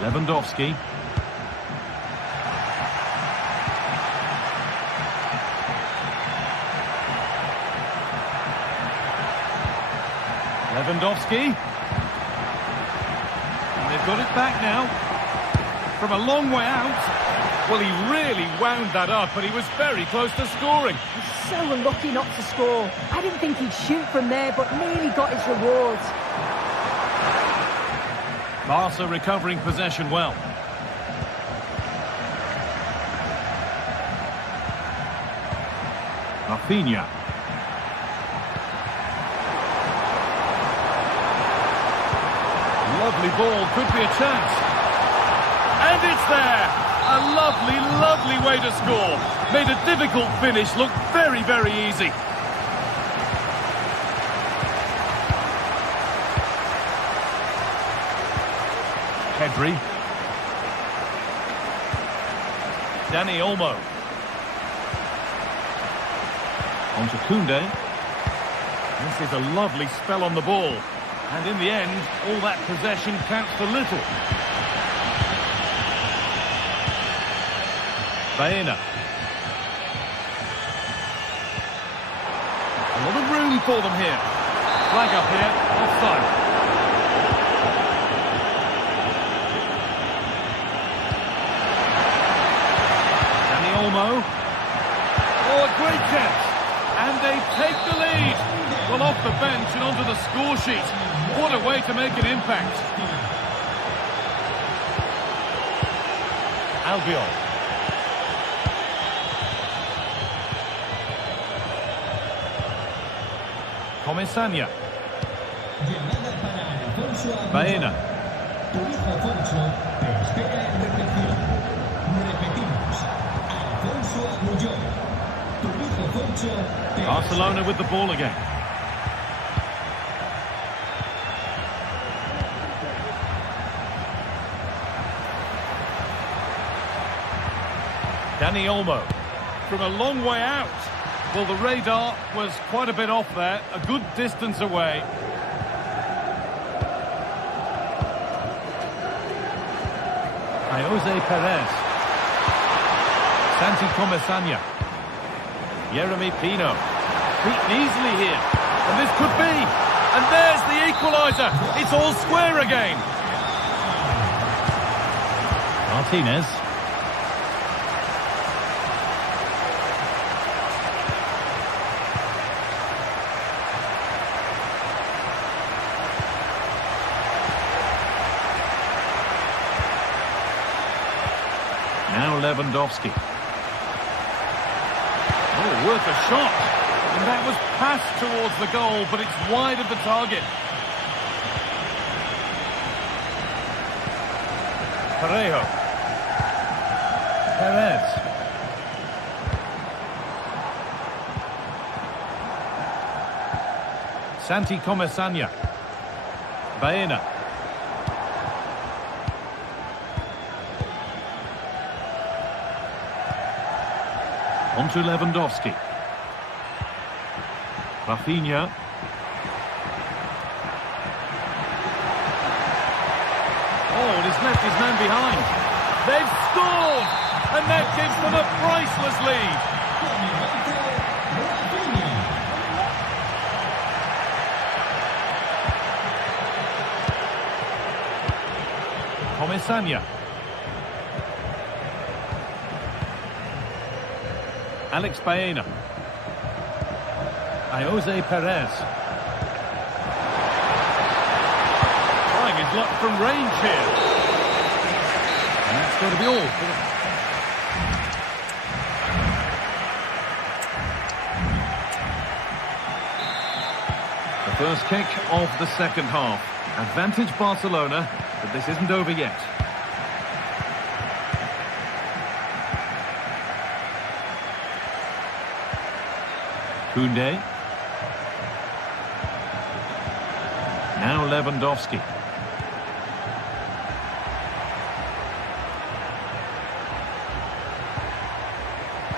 Lewandowski. Lewandowski. And they've got it back now. From a long way out. Well, he really wound that up, but he was very close to scoring. He's so unlucky not to score. I didn't think he'd shoot from there, but nearly got his rewards. Barca recovering possession well. Rafinha. Lovely ball, could be a chance. And it's there! A lovely, lovely way to score. Made a difficult finish look very, very easy. Pedri. Dani Olmo. On to Koundé. This is a lovely spell on the ball. And in the end, all that possession counts for little. Bayern. A lot of room for them here. Flag up here, offside. Dani Olmo. Oh, a great chance. And they take the lead. Well, off the bench and onto the score sheet. What a way to make an impact. Albiol. Comesaña. Bayern. Barcelona with the ball again. Dani Olmo from a long way out. Well, the radar was quite a bit off there, a good distance away. Jose Perez. Santi Comesaña. Jeremy Pino. beaten easily here. And this could be. And there's the equaliser. It's all square again. Martinez. Now Lewandowski. Oh, worth a shot. And that was passed towards the goal, but it's wide of the target. Parejo. Perez. Santi Comesania. Baena. On to Lewandowski. Rafinha. Oh, and he's left his man behind. They've scored! And that gives them a priceless lead. Comesania. Alex Baena. Jose Perez. Trying his luck from range here. And that's going to be all. The first kick of the second half. Advantage Barcelona, but this isn't over yet. Koundé. Now Lewandowski.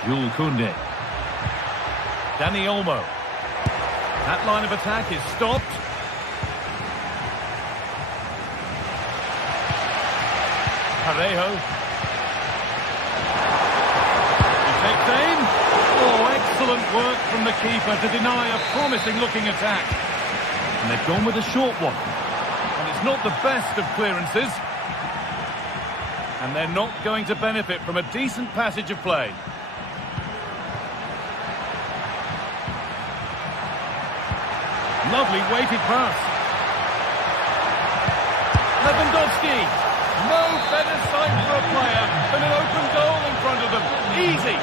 Jules Koundé. Dani Olmo. That line of attack is stopped. Parejo. He takes aim. Oh, excellent work from the keeper to deny a promising-looking attack. And they've gone with a short one. And it's not the best of clearances. And they're not going to benefit from a decent passage of play. Lovely weighted pass. Lewandowski. No better sight for a player than an open goal in front of them. Easy.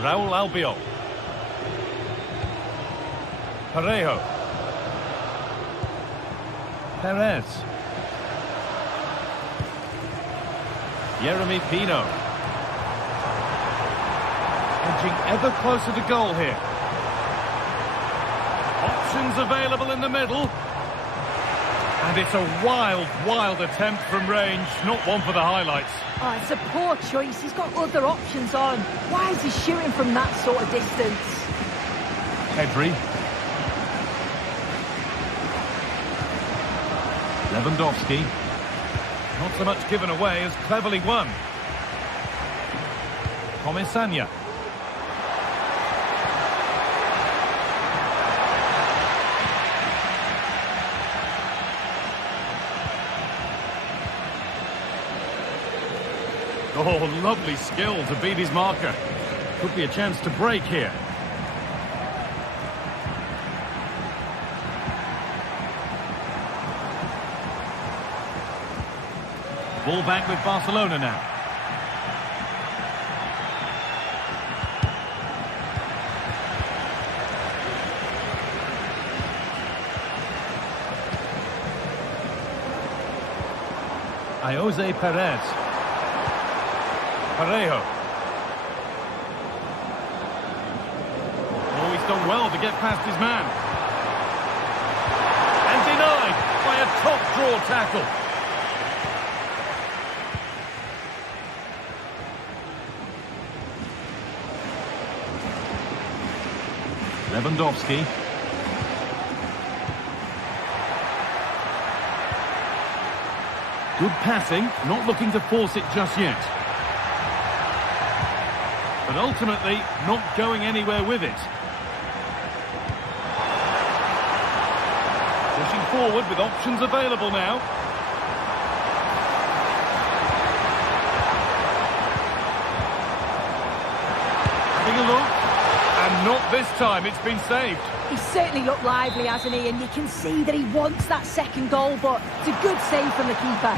Raul Albiol. Parejo. Perez. Jeremy Pino. Edging ever closer to goal here. Options available in the middle. And it's a wild, wild attempt from range. Not one for the highlights. Oh, it's a poor choice. He's got other options on. Why is he shooting from that sort of distance? Pedri. Lewandowski. Not so much given away as cleverly won. Comesania. Oh, lovely skill to beat his marker. Could be a chance to break here. Ball back with Barcelona now. Jose Perez. Parejo. Oh, he's done well to get past his man. And denied by a top-draw tackle. Lewandowski. Good passing, not looking to force it just yet. But ultimately, not going anywhere with it. Pushing forward with options available now. Having a look. And not this time, it's been saved. He's certainly looked lively, hasn't he? And you can see that he wants that second goal, but it's a good save from the keeper.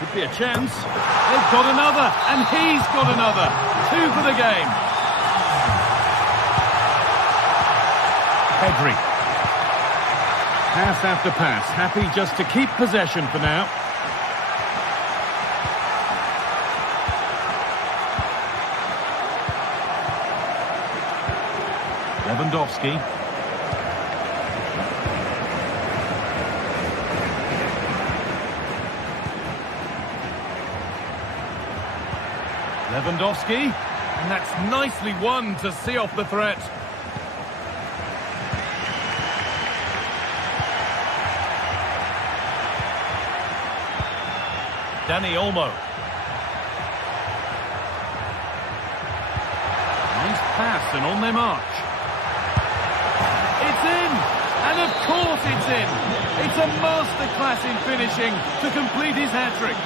Could be a chance. They've got another, and he's got another. 2 for the game. Pedri. Pass after pass, happy just to keep possession for now. Lewandowski. Lewandowski, and that's nicely won to see off the threat. Dani Olmo. Nice pass and on their march. It's in! And of course it's in! It's a masterclass in finishing to complete his hat-trick.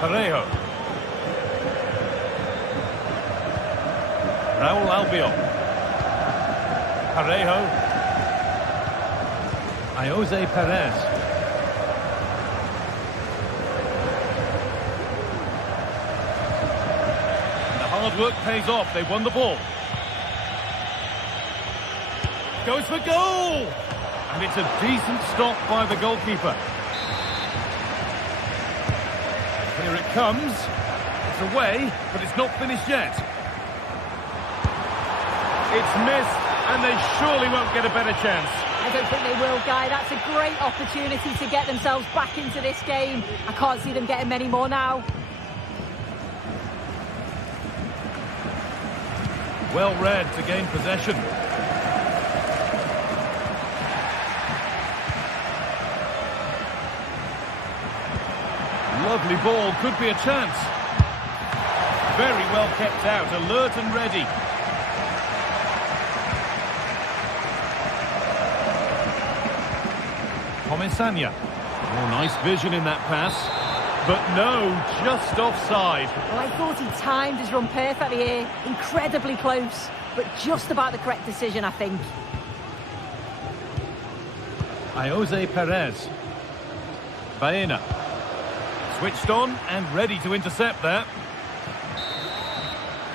Parejo. Raul Albiol. Parejo. Jose Perez. And the hard work pays off. They won the ball. Goes for goal! And it's a decent stop by the goalkeeper. Here it comes. It's away, but it's not finished yet. It's missed, and they surely won't get a better chance. I don't think they will, Guy. That's a great opportunity to get themselves back into this game. I can't see them getting many more now. Well read to gain possession. Lovely ball, could be a chance. Very well kept out, alert and ready. Comesaña. Oh, nice vision in that pass. But no, just offside. Well, I thought he timed his run perfectly here. Incredibly close, but just about the correct decision, I think. Jose Perez. Baena. Switched on and ready to intercept there.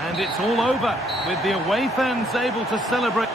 And it's all over, with the away fans able to celebrate.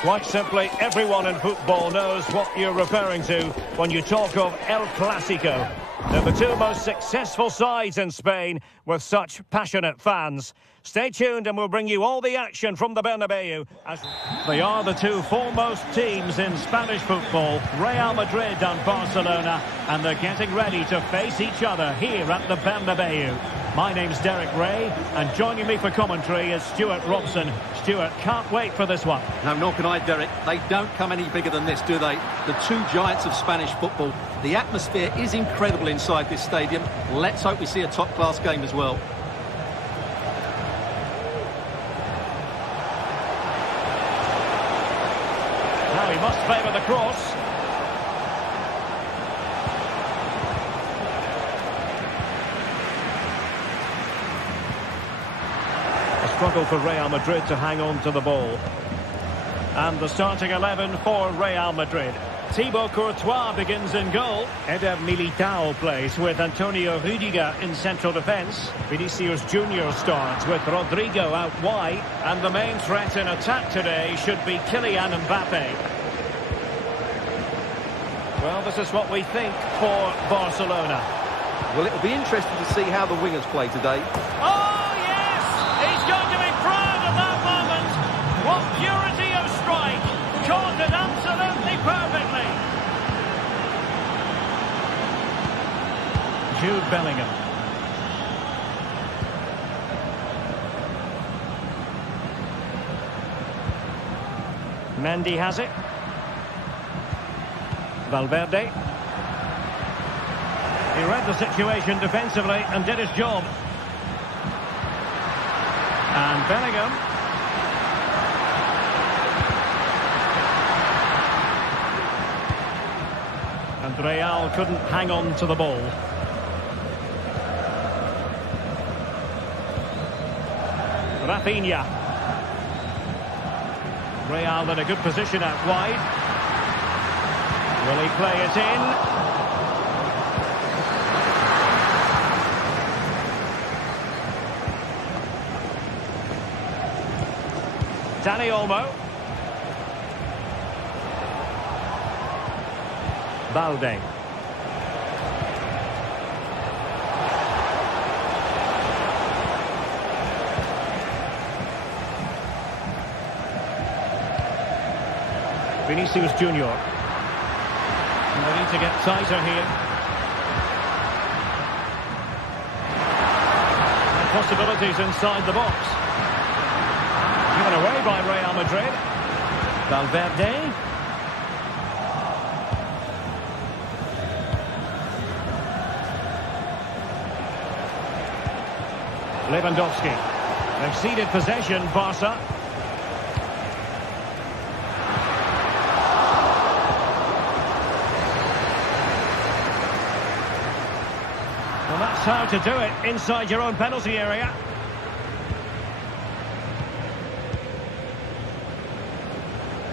Quite simply, everyone in football knows what you're referring to when you talk of El Clasico. They're the two most successful sides in Spain with such passionate fans. Stay tuned and we'll bring you all the action from the Bernabeu. As they are the two foremost teams in Spanish football, Real Madrid and Barcelona, and they're getting ready to face each other here at the Bernabeu. My name's Derek Ray, and joining me for commentary is Stuart Robson. Stuart, can't wait for this one. No, nor can I, Derek. They don't come any bigger than this, do they? The two giants of Spanish football. The atmosphere is incredible inside this stadium. Let's hope we see a top-class game as well. Now he must favour the cross. Struggle for Real Madrid to hang on to the ball. And the starting 11 for Real Madrid. Thibaut Courtois begins in goal. Eder Militao plays with Antonio Rüdiger in central defence. Vinicius Junior starts with Rodrigo out wide. And the main threat in attack today should be Kylian Mbappe. Well, this is what we think for Barcelona. Well, it'll be interesting to see how the wingers play today. Oh! He's going to be proud of that moment. What purity of strike. Caught it absolutely perfectly. Jude Bellingham. Mendy has it. Valverde. He read the situation defensively and did his job. And Bellingham. And Real couldn't hang on to the ball. Rafinha. Real in a good position out wide. Will he play it in? Dani Olmo. Balde. Vinicius Junior. And they need to get tighter here. And possibilities inside the box. Given away by Real Madrid. Valverde. Lewandowski. They've ceded possession, Barca. Well, that's how to do it inside your own penalty area.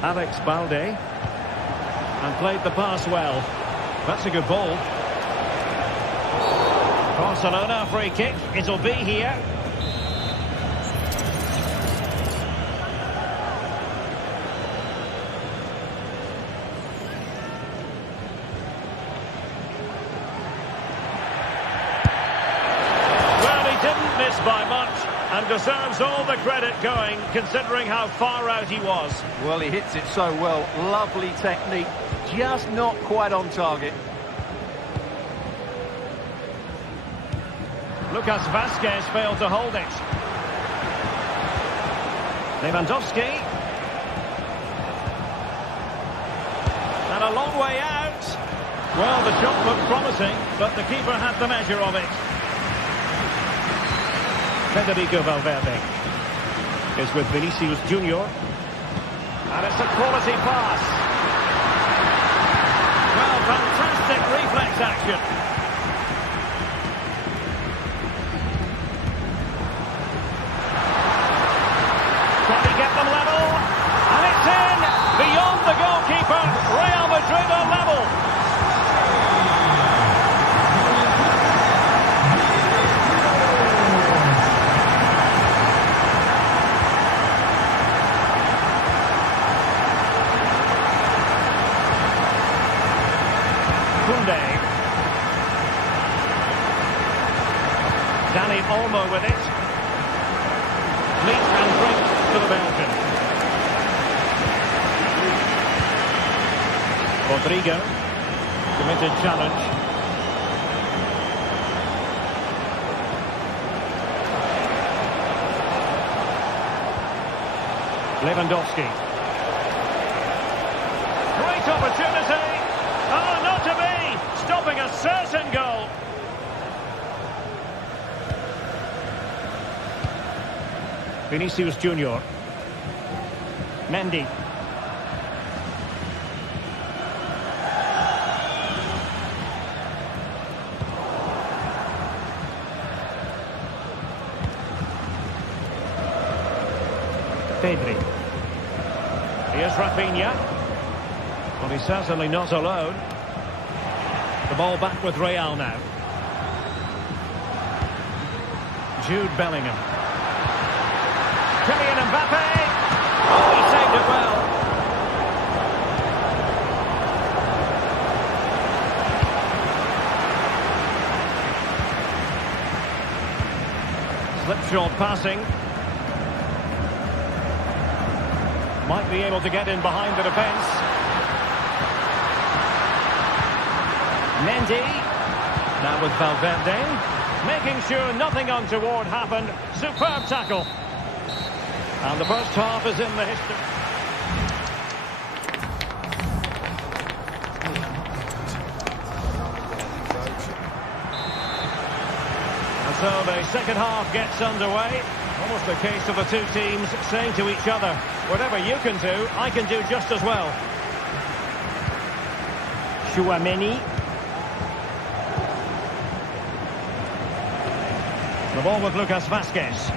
Alex Balde. And played the pass well. That's a good ball. Barcelona free kick. It'll be here. Well, he didn't miss by much and deserves all the credit going, considering how far out he was. Well, he hits it so well. Lovely technique. Just not quite on target. Lucas Vazquez failed to hold it. Lewandowski. And a long way out. Well, the shot looked promising, but the keeper had the measure of it. Federico Valverde is with Vinicius Junior. And it's a quality pass. Well, fantastic reflex action. Get them level, and it's in, beyond the goalkeeper. Real Madrid are level. Olmo with it. Meat and drink for the Belgian. Rodrigo. Committed challenge. Lewandowski. Great opportunity. Oh, not to be. Stopping a certain goal. Vinicius Junior. Mendy. Pedri. Here's Rafinha. Well, he's certainly not alone. The ball back with Real now. Jude Bellingham. Kylian Mbappe. Oh, he saved it well. Slipshod passing. Might be able to get in behind the defence. Mendy. Now with Valverde. Making sure nothing untoward happened. Superb tackle. And the first half is in the history. And so the second half gets underway. Almost a case of the two teams saying to each other, whatever you can do, I can do just as well. Tchouaméni. The ball with Lucas Vázquez.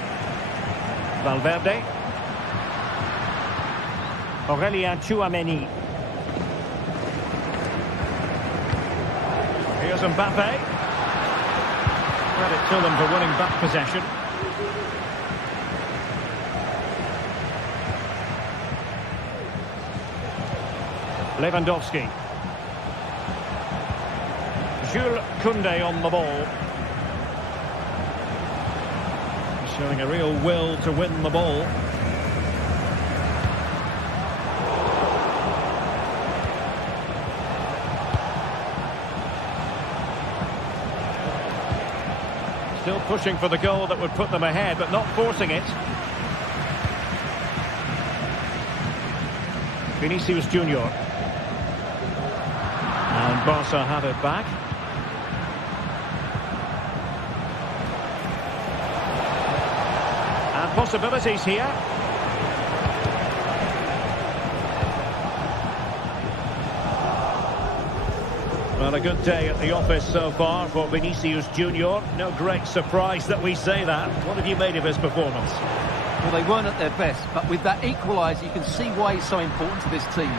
Valverde. Aurélien Tchouaméni. Here's Mbappe. Credit to them for winning back possession. Lewandowski. Jules Koundé on the ball. Showing a real will to win the ball. Still pushing for the goal that would put them ahead, but not forcing it. Vinicius Junior. And Barca have it back. And possibilities here. Well, a good day at the office so far for Vinicius Junior. No great surprise that we say that. What have you made of his performance? Well, they weren't at their best, but with that equaliser, you can see why he's so important to this team.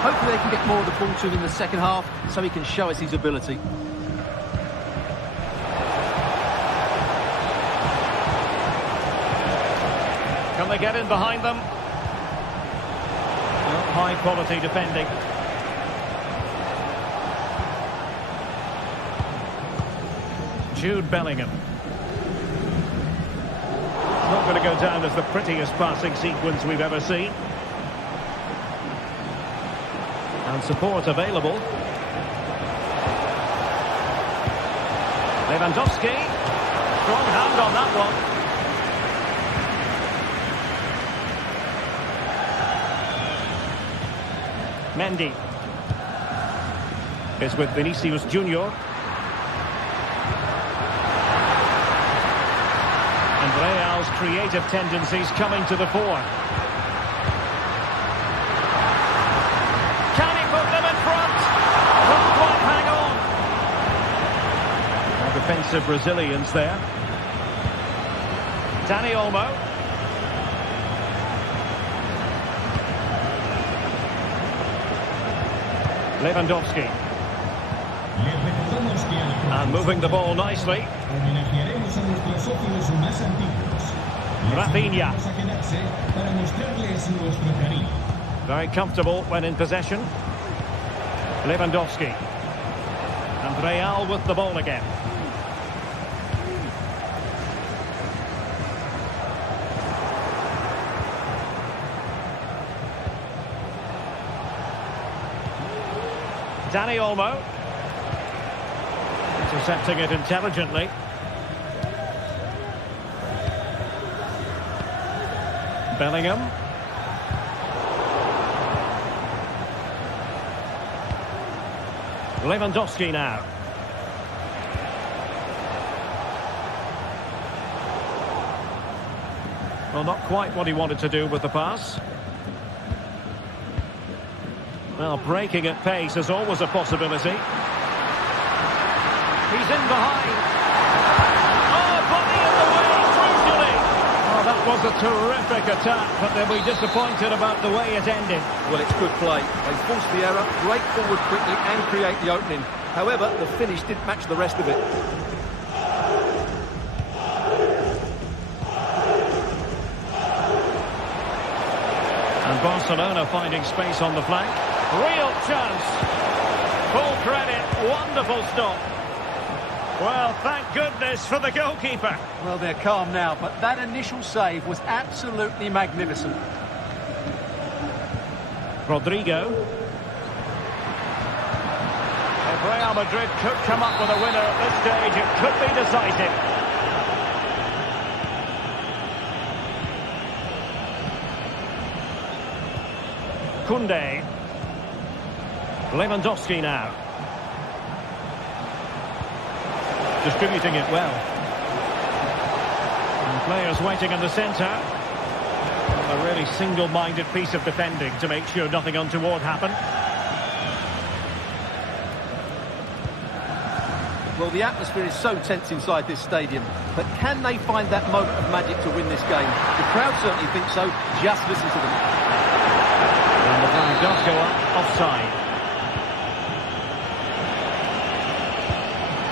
Hopefully they can get more of the ball to him in the second half so he can show us his ability. Can they get in behind them? Well, high quality defending. Jude Bellingham. It's not going to go down as the prettiest passing sequence we've ever seen. And support available. Lewandowski. Strong hand on that one. Mendy is with Vinicius Junior. And Real's creative tendencies coming to the fore. Can he put them in front? Couldn't quite hang on. Now defensive resilience there. Dani Olmo. Lewandowski. And moving the ball nicely. Rafinha. Very comfortable when in possession. Lewandowski. And Real with the ball again. Dani Olmo. Intercepting it intelligently. Bellingham. Lewandowski now. Well, not quite what he wanted to do with the pass. Well, breaking at pace is always a possibility. He's in behind. Oh, body in the way, crucially. Oh, that was a terrific attack, but they'll be disappointed about the way it ended. Well, it's good play. They forced the error, break forward quickly and create the opening. However, the finish didn't match the rest of it. And Barcelona finding space on the flank. Real chance. Full credit. Wonderful stop. Well, thank goodness for the goalkeeper. Well, they're calm now, but that initial save was absolutely magnificent. Rodrigo. If Real Madrid could come up with a winner at this stage, it could be decisive. Koundé. Lewandowski now. Distributing it well. And players waiting in the centre. A really single-minded piece of defending to make sure nothing untoward happened. Well, the atmosphere is so tense inside this stadium, but can they find that moment of magic to win this game? The crowd certainly think so. Just listen to them. And the flag does go up, offside.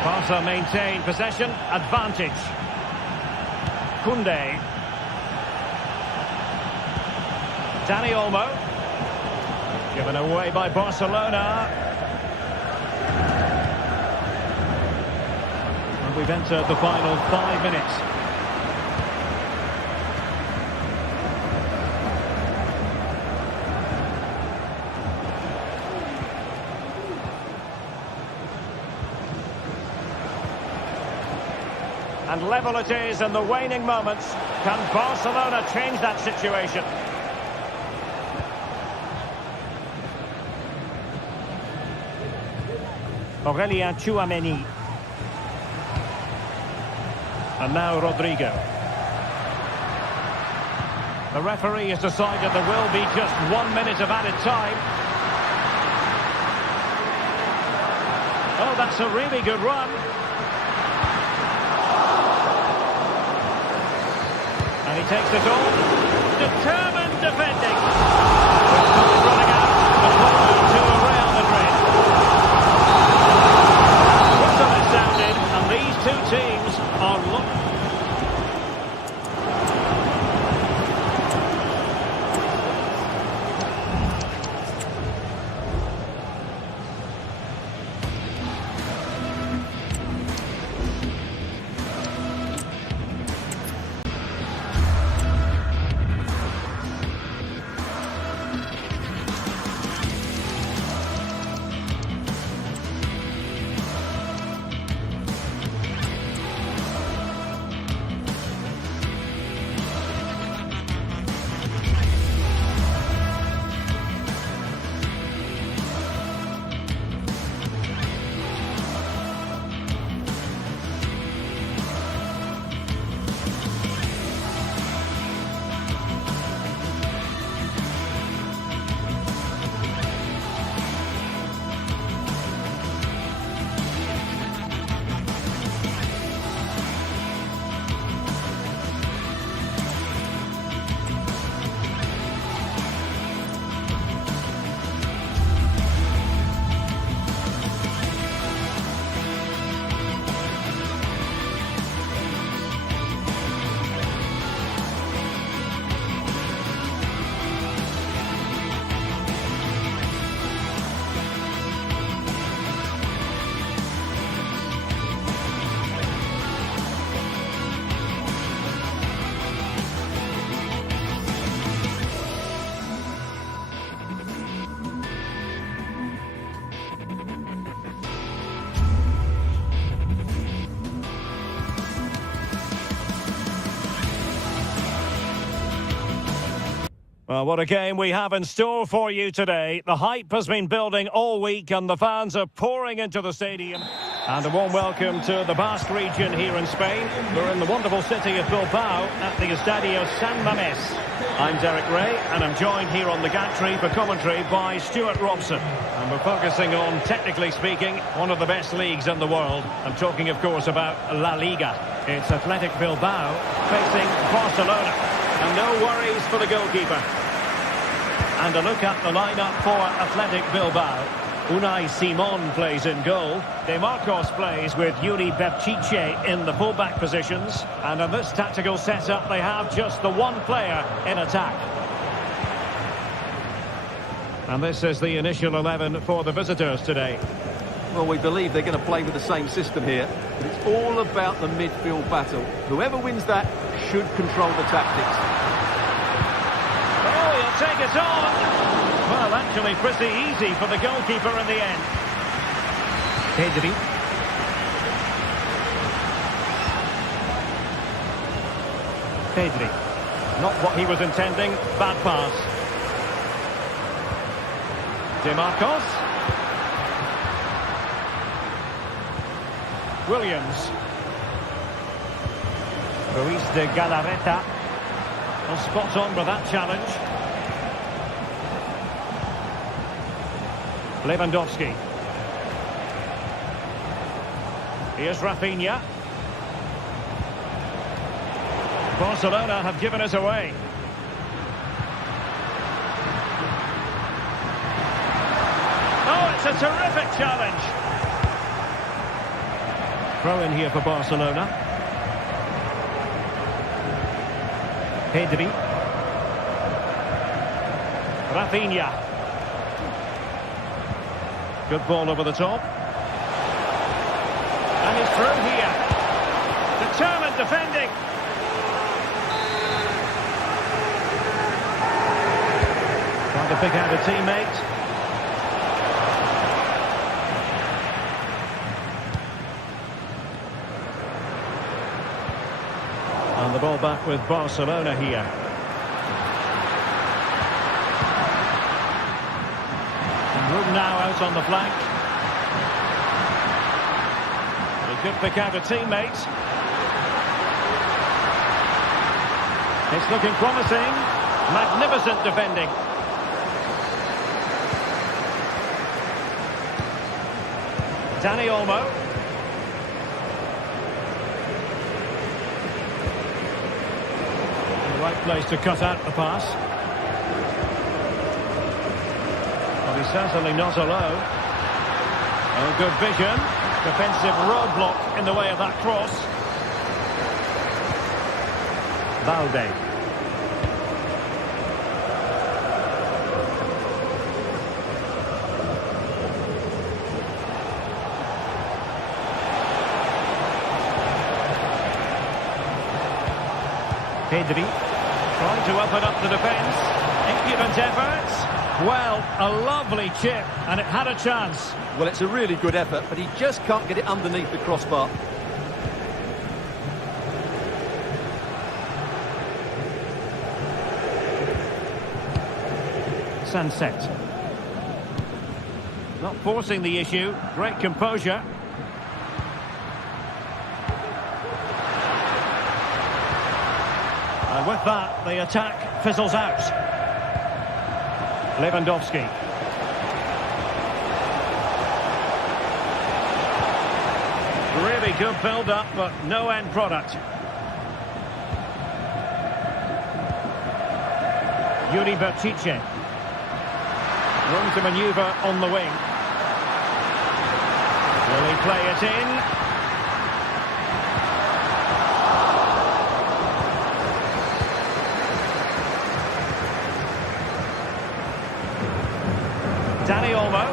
Barca maintain possession, advantage. Koundé. Dani Olmo. Given away by Barcelona. And we've entered the final 5 minutes. And level it is in the waning moments. Can Barcelona change that situation? Aurelien Tchouameni. And now Rodrigo. The referee has decided there will be just 1 minute of added time. Oh, that's a really good run. And he takes it on. Determined defending. With time running out. The corner to Real Madrid. Whistle is sounded, and these two teams are looking. Well, what a game we have in store for you today. The hype has been building all week and the fans are pouring into the stadium. And a warm welcome to the Basque region here in Spain. We're in the wonderful city of Bilbao at the Estadio San Mamés. I'm Derek Ray and I'm joined here on the gantry for commentary by Stuart Robson. And we're focusing on, technically speaking, one of the best leagues in the world. I'm talking, of course, about La Liga. It's Athletic Bilbao facing Barcelona. And no worries for the goalkeeper. And a look at the lineup for Athletic Bilbao. Unai Simon plays in goal. De Marcos plays with Yuri Berchiche in the fullback positions. And in this tactical setup, they have just the one player in attack. And this is the initial 11 for the visitors today. Well, we believe they're going to play with the same system here, but it's all about the midfield battle. Whoever wins that should control the tactics. Oh, he'll take it on. Well, actually pretty easy for the goalkeeper in the end. Pedri. Pedri. Not what he was intending. Bad pass. De Marcos. Williams. Ruiz de Galarreta. Well, spot on with that challenge. Lewandowski. Here's Rafinha. Barcelona have given us away. Oh, it's a terrific challenge. Throw in here for Barcelona. Pedri. Rafinha. Good ball over the top. And he's through here. Determined defending. Trying to pick out a teammate. And the ball back with Barcelona here. Room now out on the flank. He could pick out a teammate. It's looking promising. Magnificent defending. Dani Olmo. The right place to cut out the pass. He's certainly not alone. Oh, good vision. Defensive roadblock in the way of that cross. Valde. Pedri. Trying to open up the defence. Impudent efforts. Well, a lovely chip, and it had a chance. Well, it's a really good effort, but he just can't get it underneath the crossbar. Sunset. Not forcing the issue. Great composure. And with that, the attack fizzles out. Lewandowski. Really good build-up, but no end product. Yuri Berchiche. Room to manoeuvre on the wing. Will he play it in? Dani Olmo.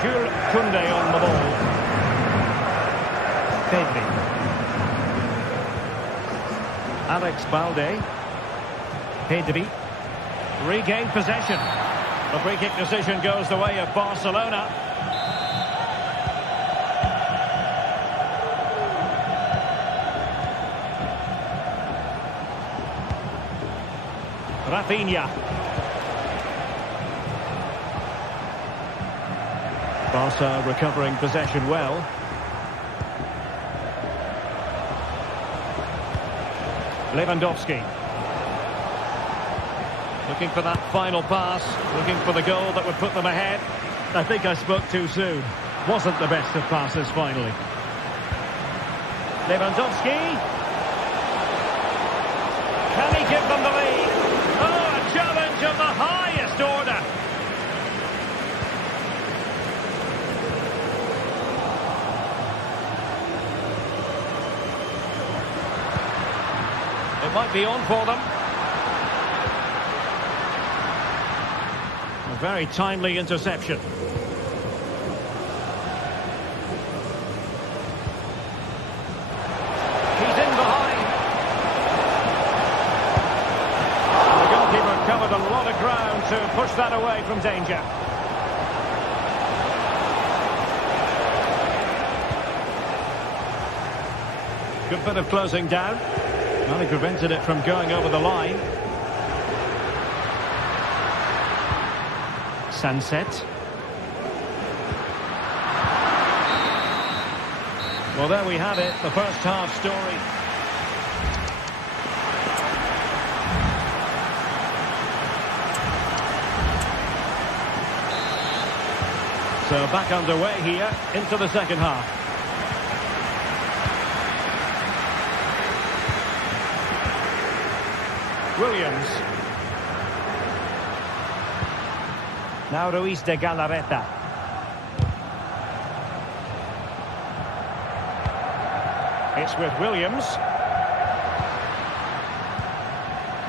Jules Koundé on the ball. Pedri. Alex Balde. Pedri. Regained possession. The free kick decision goes the way of Barcelona. Rafinha. Barca recovering possession well. Lewandowski. Looking for that final pass, looking for the goal that would put them ahead. I think I spoke too soon. Wasn't the best of passes finally. Lewandowski. Can he give them the lead? Oh, a challenge of the highest order. It might be on for them. A very timely interception. He's in behind. The goalkeeper covered a lot of ground to push that away from danger. Good bit of closing down. Well, he prevented it from going over the line. Sunset. Well, there we have it, the first half story. So back underway here into the second half. Williams. Now Ruiz de Galarreta. It's with Williams.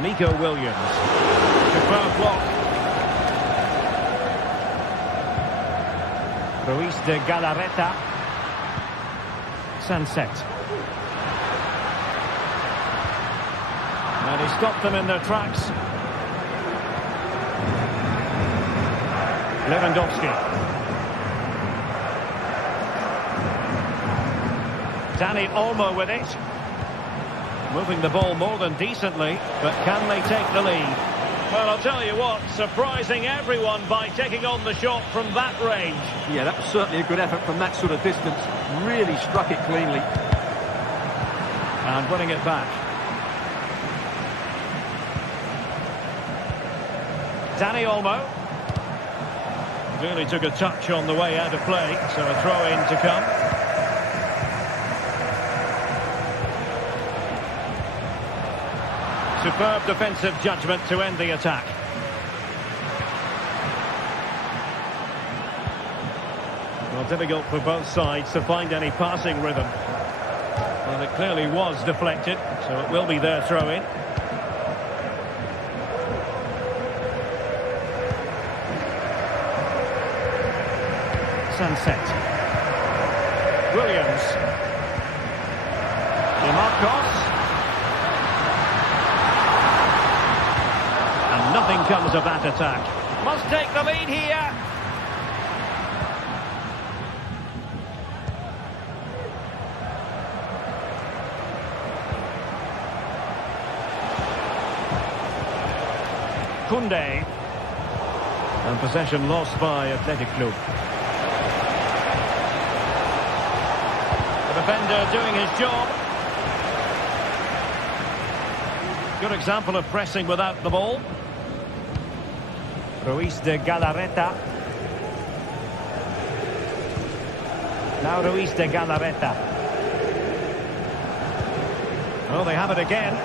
Nico Williams. Superb block. Ruiz de Galarreta. Sunset. And he stopped them in their tracks. Lewandowski. Dani Olmo with it. Moving the ball more than decently, but can they take the lead? Well, I'll tell you what, surprising everyone by taking on the shot from that range. Yeah, that was certainly a good effort from that sort of distance. Really struck it cleanly. And winning it back. Dani Olmo. Really took a touch on the way out of play, so a throw-in to come. Superb defensive judgment to end the attack. Well, difficult for both sides to find any passing rhythm. Well, it clearly was deflected, so it will be their throw-in. Sunset. Williams. DeMarcos. And nothing comes of that attack. Must take the lead here. Koundé. And possession lost by Athletic Club. Defender doing his job. Good example of pressing without the ball. Ruiz de Galarreta. Now Ruiz de Galarreta. Oh, they have it again.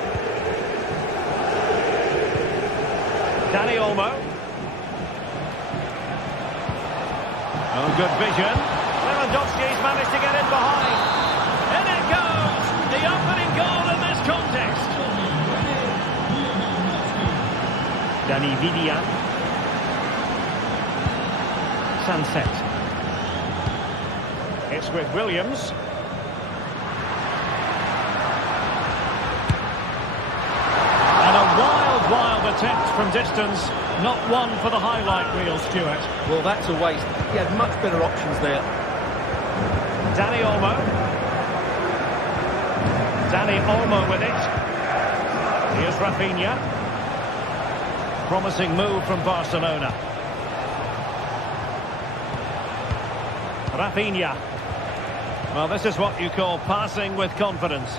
Dani Olmo. Oh, good vision. Lewandowski's managed to get in behind. In it goes! The opening goal in this contest. Dani Vidia. Sunset. It's with Williams. And a wild attempt from distance. Not one for the highlight reel, Stuart. Well, that's a waste. He had much better options there. Dani Olmo. Dani Olmo with it. Here's Rafinha. Promising move from Barcelona. Rafinha. Well, this is what you call passing with confidence.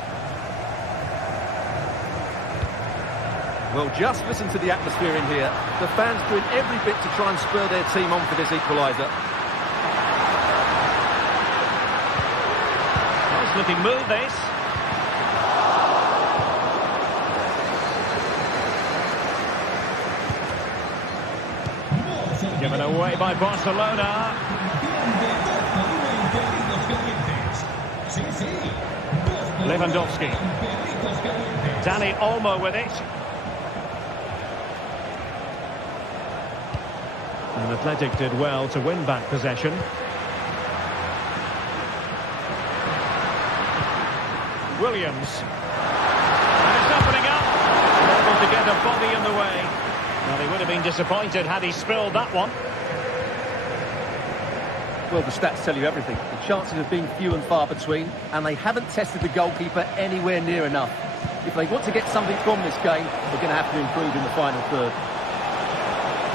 Well, just listen to the atmosphere in here. The fans doing every bit to try and spur their team on for this equaliser. Nice looking move, this. Given away by Barcelona. Lewandowski. Dani Olmo with it. And Athletic did well to win back possession. Williams. And it's opening up. Able to get a body in the way. Well, he would have been disappointed had he spilled that one. Well, the stats tell you everything. The chances have been few and far between, and they haven't tested the goalkeeper anywhere near enough. If they want to get something from this game, they're going to have to improve in the final third.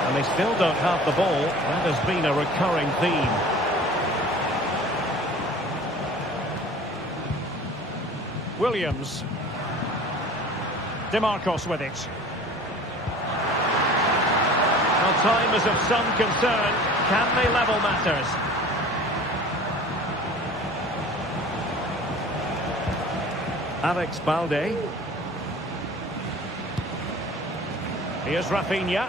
And they still don't have the ball. That has been a recurring theme. Williams. DeMarcos with it. Well, time is of some concern. Can they level matters? Alex Balde. Here's Rafinha.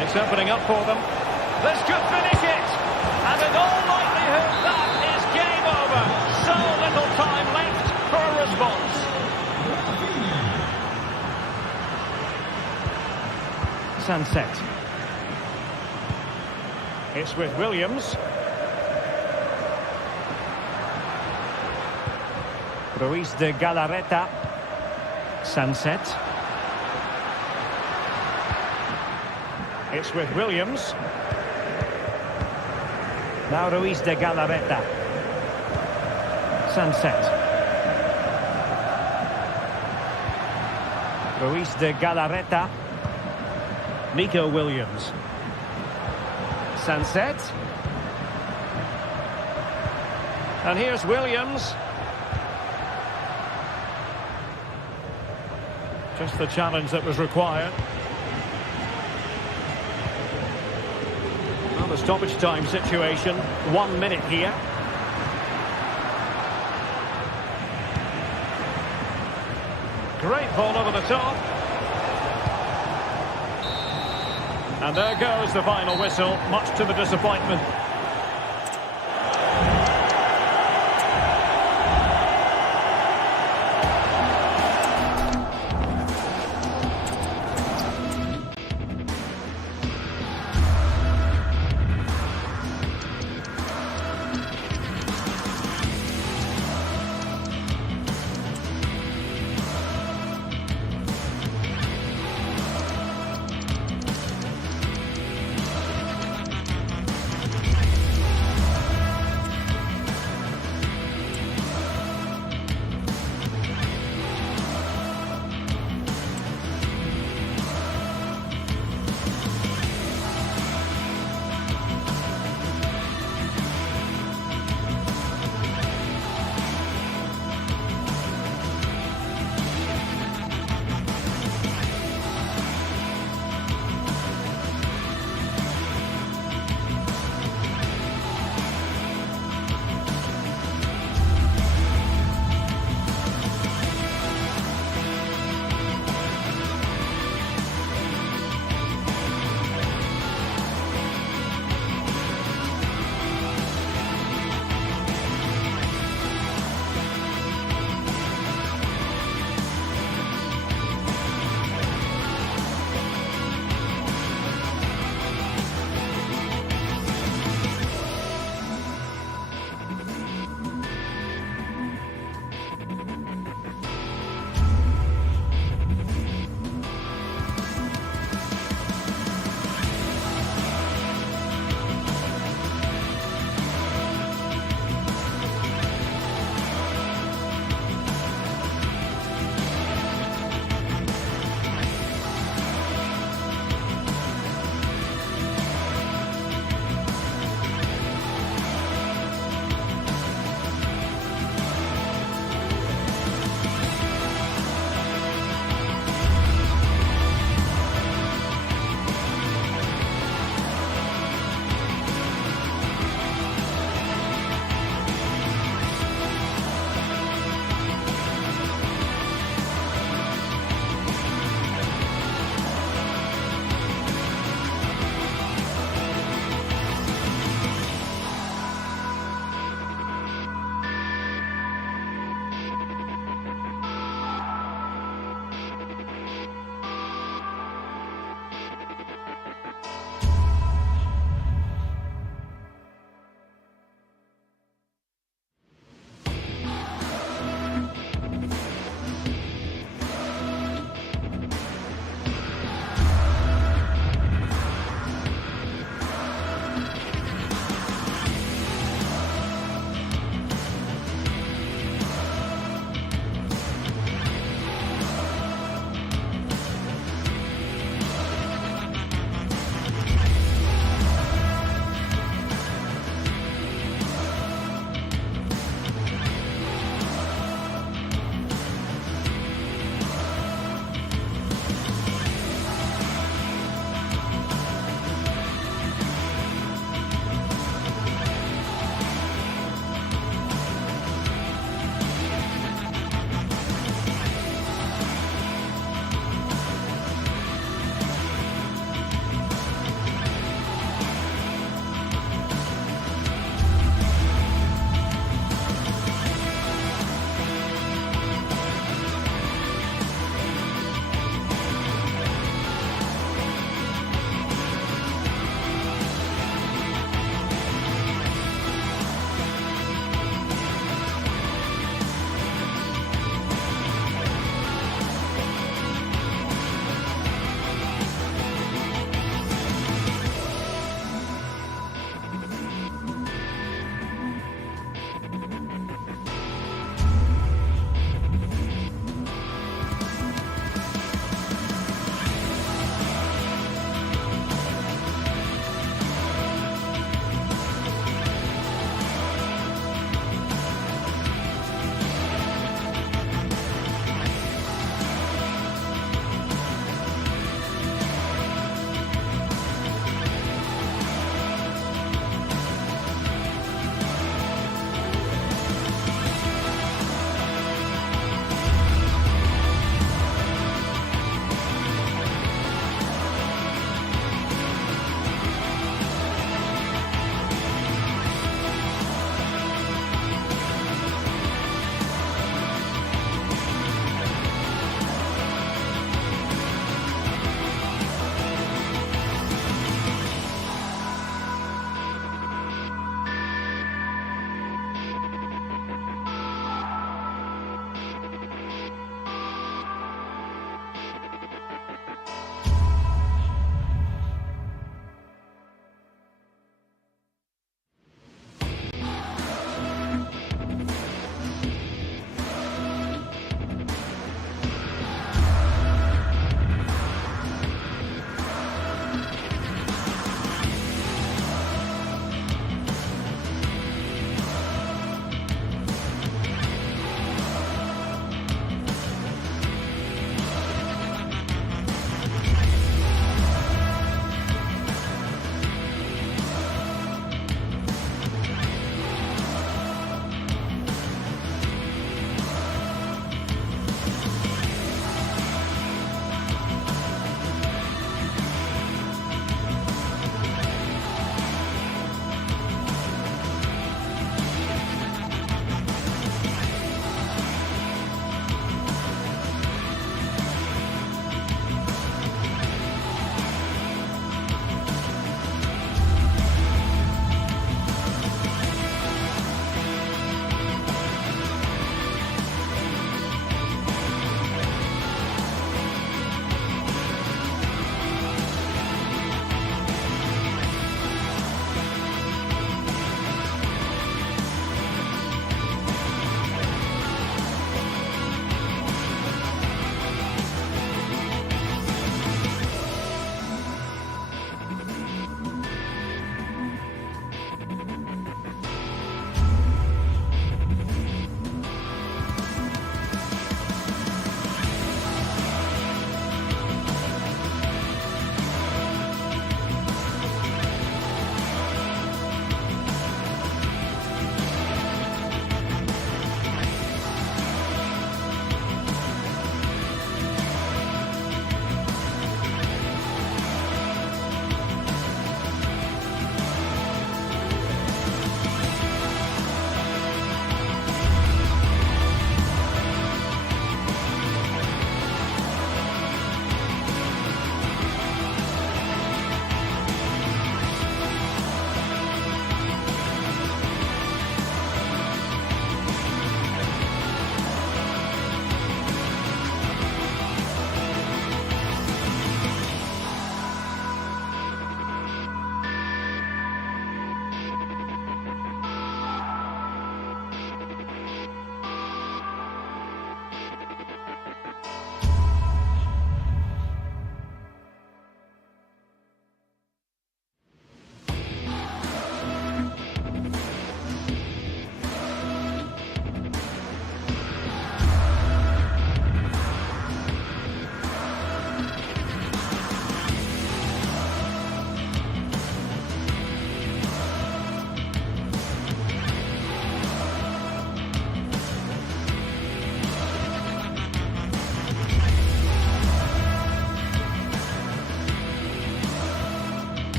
It's opening up for them. This could finish it. And in all likelihood, that is game over. So little time left for a response. Sunset. It's with Williams. Ruiz de Galarreta. Sunset. It's with Williams. Now Ruiz de Galarreta. Sunset. Ruiz de Galarreta. Nico Williams. Sunset. And here's Williams. Just the challenge that was required. Well, the stoppage time situation. 1 minute here. Great ball over the top. And there goes the final whistle, much to the disappointment.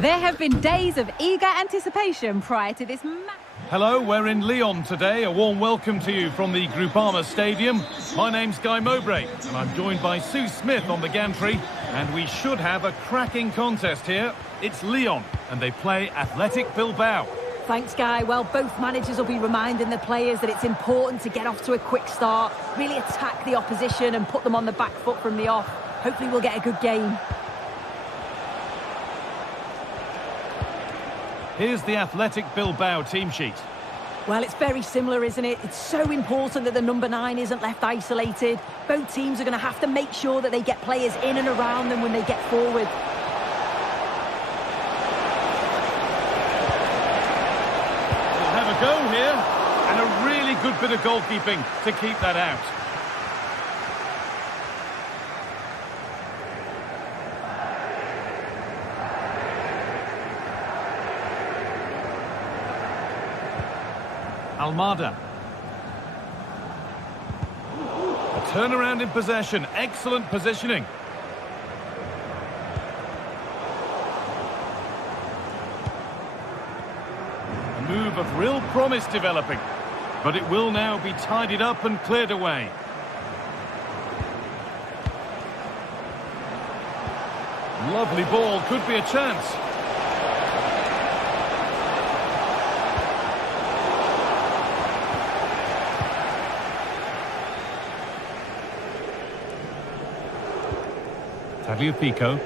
There have been days of eager anticipation prior to this match. Hello, we're in Lyon today. A warm welcome to you from the Groupama Stadium. My name's Guy Mowbray, and I'm joined by Sue Smith on the gantry. And we should have a cracking contest here. It's Lyon, and they play Athletic Bilbao. Thanks, Guy. Well, both managers will be reminding the players that it's important to get off to a quick start, really attack the opposition and put them on the back foot from the off. Hopefully we'll get a good game. Here's the Athletic Bilbao team sheet. Well, it's very similar, isn't it? It's so important that the number 9 isn't left isolated. Both teams are going to have to make sure that they get players in and around them when they get forward. We'll have a go here, and a really good bit of goalkeeping to keep that out. Almada. A turnaround in possession. Excellent positioning. A move of real promise developing. But it will now be tidied up and cleared away. Lovely ball. Could be a chance. Pico.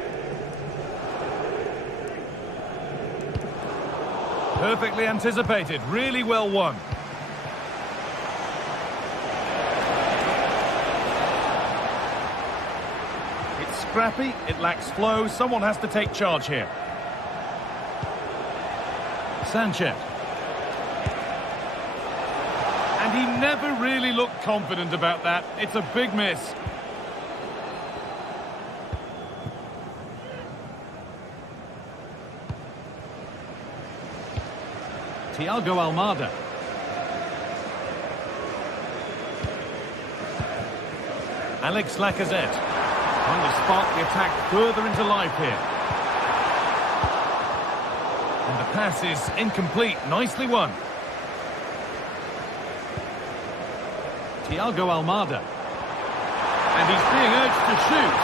Perfectly anticipated, really well won. It's scrappy, it lacks flow, someone has to take charge here. Sanchez. And he never really looked confident about that. It's a big miss. Thiago Almada. Alex Lacazette. Trying to spark the attack further into life here. And the pass is incomplete. Nicely won. Thiago Almada. And he's being urged to shoot.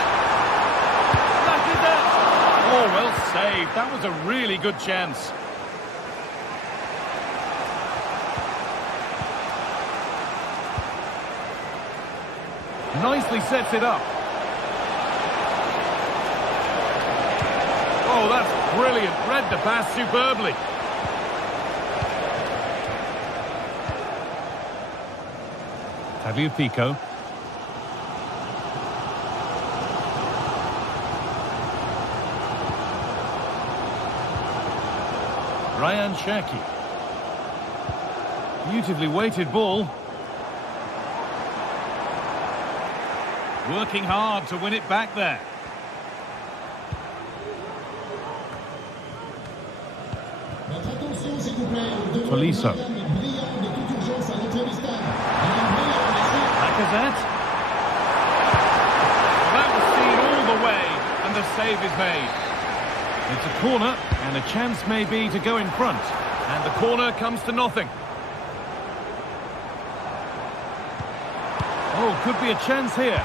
Lacazette! Oh, well saved. That was a really good chance. Nicely sets it up. Oh, that's brilliant. Read the pass superbly. Pico. Ryan Cherki. Beautifully weighted ball. Working hard to win it back there. Tolisso. Lacazette. That was seen all the way, and the save is made. It's a corner, and a chance may be to go in front. And the corner comes to nothing. Oh, could be a chance here.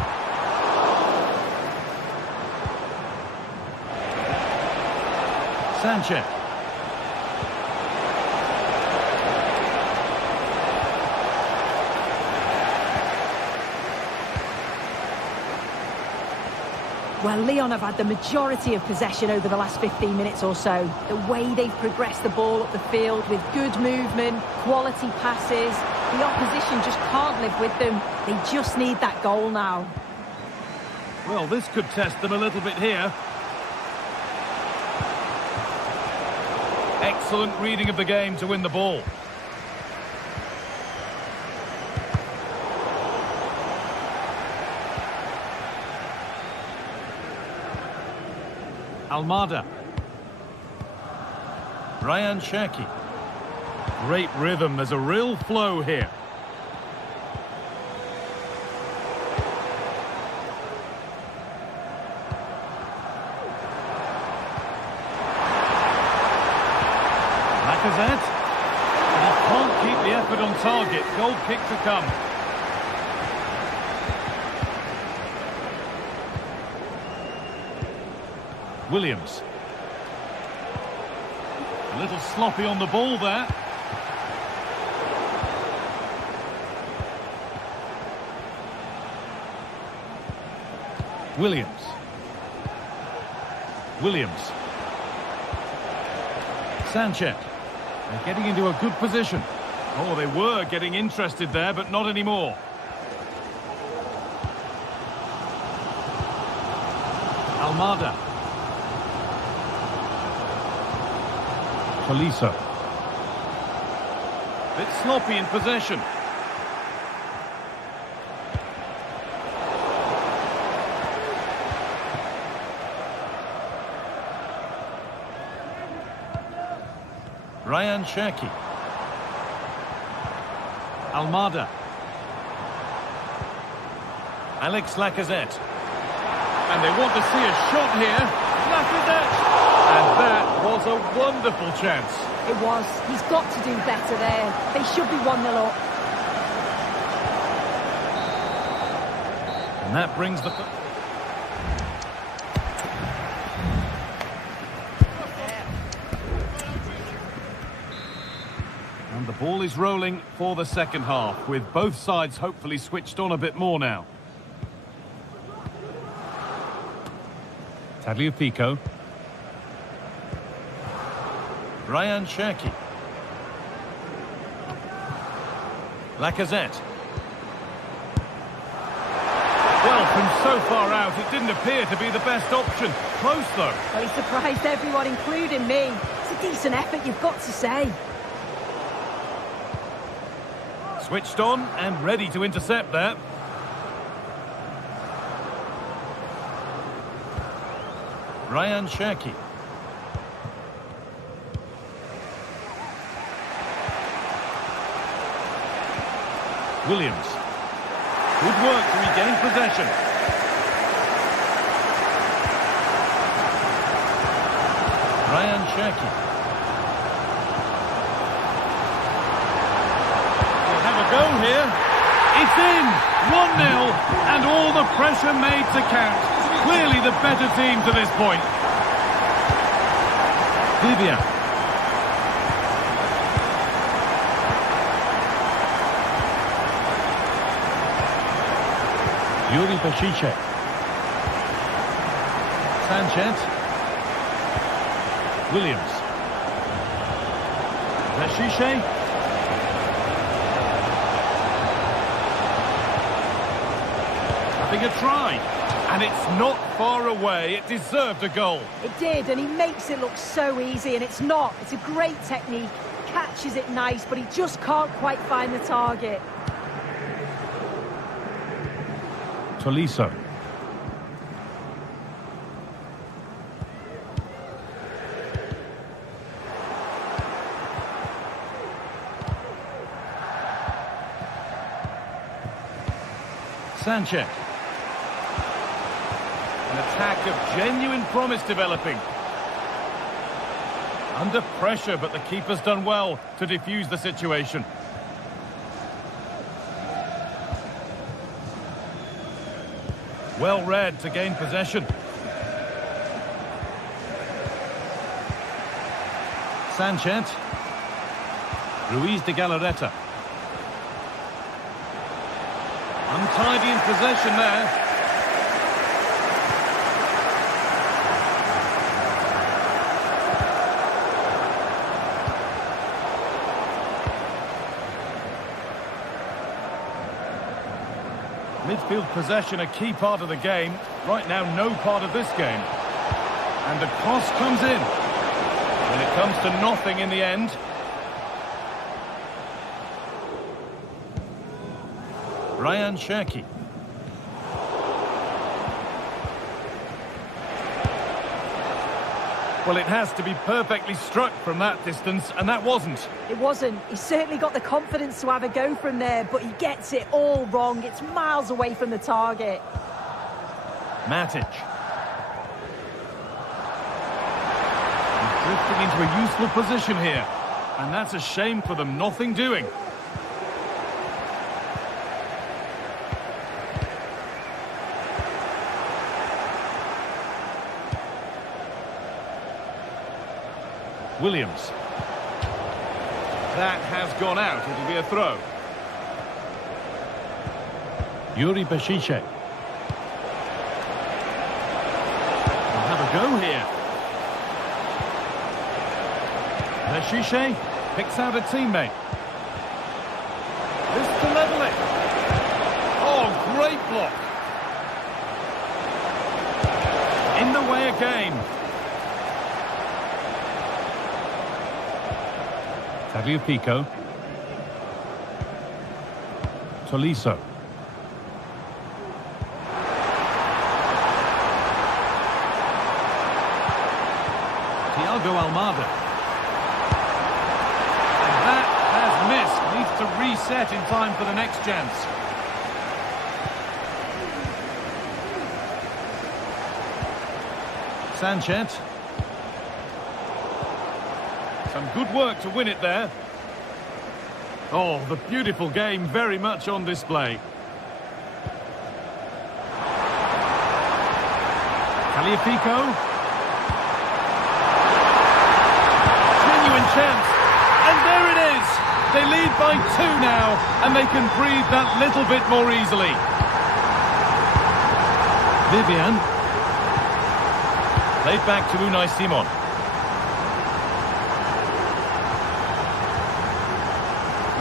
Sanchez. Well, Lyon have had the majority of possession over the last 15 minutes or so. The way they've progressed the ball up the field with good movement, quality passes, the opposition just can't live with them. They just need that goal now. Well, this could test them a little bit here. Excellent reading of the game to win the ball. Almada. Ryan Cherki. Great rhythm. There's a real flow here. Lacazette. And he can't keep the effort on target. Goal kick to come. Williams. A little sloppy on the ball there. Williams. Sanchez. They're getting into a good position. Oh, they were getting interested there, but not anymore. Almada. Tolisso. Bit sloppy in possession. Ryan Cherki. Almada. Alex Lacazette. And they want to see a shot here. Lacazette! And that was a wonderful chance. It was. He's got to do better there. They should be 1-0 up. And that brings the... And the ball is rolling for the second half, with both sides hopefully switched on a bit more now. Tagliafico. Ryan Cherki. Lacazette. Well, from so far out, it didn't appear to be the best option. Close, though. Well, he surprised everyone, including me. It's a decent effort, you've got to say. Switched on and ready to intercept there. Ryan Cherki. Williams. Good work to regain possession. Ryan Cherki. We'll have a go here. It's in! 1-0, and all the pressure made to count. Clearly the better team to this point. Vivian. Yuri Pachiche. Sanchez. Williams. Pachiche. Having a try. And it's not far away. It deserved a goal. It did, and he makes it look so easy, and it's not. It's a great technique. Catches it nice, but he just can't quite find the target. Tolisso. Sanchez. An attack of genuine promise developing. Under pressure, but the keeper's done well to defuse the situation. Well read to gain possession. Sanchez. Ruiz de Galarreta. Untidy in possession there. Midfield possession, a key part of the game. Right now, no part of this game. And the cross comes in. And it comes to nothing in the end. Ryan Cherki. Well, it has to be perfectly struck from that distance, and that wasn't. It wasn't. He's certainly got the confidence to have a go from there, but he gets it all wrong. It's miles away from the target. Matic. He's drifting into a useful position here. And that's a shame for them, nothing doing. Williams. That has gone out. It'll be a throw. Yuri Bashiche. We'll have a go here. Bashiche picks out a teammate. This to level it. Oh, great block. In the way again. Tagliafico. Tolisso. Thiago Almada. And that has missed. Needs to reset in time for the next chance. Sanchez. Some good work to win it there. Oh, the beautiful game very much on display. Tagliafico. Genuine chance. And there it is. They lead by 2 now, and they can breathe that little bit more easily. Vivian. Played back to Unai Simon.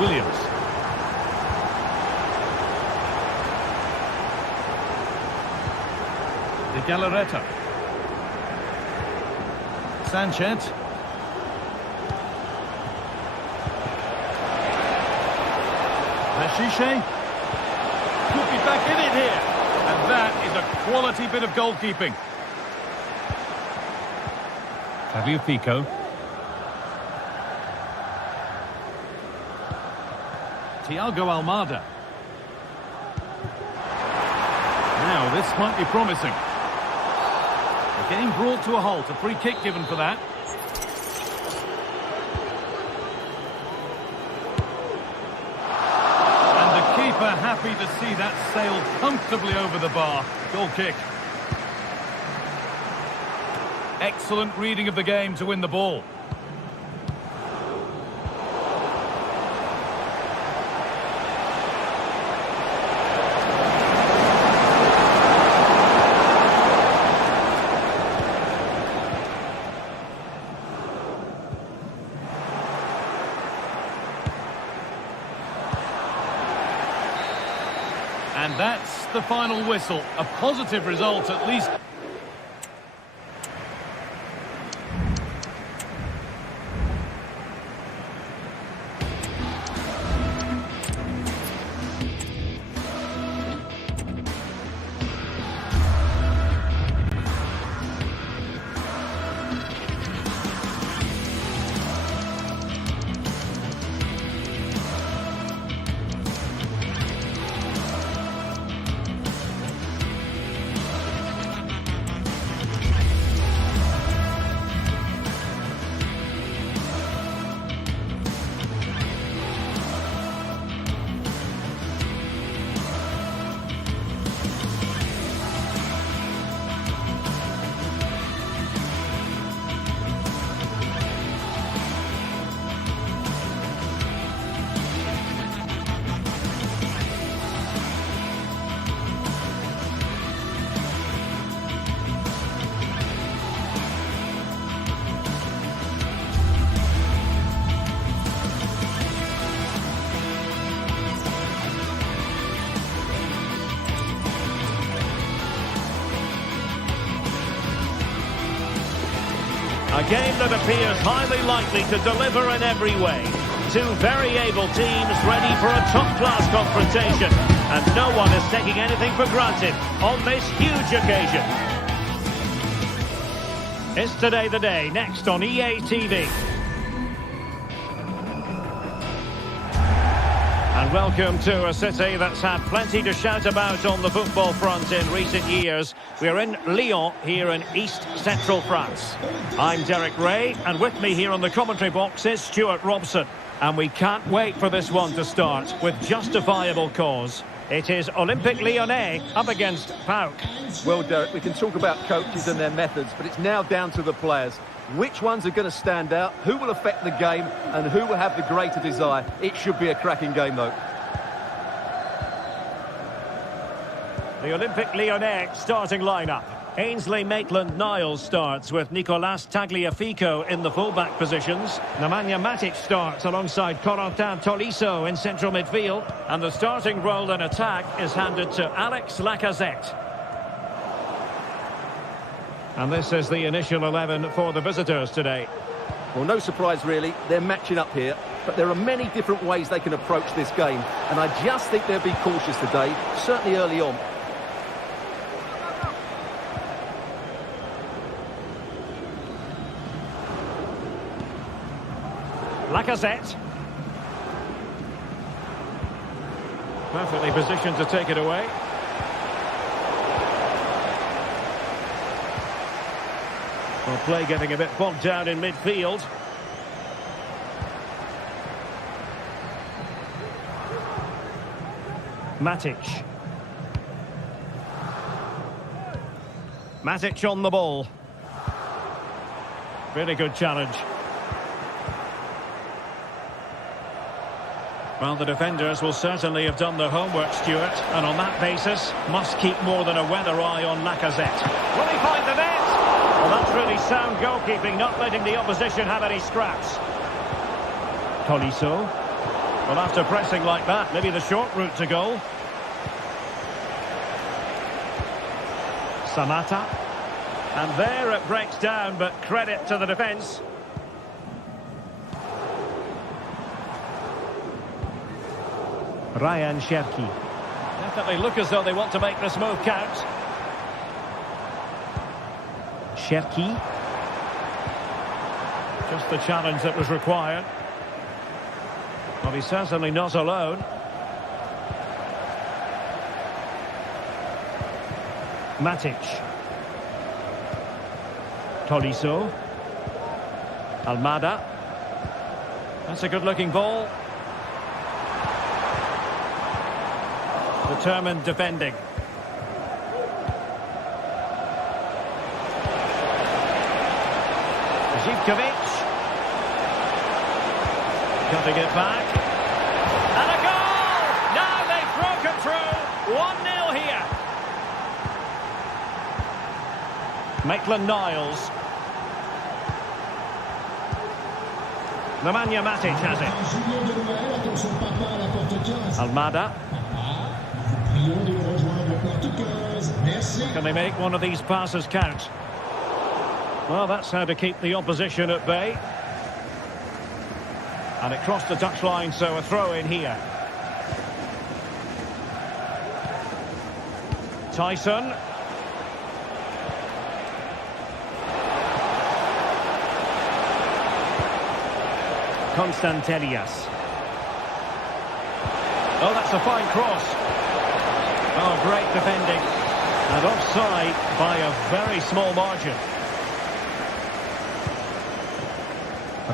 Williams. De Galarreta. Sanchez. Bashiche. Could be back in it here. And that is a quality bit of goalkeeping. Tagliafico. Thiago Almada. Now, this might be promising. The game brought to a halt. A free kick given for that. And the keeper happy to see that sail comfortably over the bar. Goal kick. Excellent reading of the game to win the ball. And that's the final whistle. A positive result, at least. A game that appears highly likely to deliver in every way. Two very able teams ready for a top-class confrontation. And no one is taking anything for granted on this huge occasion. Is Today the Day, next on EA TV. And welcome to a city that's had plenty to shout about on the football front in recent years. We're in Lyon, here in east-central France. I'm Derek Ray, and with me here on the commentary box is Stuart Robson. And we can't wait for this one to start, with justifiable cause. It is Olympique Lyonnais up against PAOK. Well, Derek, we can talk about coaches and their methods, but it's now down to the players. Which ones are going to stand out, who will affect the game, and who will have the greater desire? It should be a cracking game, though. The Olympique Lyonnais starting lineup. Ainsley Maitland-Niles starts with Nicolas Tagliafico in the fullback positions. Nemanja Matic starts alongside Corentin Tolisso in central midfield. And the starting role in attack is handed to Alex Lacazette. And this is the initial 11 for the visitors today. Well, no surprise, really. They're matching up here. But there are many different ways they can approach this game. And I just think they'll be cautious today, certainly early on. Lacazette. Perfectly positioned to take it away. Well, play getting a bit bogged down in midfield. Matic. Matic on the ball. Really good challenge. Well, the defenders will certainly have done their homework, Stuart, and on that basis, must keep more than a weather eye on Lacazette. Will he find the net? Well, that's really sound goalkeeping, not letting the opposition have any scraps. Tolisso. Well, after pressing like that, maybe the short route to goal. Samata. And there it breaks down, but credit to the defence. Ryan Cherki. Definitely look as though they want to make this move count. Cherki. Just the challenge that was required. Well, he's certainly not alone. Matic. Tolisso. Almada. That's a good-looking ball. Determined defending. Zivkovic. Cutting it back. And a goal! Now they've broken through. 1-0 here. Maitland-Niles. Nemanja Matic has it. Almada. Can they make one of these passes count? Well, that's how to keep the opposition at bay. And it crossed the touchline, so a throw in here. Tyson. Constantelias. Oh, that's a fine cross. Oh, great defending. And offside by a very small margin.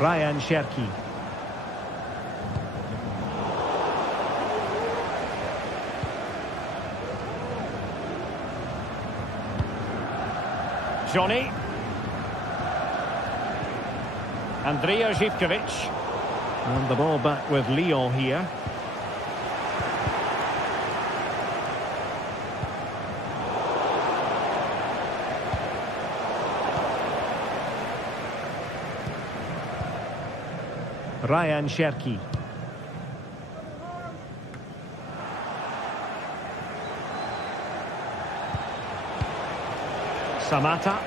Ryan Cherki. Johnny. Andrija Zivkovic. And the ball back with Lyon here. Ryan Cherki. Samata.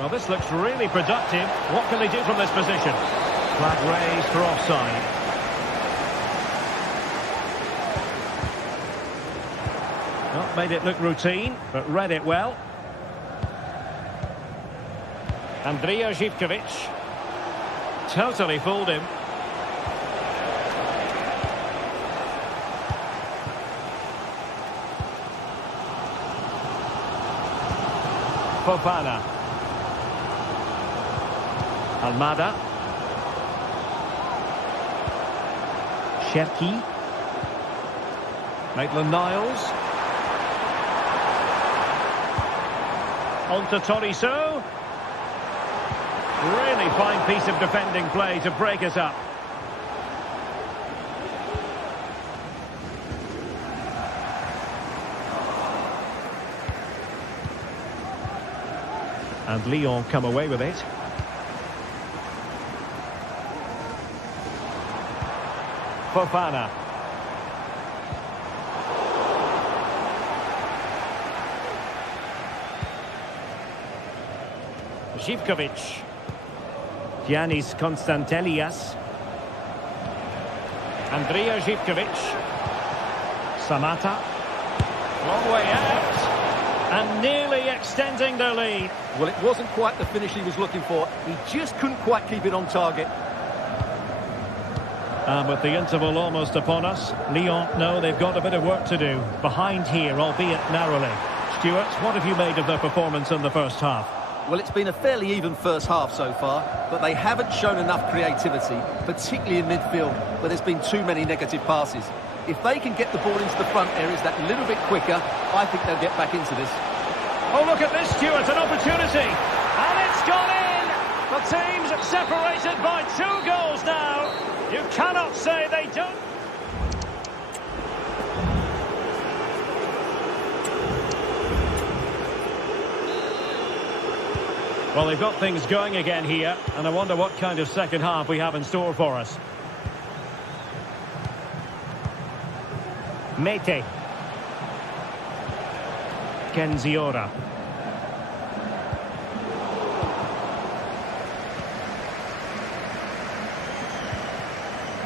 Well, this looks really productive. What can they do from this position? Flag raised for offside. Well, made it look routine, but read it well. Andrija Zivkovic. Totally fooled him. Fofana. Almada. Cherki. Maitland-Niles. On to Tolisso. Really fine piece of defending play to break us up. And Lyon come away with it. Fofana. Živkovic. Giannis Konstantelias. Andrija Živkovic. Samata. Long way out. And nearly extending their lead. Well, it wasn't quite the finish he was looking for. He just couldn't quite keep it on target. And with the interval almost upon us, Lyon know they've got a bit of work to do. Behind here, albeit narrowly. Stuart, what have you made of their performance in the first half? Well, it's been a fairly even first half so far, but they haven't shown enough creativity, particularly in midfield, where there's been too many negative passes. If they can get the ball into the front areas that little bit quicker, I think they'll get back into this. Oh, look at this, Stuart, an opportunity. And it's gone in! The team's separated by 2 goals now. You cannot say they don't... Well, they've got things going again here, and I wonder what kind of second half we have in store for us. Mete. Kenziora.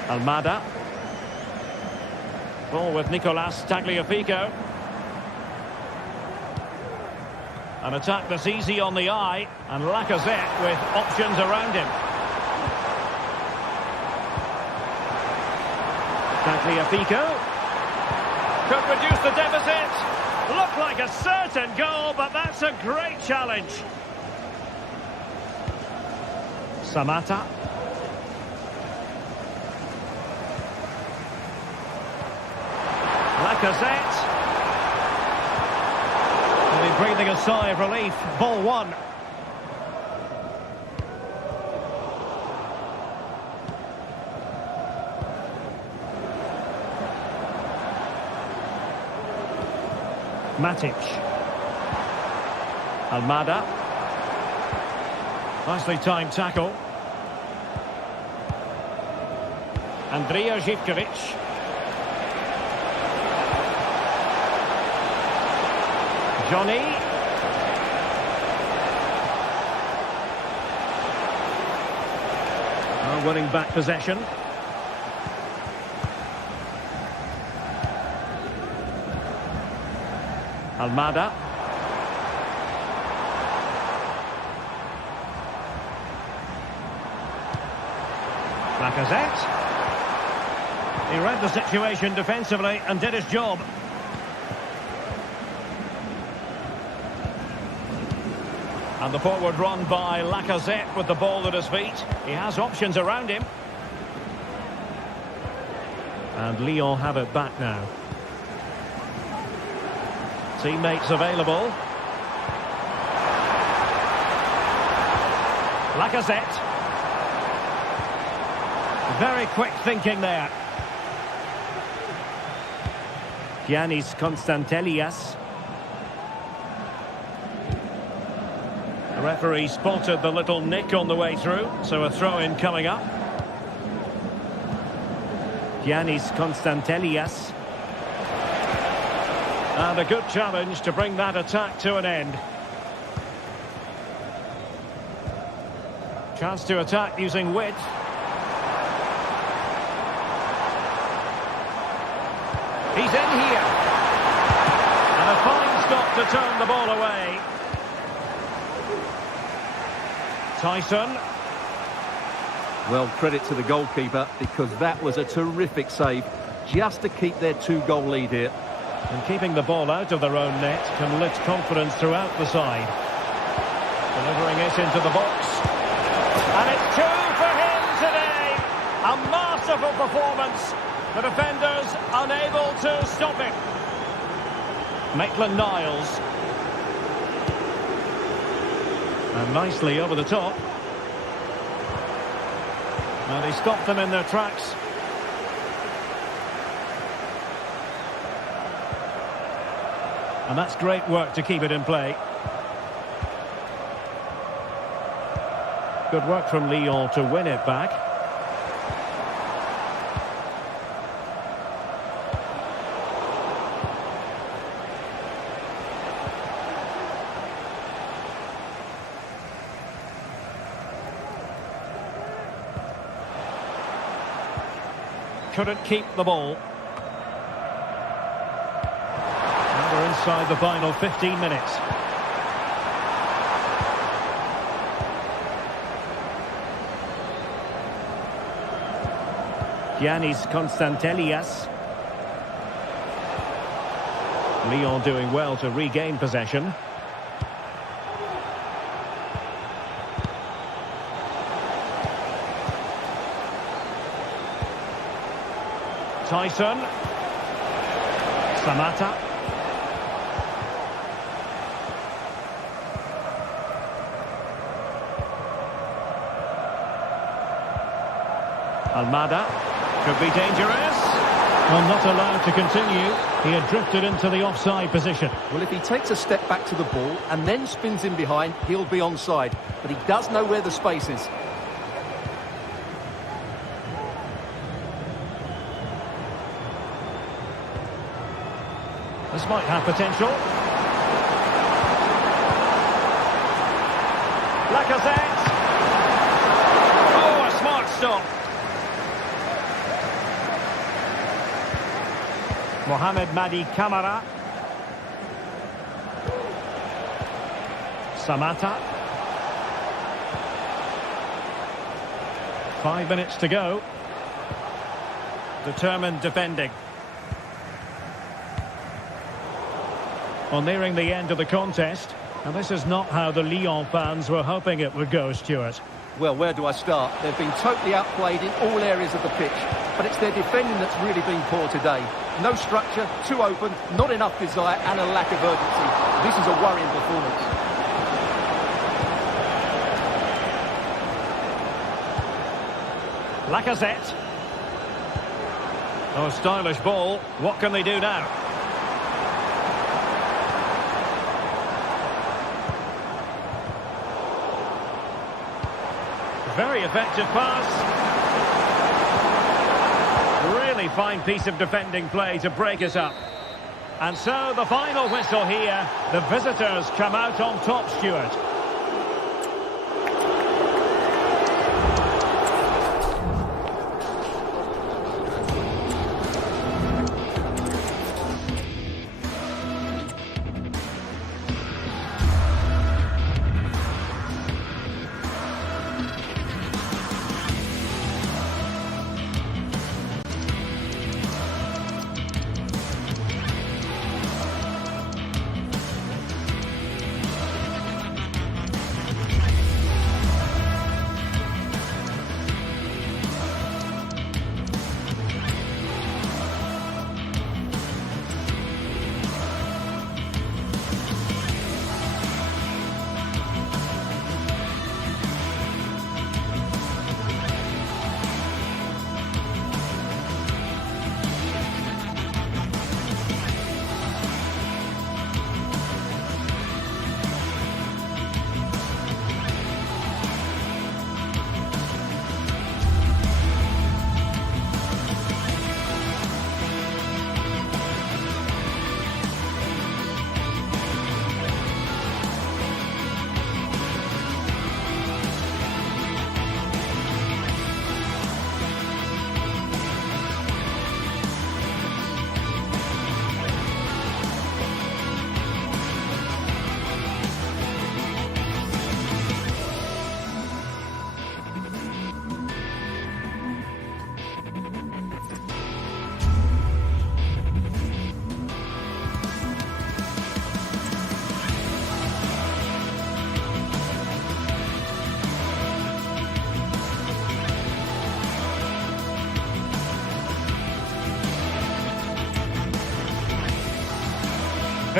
Almada. Ball with Nicolas Tagliafico. An attack that's easy on the eye, and Lacazette with options around him. Tagliafico. Could reduce the deficit. Looked like a certain goal, but that's a great challenge. Samata. Lacazette. And he's breathing a sigh of relief. Ball one. Matic. Almada. Nicely timed tackle. Andrija Živkovic. Johnny. Now winning back possession. Almada. Lacazette. He read the situation defensively and did his job. And the forward run by Lacazette with the ball at his feet. He has options around him. And Lyon have it back now. Teammates available. Lacazette. Very quick thinking there. Giannis Konstantelias. The referee spotted the little nick on the way through, so a throw-in coming up. Giannis Konstantelias. And a good challenge to bring that attack to an end. Chance to attack using width. He's in here. And a fine stop to turn the ball away. Tyson. Well, credit to the goalkeeper, because that was a terrific save, just to keep their 2-goal lead here. And keeping the ball out of their own net can lift confidence throughout the side. Delivering it into the box. And it's two for him today. A masterful performance. The defenders unable to stop it. Maitland-Niles. And nicely over the top. And he stopped them in their tracks. And that's great work to keep it in play. Good work from Lyon to win it back. Couldn't keep the ball. And we're inside the final 15 minutes. Giannis Constantelias. Lyon doing well to regain possession. Tyson. Samata. Almada. Could be dangerous. Well, not allowed to continue. He had drifted into the offside position. Well, if he takes a step back to the ball and then spins in behind, he'll be onside. But he does know where the space is. This might have potential. Lacazette. Oh, a smart stop. Mohamed Madi Camara. Samata. 5 minutes to go. Determined defending. Well, nearing the end of the contest, and this is not how the Lyon fans were hoping it would go, Stuart. Well, where do I start? They've been totally outplayed in all areas of the pitch, but it's their defending that's really been poor today. No structure, too open, not enough desire, and a lack of urgency. This is a worrying performance. Lacazette. Oh, stylish ball. What can they do now? Very effective pass. Really fine piece of defending play to break us up. And so the final whistle here. The visitors come out on top, Stuart.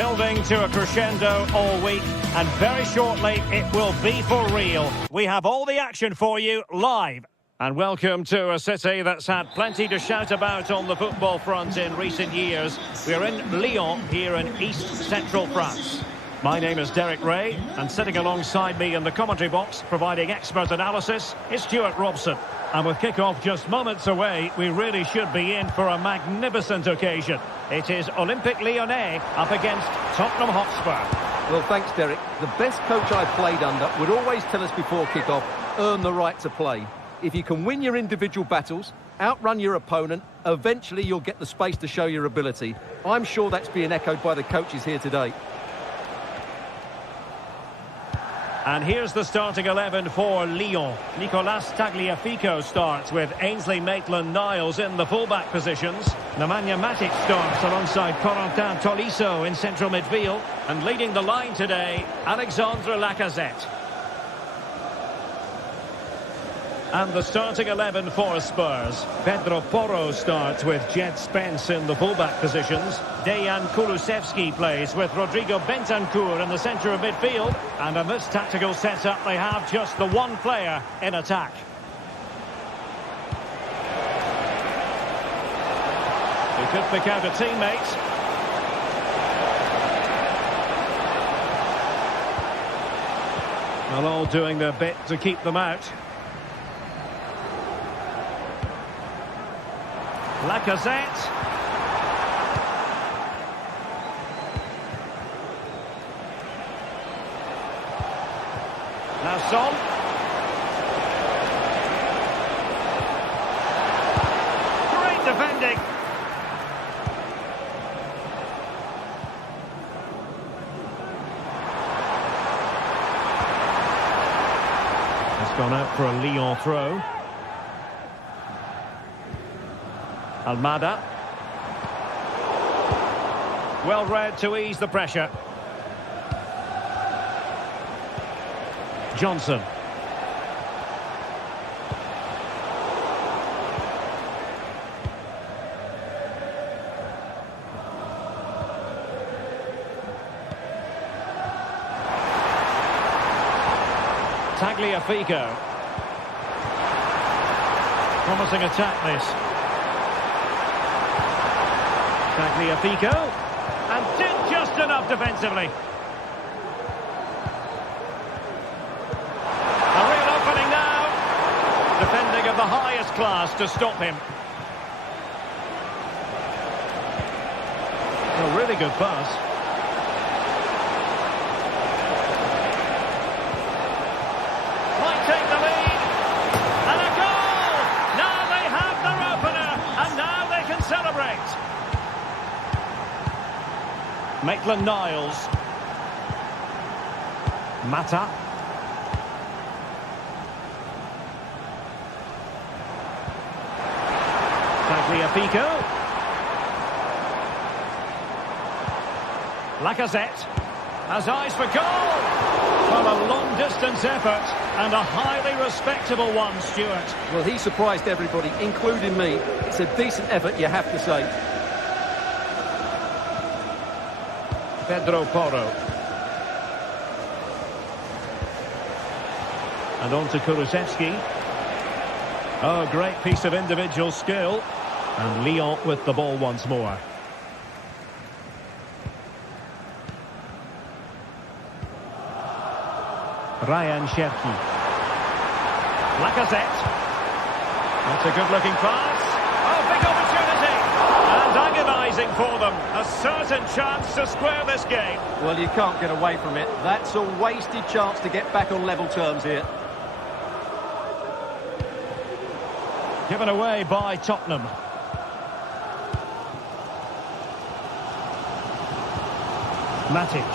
Building to a crescendo all week, and very shortly it will be for real. We have all the action for you live. And welcome to a city that's had plenty to shout about on the football front in recent years. We're in Lyon, here in east-central France. My name is Derek Ray, and sitting alongside me in the commentary box, providing expert analysis, is Stuart Robson. And with kickoff just moments away, we really should be in for a magnificent occasion. It is Olympique Lyonnais up against Tottenham Hotspur. Well, thanks, Derek. The best coach I played under would always tell us before kickoff, earn the right to play. If you can win your individual battles, outrun your opponent, eventually you'll get the space to show your ability. I'm sure that's being echoed by the coaches here today. And here's the starting 11 for Lyon. Nicolas Tagliafico starts with Ainsley Maitland-Niles in the fullback positions. Nemanja Matic starts alongside Corentin Tolisso in central midfield. And leading the line today, Alexandre Lacazette. And the starting 11 for Spurs. Pedro Porro starts with Jed Spence in the fullback positions. Dejan Kulusevski plays with Rodrigo Bentancur in the centre of midfield. And in this tactical setup, they have just the one player in attack. He could pick out a teammate. Well, all doing their bit to keep them out. Lacazette. Now Son. Great defending. It's gone out for a Lyon throw. Almada. Well read to ease the pressure. Johnson. Tagliafico. Promising attack this. Tagliafico, and did just enough defensively. A real opening now. Defending of the highest class to stop him. A really good pass. Might take the lead. And a goal! Now they have their opener, and now they can celebrate. Maitland-Niles. Mata. Tagliafico. Lacazette has eyes for goal. Well, a long-distance effort and a highly respectable one, Stuart. Well, he surprised everybody, including me. It's a decent effort, you have to say. Pedro Porro. And on to Kulusevski. Oh, great piece of individual skill. And Lyon with the ball once more. Ryan Cherki. Lacazette. That's a good-looking pass. Oh, big opportunity. And agonising for them. A certain chance to square this game. Well, you can't get away from it. That's a wasted chance to get back on level terms here. Given away by Tottenham. Matic.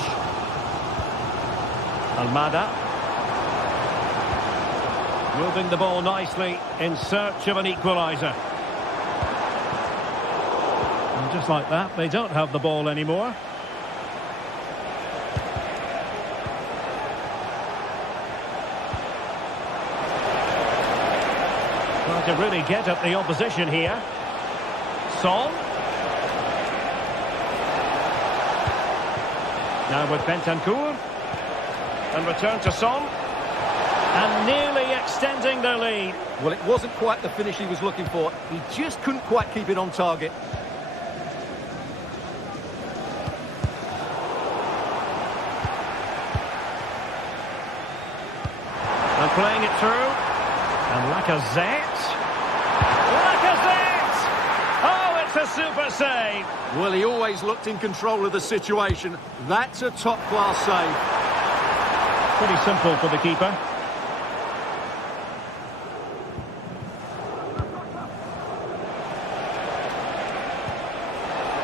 Almada. Moving the ball nicely in search of an equaliser. And just like that, they don't have the ball anymore. Trying to really get at the opposition here. Son. Now with Bentancur. And return to Son. And nearly extending their lead. Well, it wasn't quite the finish he was looking for. He just couldn't quite keep it on target. And playing it through. And Lacazette. Lacazette! Oh, it's a super save. Well, he always looked in control of the situation. That's a top-class save. Pretty simple for the keeper.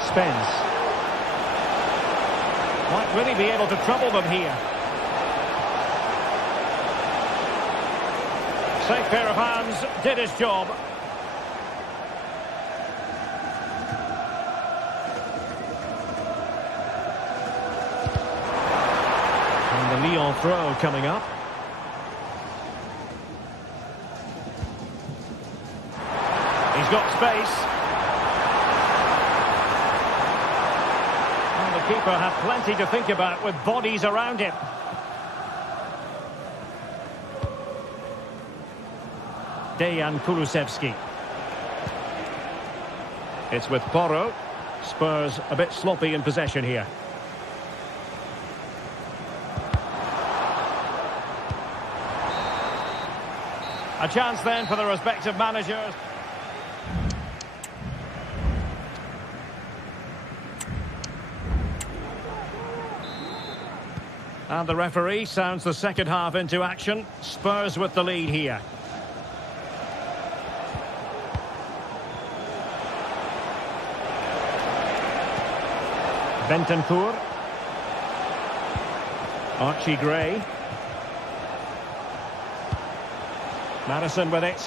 Spence. Might really be able to trouble them here. Safe pair of hands, did his job. And the Lyon throw coming up. He's got space. And the keeper had plenty to think about with bodies around him. Dejan Kulusevski. It's with Porro. Spurs a bit sloppy in possession here. A chance then for the respective managers. And the referee sounds the second half into action. Spurs with the lead here. Bentancur. Archie Gray. Madison with it.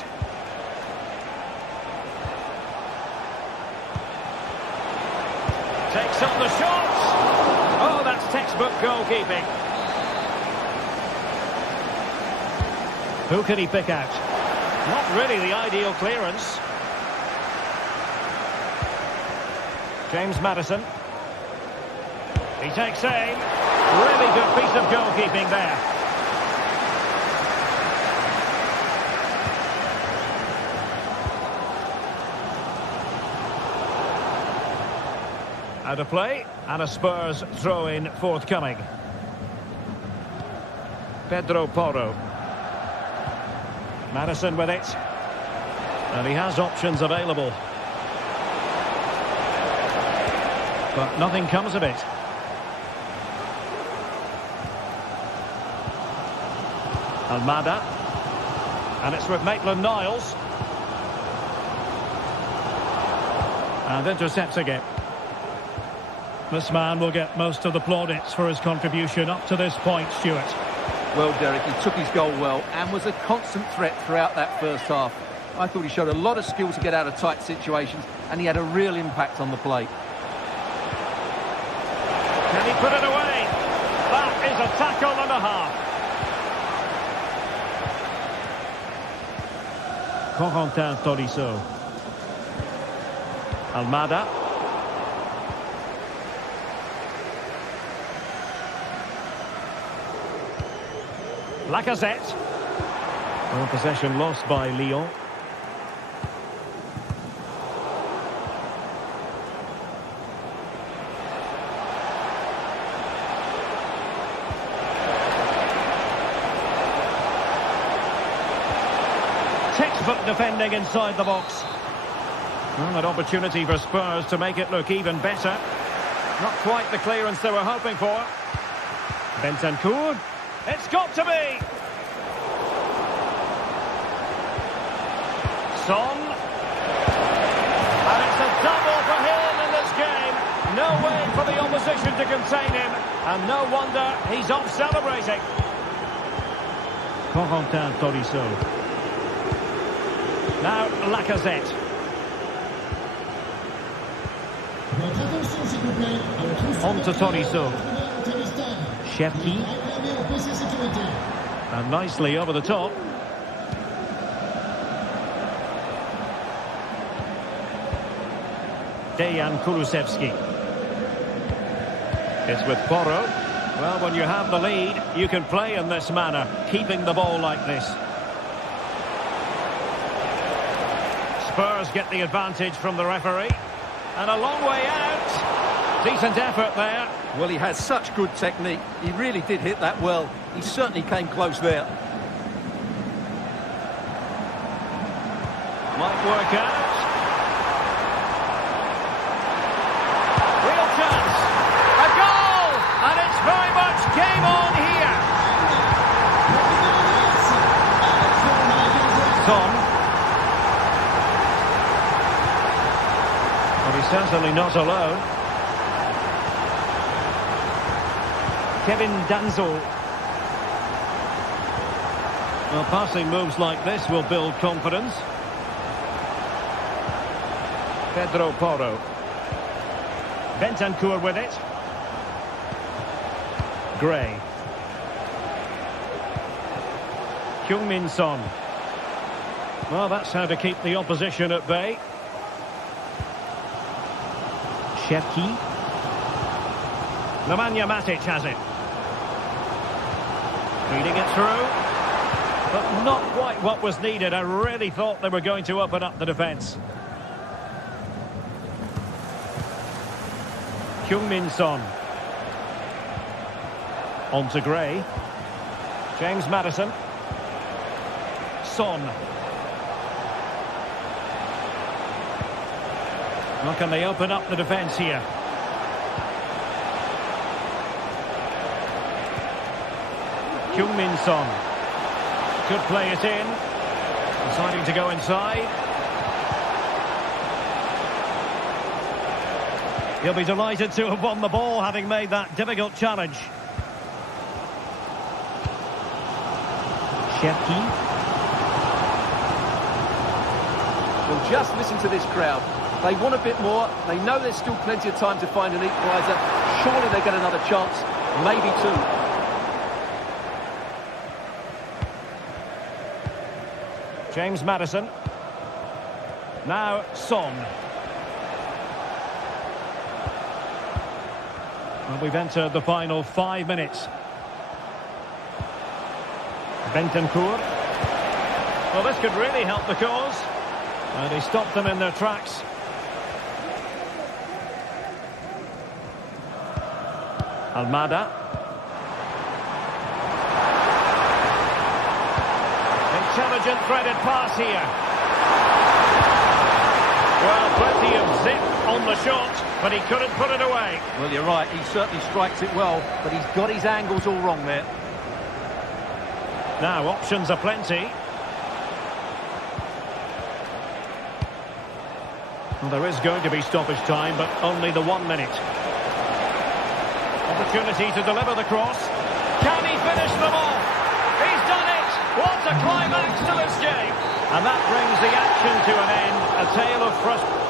Takes up the shot. Oh, that's textbook goalkeeping. Who can he pick out? Not really the ideal clearance. James Madison. He takes aim. Really good piece of goalkeeping there. Out of play, and a Spurs throw-in forthcoming. Pedro Porro. Madison with it. And he has options available. But nothing comes of it. Almada. And it's with Maitland-Niles. And intercepts again. This man will get most of the plaudits for his contribution up to this point, Stuart. Well, Derek, he took his goal well and was a constant threat throughout that first half. I thought he showed a lot of skill to get out of tight situations, and he had a real impact on the plate. Can he put it away? That is a tackle and a half. Corentin Tolisso. Almada. Lacazette. Well, possession lost by Lyon. Textbook defending inside the box. Well, an opportunity for Spurs to make it look even better. Not quite the clearance they were hoping for. Bentancur. It's got to be! Son. And it's a double for him in this game. No way for the opposition to contain him. And no wonder he's off celebrating. Corentin Tolisso. Now Lacazette. On to Tolisso. Cherki. And nicely over the top. Dejan Kulusevski. It's with Porro. Well, when you have the lead, you can play in this manner, keeping the ball like this. Spurs get the advantage from the referee. And a long way out. Decent effort there. Well, he has such good technique. He really did hit that well. He certainly came close there. Might work out. Real chance. A goal! And it's very much game on here. Son. But he's certainly not alone. Kevin Danzo. Well, passing moves like this will build confidence. Pedro Porro. Bentancur with it. Gray. Heung-min Son. Well, that's how to keep the opposition at bay. Cherki. Nemanja Matic has it. Feeding it through. But not quite what was needed. I really thought they were going to open up the defence. Heung-min Son. On to Gray. James Maddison. Son. Well, can they open up the defence here? Heung-min Son. Could play it in. Deciding to go inside. He'll be delighted to have won the ball, having made that difficult challenge. Cherki. Well, just listen to this crowd. They want a bit more. They know there's still plenty of time to find an equaliser. Surely they get another chance. Maybe two. James Maddison. Now Son. Well, we've entered the final 5 minutes. Bentancur. Well, this could really help the cause. And he stopped them in their tracks. Almada. Intelligent threaded pass here. Well, plenty of zip on the shot, but he couldn't put it away. Well, you're right. He certainly strikes it well, but he's got his angles all wrong there. Now, options are plenty. Well, there is going to be stoppage time, but only the 1 minute. Opportunity to deliver the cross. Can he finish them off? He's done it! What a climax to this game! And that brings the action to an end. A tale of frustration.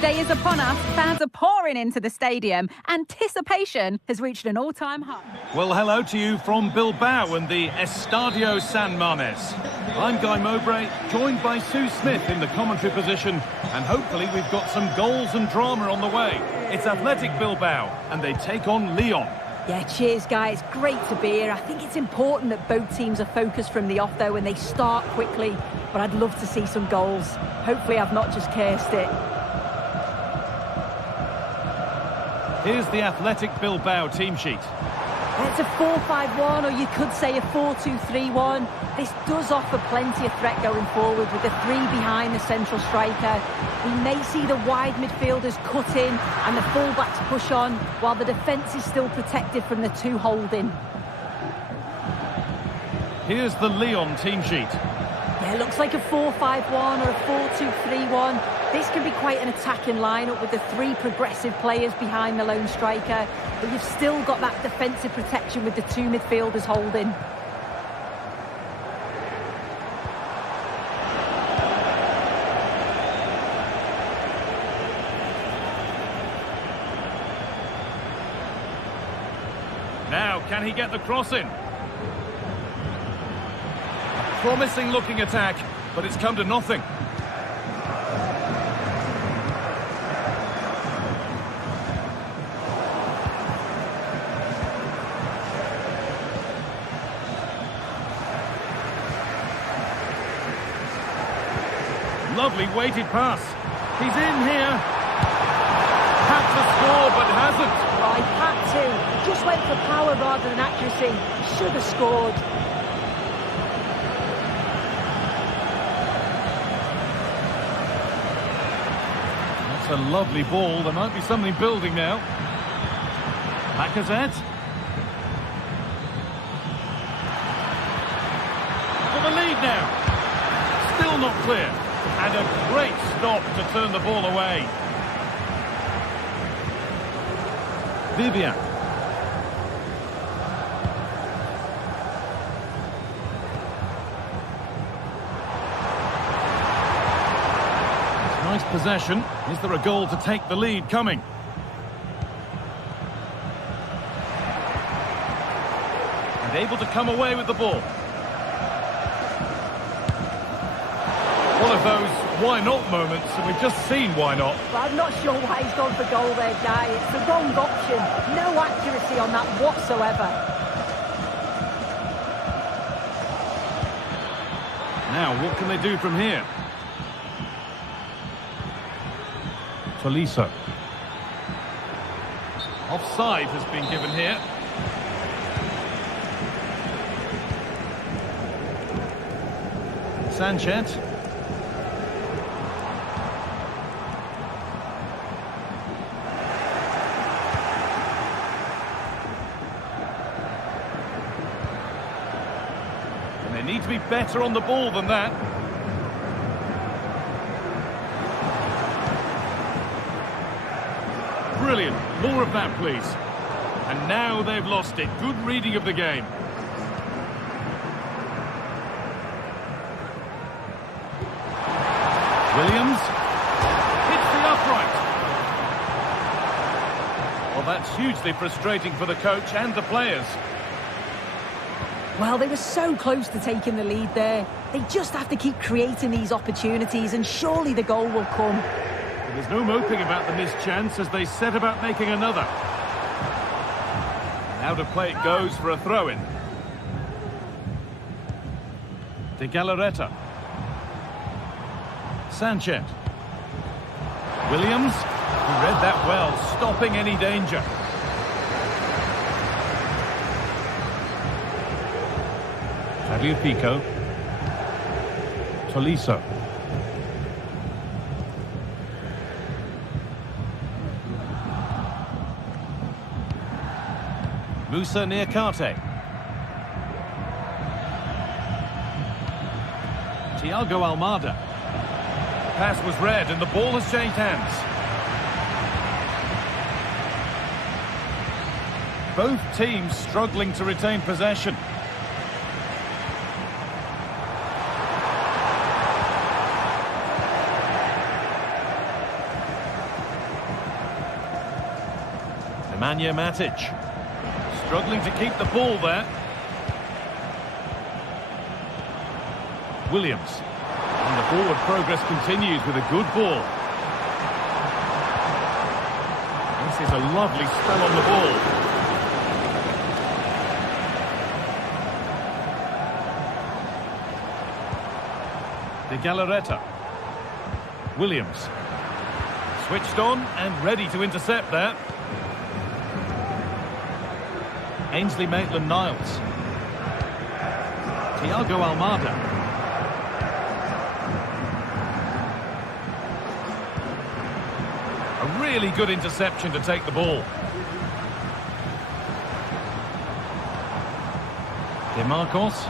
Match day is upon us. Fans are pouring into the stadium. Anticipation has reached an all-time high. Well, hello to you from Bilbao and the Estadio San Mamés. I'm Guy Mowbray, joined by Sue Smith in the commentary position, and hopefully we've got some goals and drama on the way. It's Athletic Bilbao, and they take on Lyon. Yeah, cheers, guys. Great to be here. I think it's important that both teams are focused from the off, though, and they start quickly. But I'd love to see some goals. Hopefully I've not just cursed it. Here's the Athletic Bilbao team sheet. It's a 4-5-1, or you could say a 4-2-3-1. This does offer plenty of threat going forward with the three behind the central striker. We may see the wide midfielders cut in and the fullbacks push on, while the defence is still protected from the two holding. Here's the Lyon team sheet. Yeah, it looks like a 4-5-1 or a 4-2-3-1. This can be quite an attacking lineup with the three progressive players behind the lone striker, but you've still got that defensive protection with the two midfielders holding. Now, can he get the cross in? Promising looking attack, but it's come to nothing. Lovely weighted pass. He's in here. Had to score, but hasn't. Oh, he had to. He just went for power rather than accuracy. He should have scored. That's a lovely ball. There might be something building now. Lacazette. For the lead now. Still not clear. And a great stop to turn the ball away. Vivian. Nice possession. Is there a goal to take the lead coming? And able to come away with the ball. One of those why not moments, and we've just seen why not. But I'm not sure why he's gone for goal there, Guy. It's the wrong option. No accuracy on that whatsoever. Now, what can they do from here? Tolisso. Offside has been given here. Sanchez. Need to be better on the ball than that. Brilliant. More of that, please. And now they've lost it. Good reading of the game. Williams. Hits the upright. Well, that's hugely frustrating for the coach and the players. Well, they were so close to taking the lead there. They just have to keep creating these opportunities, and surely the goal will come. There's no moping about the missed chance as they set about making another. Out of play it goes for a throw-in. De Galarreta. Sanchez. Williams, who read that well, stopping any danger. Pico. Tolisso. Musa Niakate. Thiago Almada. Pass was read and the ball has changed hands. Both teams struggling to retain possession. Matic. Struggling to keep the ball there. Williams. And the forward progress continues with a good ball. This is a lovely spell on the ball. De Galarreta. Williams. Switched on and ready to intercept there. Ainsley Maitland-Niles. Thiago Almada. A really good interception to take the ball. De Marcos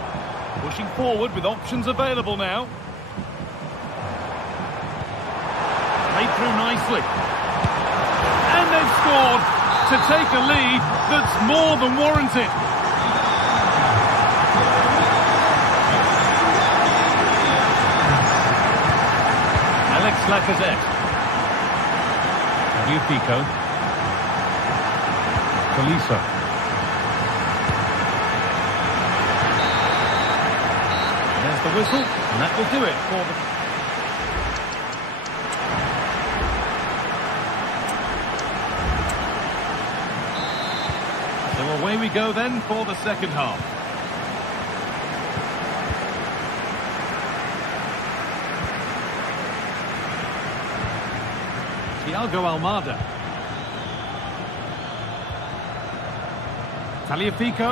pushing forward with options available now. Played through nicely. And they've scored to take a lead that's more than warranted. Alex Lacazette. Pico. Tolisso. There's the whistle, and that will do it for the... So away we go then for the second half. Thiago Almada. Tagliafico.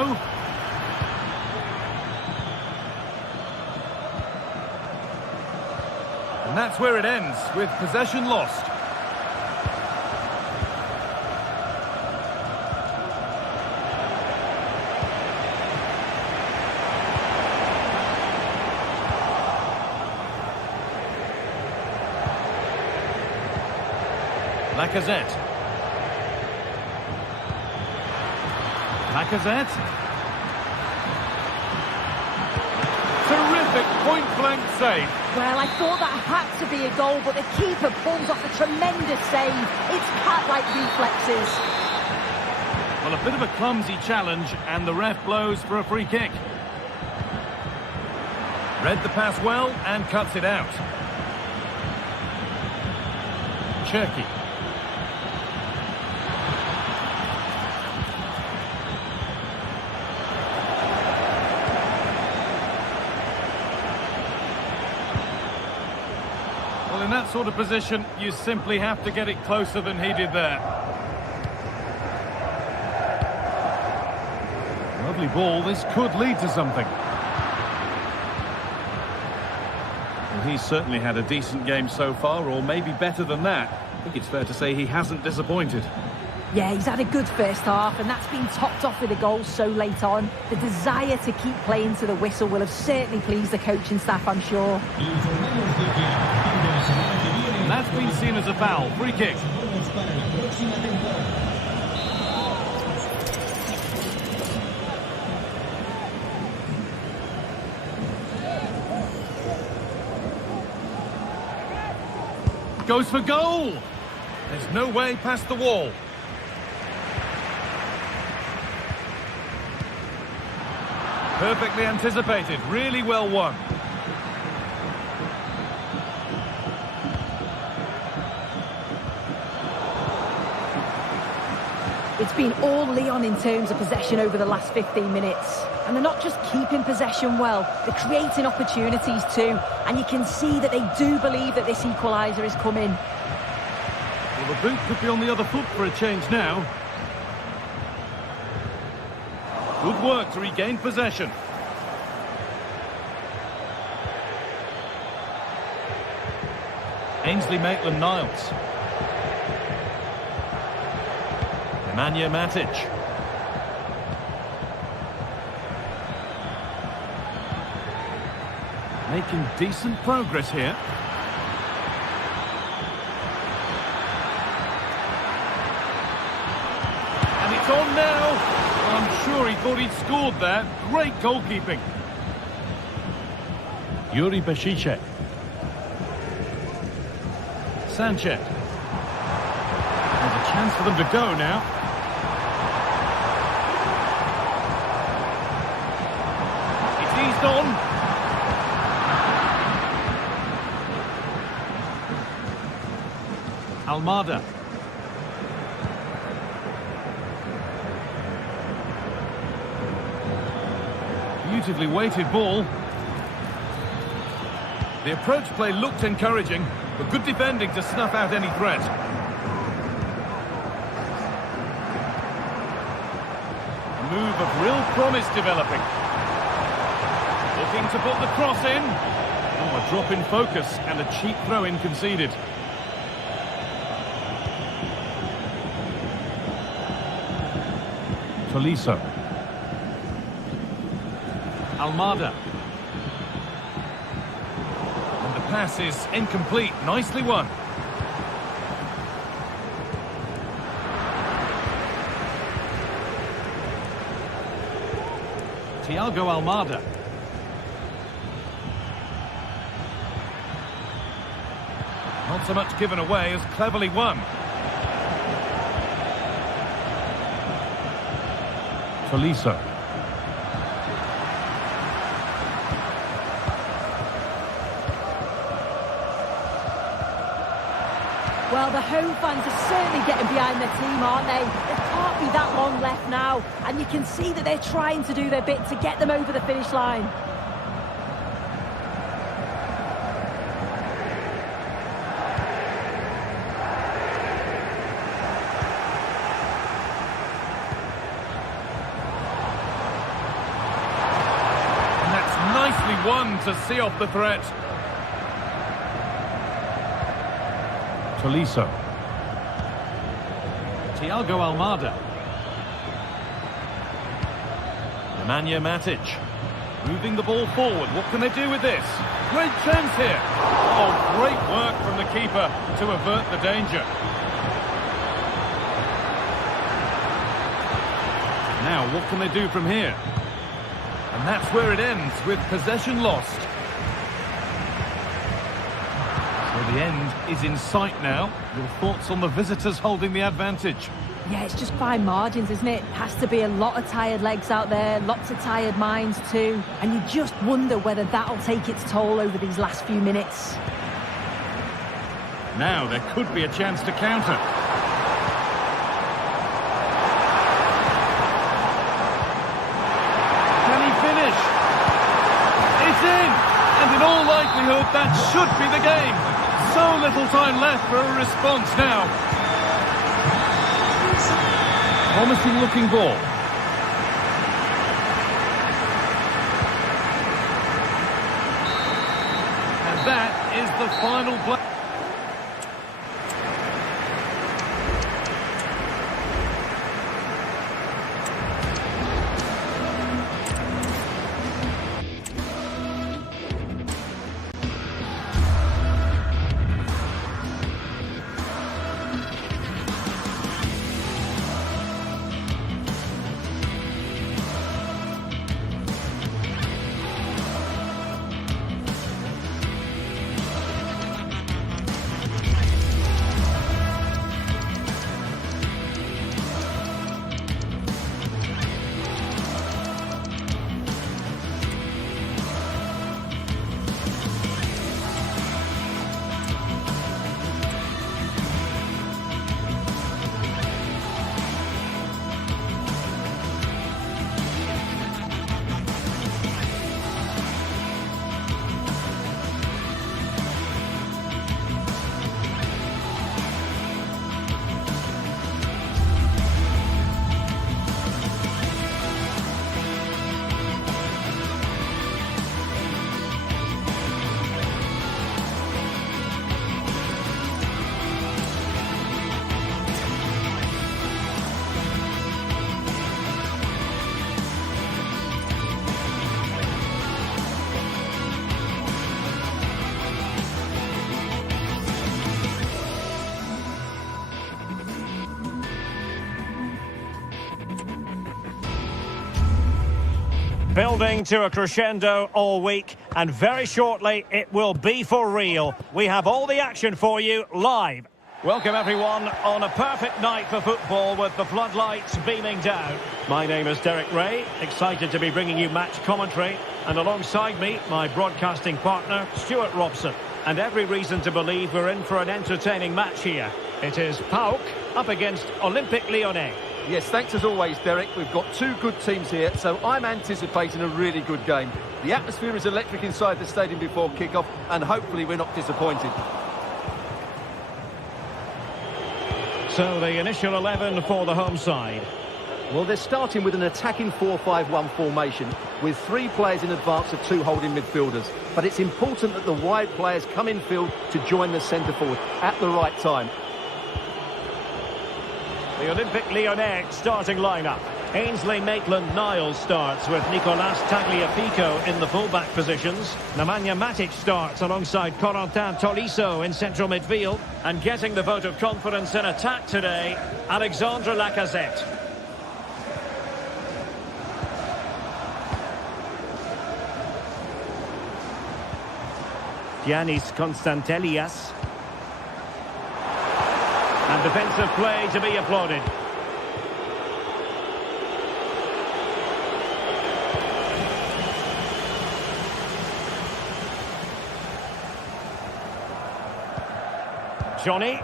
And that's where it ends, with possession lost. Lacazette. Terrific point-blank save. Well, I thought that had to be a goal, but the keeper pulls off a tremendous save. It's cat-like reflexes. Well, a bit of a clumsy challenge, and the ref blows for a free kick. Read the pass well and cuts it out. Cherki. Well, in that sort of position, you simply have to get it closer than he did there. Lovely ball. This could lead to something. Well, he's certainly had a decent game so far, or maybe better than that. I think it's fair to say he hasn't disappointed. Yeah, he's had a good first half, and that's been topped off with a goal so late on. The desire to keep playing to the whistle will have certainly pleased the coaching staff, I'm sure. And that's been seen as a foul. Free kick. Goes for goal. There's no way past the wall. Perfectly anticipated, really well won. It's been all Lyon in terms of possession over the last 15 minutes. And they're not just keeping possession well, they're creating opportunities too. And you can see that they do believe that this equaliser is coming. Well, the boot could be on the other foot for a change now. Good work to regain possession. Ainsley Maitland-Niles. Matic. Making decent progress here. And it's on now. Well, I'm sure he thought he'd scored there. Great goalkeeping. Yuri Bashice. Sanchez. There's a chance for them to go now. eased on. Almada. Beautifully weighted ball. The approach play looked encouraging, but good defending to snuff out any threat. A move of real promise developing. Looking to put the cross in. Oh, a drop in focus and a cheap throw-in conceded. Tolisso. Almada. And the pass is incomplete. Nicely won. Thiago Almada. Not so much given away as cleverly won. Tolisso. Well, the home fans are certainly getting behind their team, aren't they? There can't be that long left now, and you can see that they're trying to do their bit to get them over the finish line. One to see off the threat. Tolisso. Thiago Almada. Nemanja Matic. Moving the ball forward. What can they do with this? Great chance here. Oh, great work from the keeper to avert the danger. Now, what can they do from here? And that's where it ends, with possession lost. So the end is in sight now. Your thoughts on the visitors holding the advantage? Yeah, it's just fine margins, isn't it? Has to be a lot of tired legs out there, lots of tired minds too. And you just wonder whether that'll take its toll over these last few minutes. Now there could be a chance to counter. In all likelihood, that should be the game. So little time left for a response now. Promising looking ball. And that is the final play. Building to a crescendo all week, and very shortly it will be for real. We have all the action for you live. Welcome everyone on a perfect night for football with the floodlights beaming down. My name is Derek Ray, excited to be bringing you match commentary, and alongside me my broadcasting partner Stuart Robson. And every reason to believe we're in for an entertaining match here. It is PAOK up against Olympique Lyonnais. Yes, thanks as always, Derek. We've got two good teams here, so I'm anticipating a really good game. The atmosphere is electric inside the stadium before kick-off, and hopefully we're not disappointed. So the initial 11 for the home side. Well, they're starting with an attacking 4-5-1 formation with 3 players in advance of 2 holding midfielders. But it's important that the wide players come in field to join the centre forward at the right time. The Olympique Lyonnais starting lineup. Ainsley Maitland-Niles starts with Nicolas Tagliafico in the fullback positions. Nemanja Matic starts alongside Corentin Tolisso in central midfield. And getting the vote of confidence in attack today, Alexandre Lacazette. Giannis Constantelias. And defensive play to be applauded. Johnny.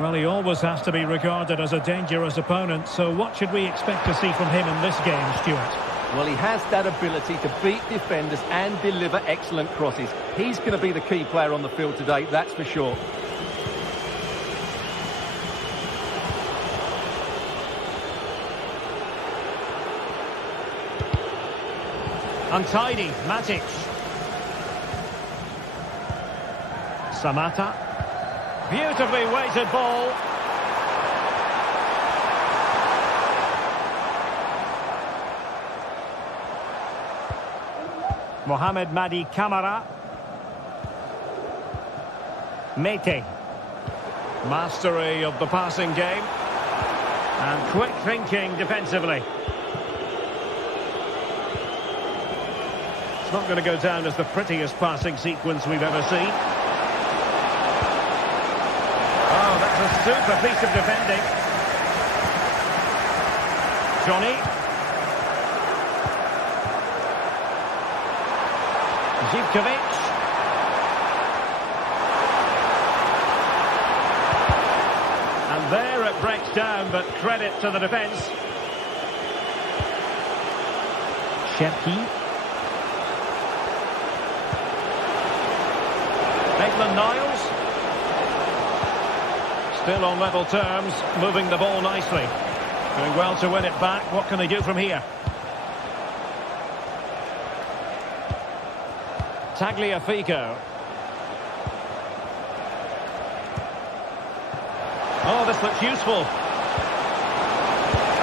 Well, he always has to be regarded as a dangerous opponent, so what should we expect to see from him in this game, Stuart? Well, he has that ability to beat defenders and deliver excellent crosses. He's going to be the key player on the field today, that's for sure. Untidy, Matic. Samata. Beautifully weighted ball. Mohamed Madi Camara. Mete. Mastery of the passing game. And quick thinking defensively. It's not going to go down as the prettiest passing sequence we've ever seen. Oh, that's a super piece of defending. Johnny. Zivkovic. And there it breaks down, but credit to the defence. Shepki. Maitland-Niles. Still on level terms, moving the ball nicely. Doing well to win it back. What can they do from here? Tagliafico. Oh, this looks useful.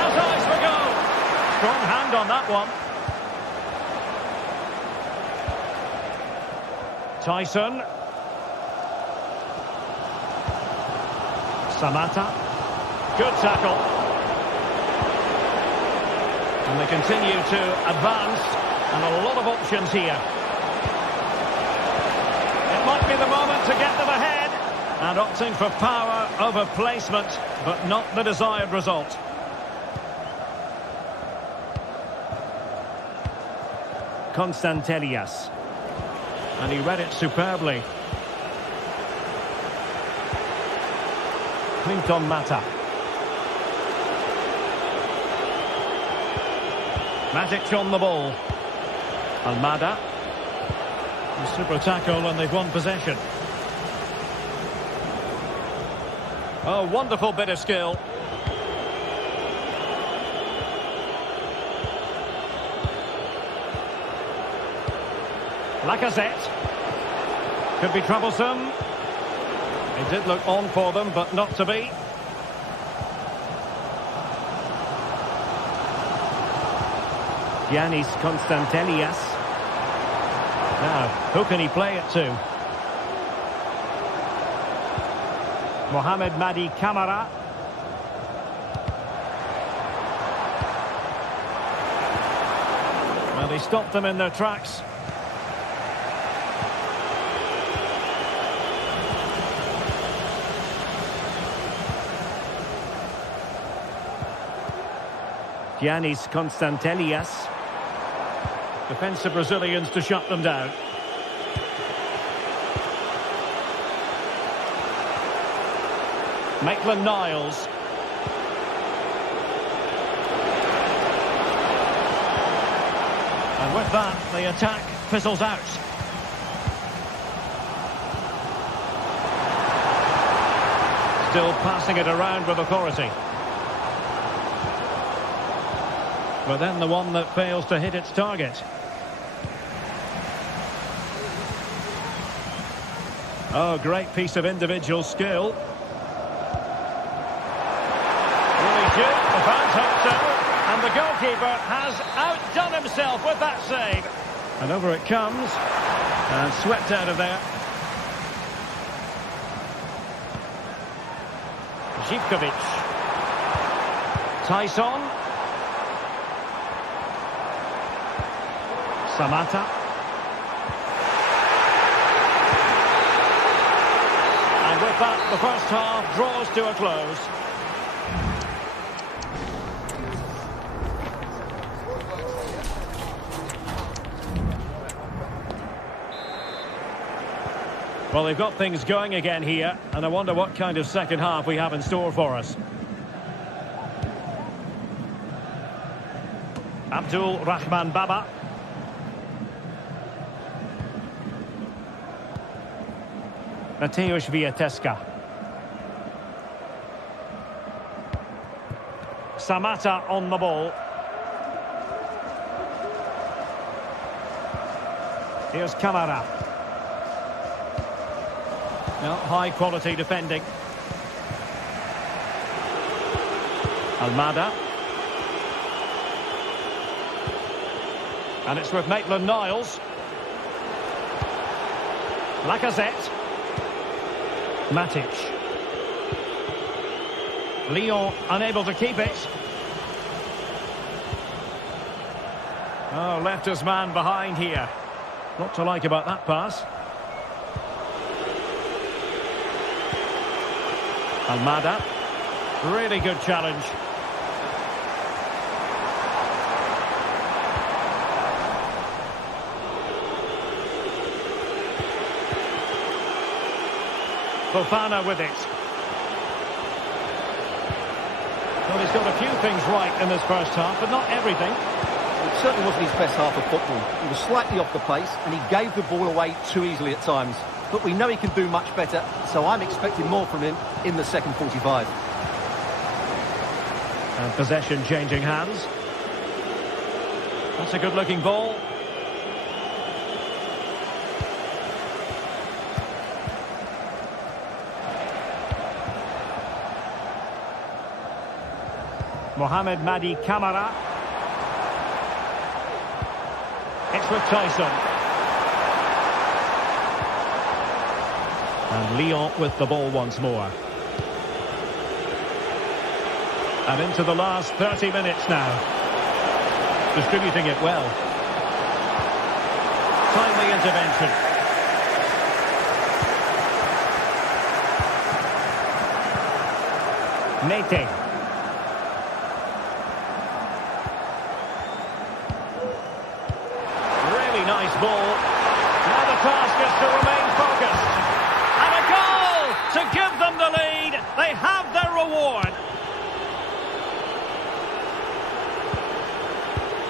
Has eyes for goal. Strong hand on that one. Tyson. Samata. Good tackle. And they continue to advance. And a lot of options here. It might be the moment to get them ahead. And opting for power over placement, but not the desired result. Constantelias. And he read it superbly. Clinton Mata. Matic on the ball. Almada. A super tackle and they've won possession. Oh, wonderful bit of skill. Lacazette. Could be troublesome. It did look on for them, but not to be. Giannis Constantelias. Now, who can he play it to? Mohamed Madi Camara. Well, he stopped them in their tracks. Giannis Constantelias. Defensive Brazilians to shut them down. Maitland-Niles. And with that, the attack fizzles out. Still passing it around with authority. But then the one that fails to hit its target. Oh, great piece of individual skill. Really good. The fans hope so. And the goalkeeper has outdone himself with that save. And over it comes. And swept out of there. Zivkovic. Tyson. Samata. And with that, the first half draws to a close. Well, they've got things going again here, and I wonder what kind of second half we have in store for us. Abdul Rahman Baba. Mateusz Wiateska. Samata on the ball. Here's Camara. No, high quality defending. Almada. And it's with Maitland-Niles. Lacazette. Matic. Lyon unable to keep it. Oh, left his man behind here. Not to like about that pass. Almada. Really good challenge. Fofana with it. Well, he's got a few things right in this first half, but not everything. It certainly wasn't his best half of football. He was slightly off the pace and he gave the ball away too easily at times. But we know he can do much better, so I'm expecting more from him in the second 45. And possession changing hands. That's a good-looking ball. Mohamed Madi Camara. It's with Tyson. And Lyon with the ball once more. And into the last 30 minutes now. Distributing it well. Timely intervention. Nete. Really nice ball. Now the task is to remain focused. And a goal to give them the lead. They have their reward.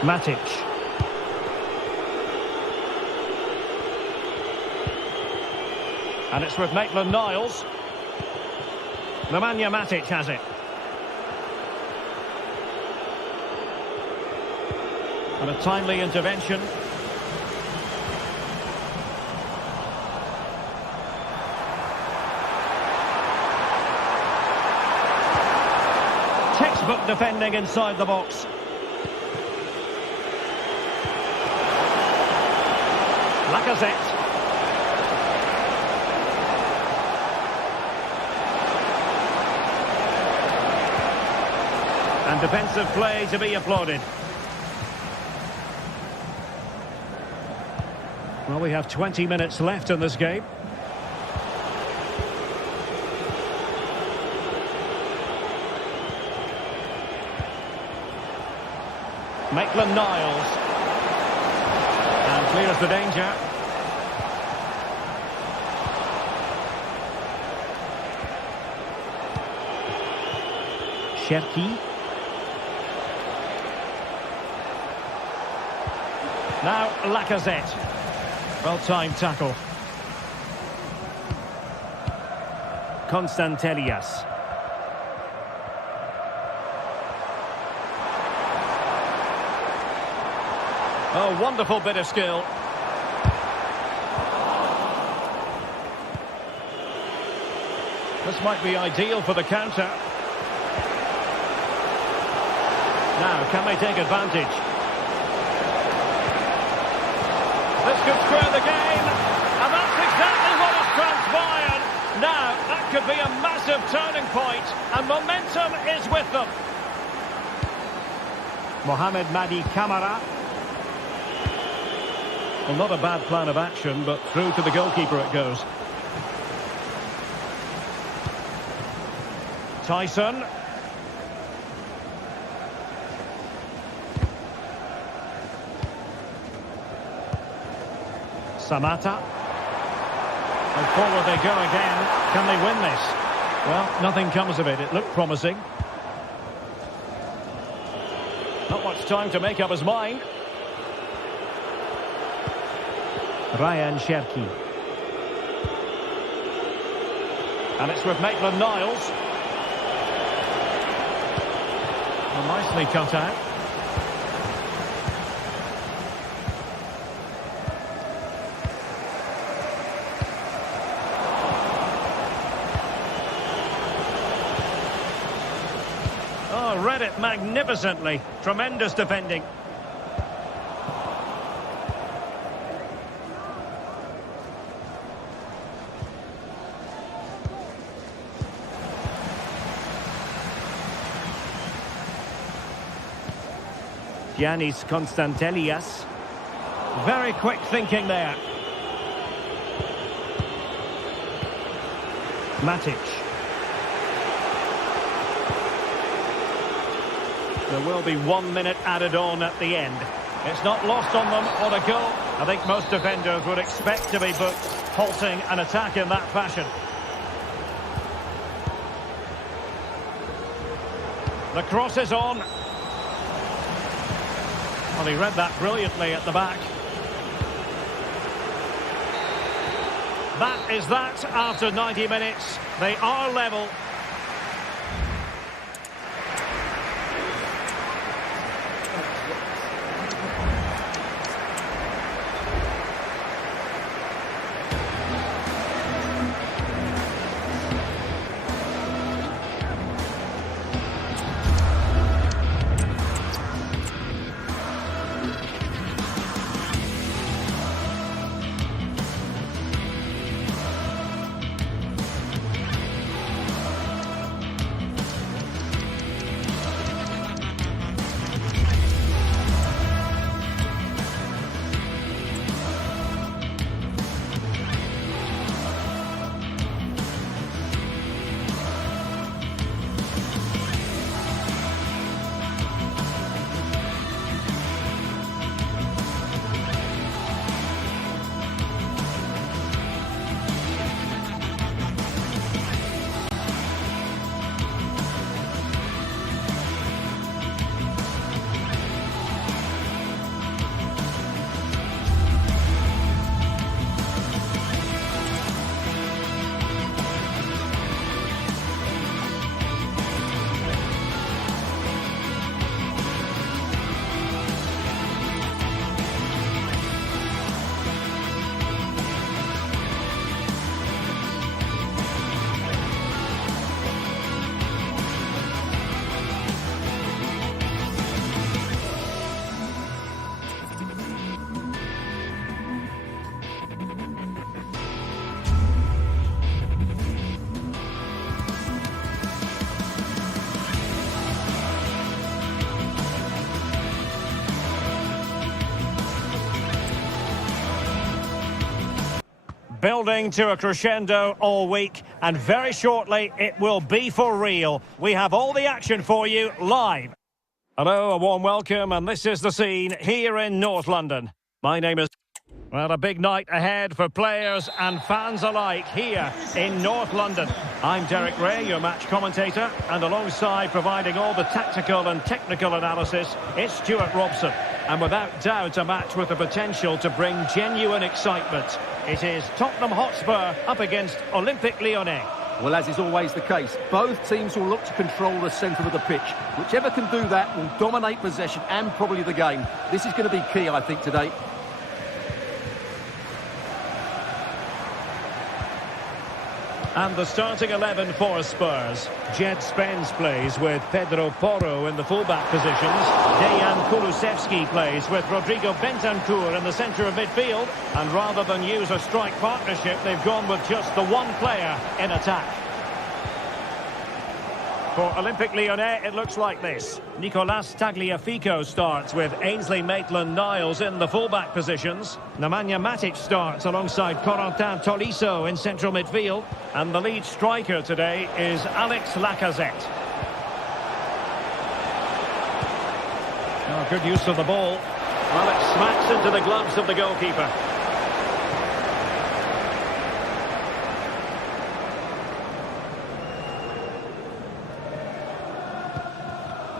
Matic. And it's with Maitland-Niles. Nemanja Matic has it. And a timely intervention. Textbook defending inside the box. Lacazette. And defensive play to be applauded. Well, we have 20 minutes left in this game. Maitland-Niles. And clears the danger. Cherki. Now Lacazette. Well-timed tackle. Constantelias. Oh, wonderful bit of skill. This might be ideal for the counter. Now, can they take advantage? This could square the game, and that's exactly what has transpired. Now, that could be a massive turning point, and momentum is with them. Mohamed Madi Camara. Well, not a bad plan of action, but through to the goalkeeper it goes. Tyson. Samata. And forward they go again. Can they win this? Well, nothing comes of it. It looked promising. Not much time to make up his mind. Ryan Cherki. And it's with Maitland-Niles. Well, nicely cut out. Oh, read it magnificently. Tremendous defending. Giannis Constantelias. Very quick thinking there. Matic. There will be 1 minute added on at the end. It's not lost on them what a goal. I think most defenders would expect to be booked, halting an attack in that fashion. The cross is on. Well, he read that brilliantly at the back. That is that after 90 minutes. They are level. Building to a crescendo all week, and very shortly it will be for real. We have all the action for you live. Hello, a warm welcome, and this is the scene here in North London. My name is... Well, a big night ahead for players and fans alike here in North London. I'm Derek Ray, your match commentator, and alongside providing all the tactical and technical analysis, it's Stuart Robson. And without doubt, a match with the potential to bring genuine excitement. It is Tottenham Hotspur up against Olympique Lyonnais. Well, as is always the case, both teams will look to control the centre of the pitch. Whichever can do that will dominate possession and probably the game. This is going to be key, I think, today. And the starting 11 for Spurs. Jed Spence plays with Pedro Porro in the fullback positions. Dejan Kulusevski plays with Rodrigo Bentancur in the centre of midfield. And rather than use a strike partnership, they've gone with just the one player in attack. For Olympique Lyonnais, it looks like this. Nicolas Tagliafico starts with Ainsley Maitland-Niles in the fullback positions. Nemanja Matic starts alongside Corentin Tolisso in central midfield. And the lead striker today is Alex Lacazette. Oh, good use of the ball. Well, it smacks into the gloves of the goalkeeper.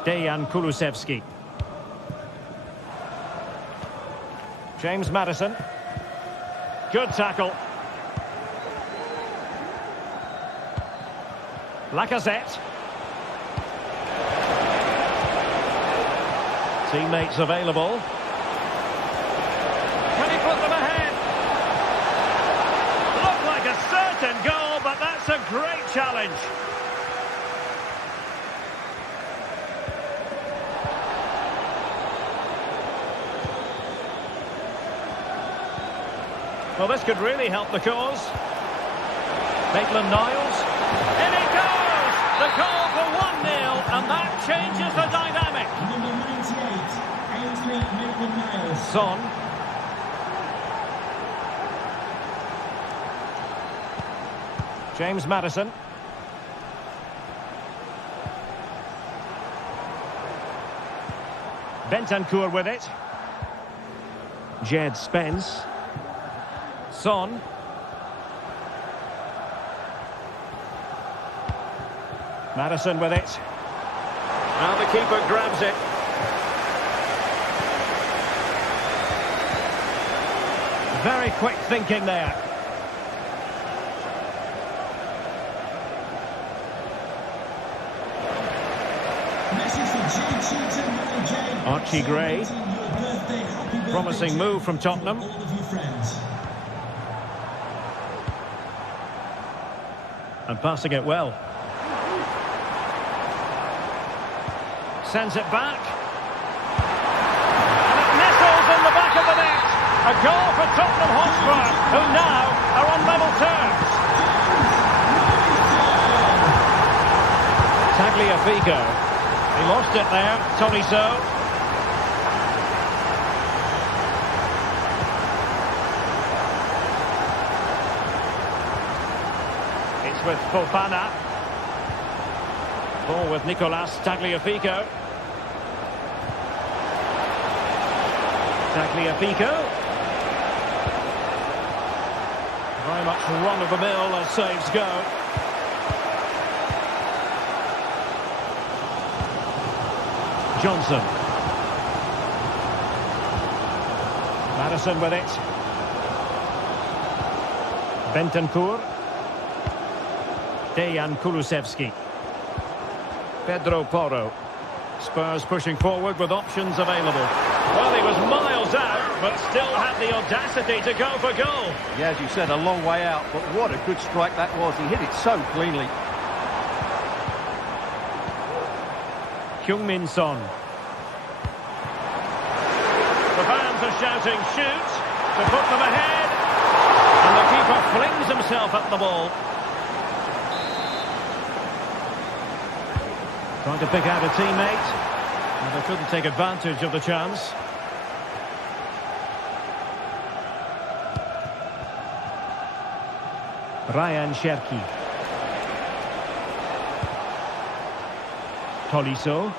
Dejan Kulusevski. James Maddison. Good tackle. Lacazette. Teammates available. Can he put them ahead? Looked like a certain goal, but that's a great challenge. Well, this could really help the cause. Maitland-Niles. In he goes! The goal for 1-0, and that changes the dynamic. Number 98, Ainsley Maitland-Niles. Son. James Maddison. Bentancur with it. Jed Spence. Son. Maddison with it. And the keeper grabs it. Very quick thinking there. Archie Gray. Promising move from Tottenham. And passing it well. Sends it back. And it nestles in the back of the net. A goal for Tottenham Hotspur, who now are on level terms. Tagliafico. He lost it there. Tolisso. With Fofana. Ball with Nicolas Tagliafico. Tagliafico. Very much run-of-the-mill as saves go. Johnson. Maddison with it. Bentancur. Dejan Kulusevski. Pedro Porro. Spurs pushing forward with options available. Well, he was miles out, but still had the audacity to go for goal. Yeah, as you said, a long way out, but what a good strike that was. He hit it so cleanly. Heung-min Son. The fans are shouting, shoot, to put them ahead. And the keeper flings himself at the ball. Trying to pick out a teammate. And they couldn't take advantage of the chance. Ryan Cherki. Tolisso.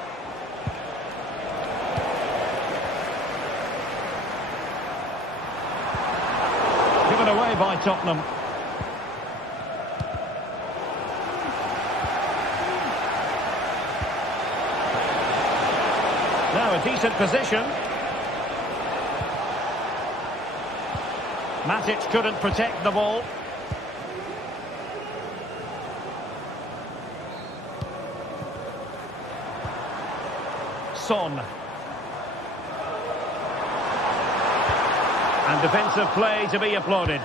Given away by Tottenham. Now a decent position. Matic couldn't protect the ball. Son. And defensive play to be applauded.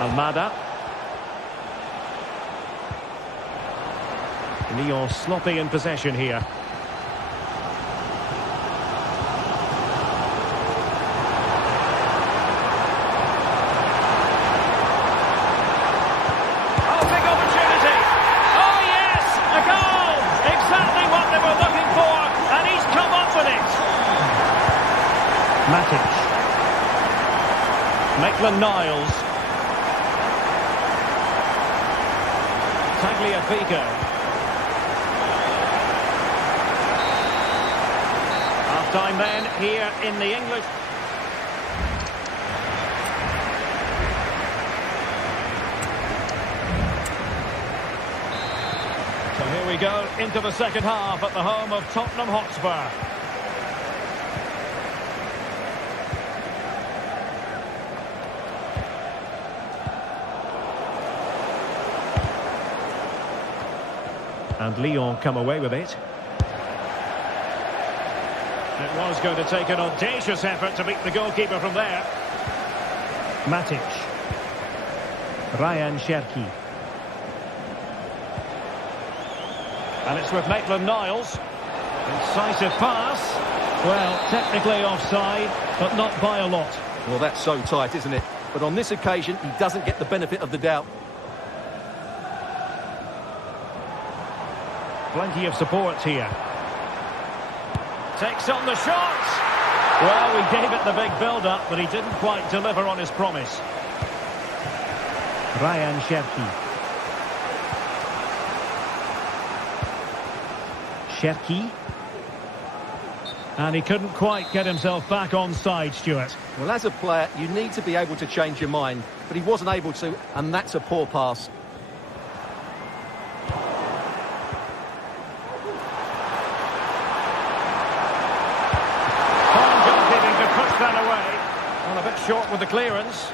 Almada. Lyon sloppy in possession here. Oh, big opportunity. Oh, yes, a goal. Exactly what they were looking for, and he's come up with it. Matic. Maitland-Niles. Tagliafico. Half-time then here in the English. So here we go into the second half at the home of Tottenham Hotspur. And Lyon come away with it. It was going to take an audacious effort to beat the goalkeeper from there. Matic. Ryan Cherki. And it's with Maitland-Niles. Incisive pass. Well, technically offside, but not by a lot. Well, that's so tight, isn't it? But on this occasion, he doesn't get the benefit of the doubt. Plenty of support here. Takes on the shot. Well, we gave it the big build-up, but he didn't quite deliver on his promise. Ryan Cherki. Cherki. And he couldn't quite get himself back on side, Stuart. Well, as a player, you need to be able to change your mind, but he wasn't able to, and that's a poor pass. A bit short with the clearance.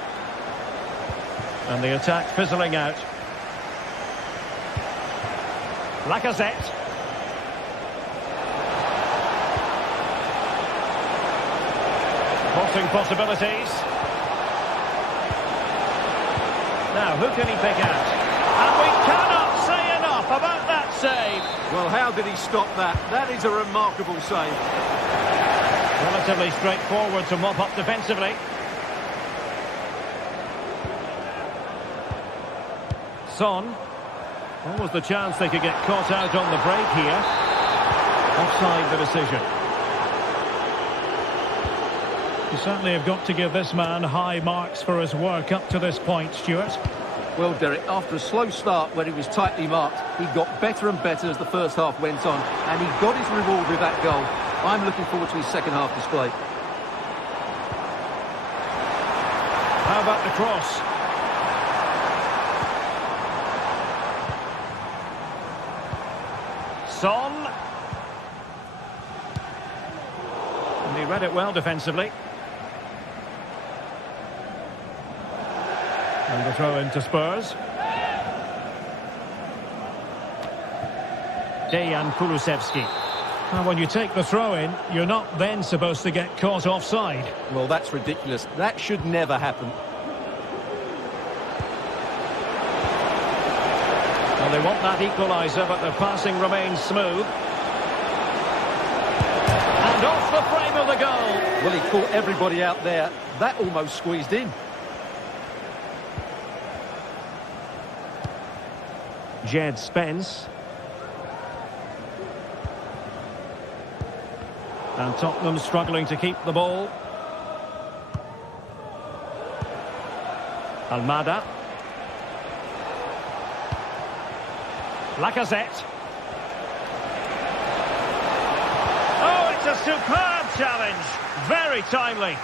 And the attack fizzling out. Lacazette. Crossing possibilities. Now, who can he pick out? And we cannot say enough about that save. Well, how did he stop that? That is a remarkable save. Relatively straightforward to mop up defensively. Son. What was the chance they could get caught out on the break here? Offside the decision. You certainly have got to give this man high marks for his work up to this point, Stuart. Well, Derek, after a slow start where he was tightly marked, he got better and better as the first half went on, and he got his reward with that goal. I'm looking forward to his second half display. How about the cross? Son. And he read it well defensively. And the throw into Spurs. Dejan Kulusevski. And when you take the throw in, you're not then supposed to get caught offside. Well, that's ridiculous. That should never happen. Well, they want that equaliser, but the passing remains smooth. And off the frame of the goal. Well, he caught everybody out there. That almost squeezed in. Jed Spence. And Tottenham struggling to keep the ball. Almada. Lacazette. A superb challenge. Very timely.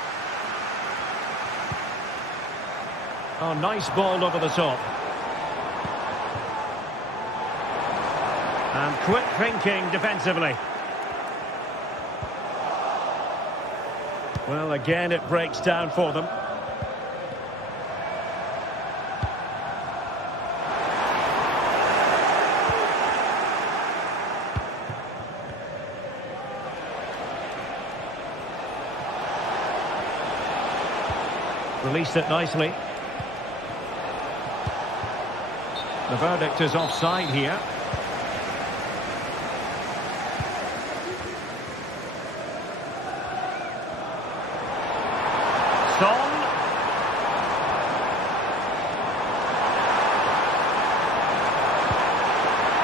Oh, nice ball over the top. And quick thinking defensively. Well, again, it breaks down for them. Released it nicely. The verdict is offside here. Son.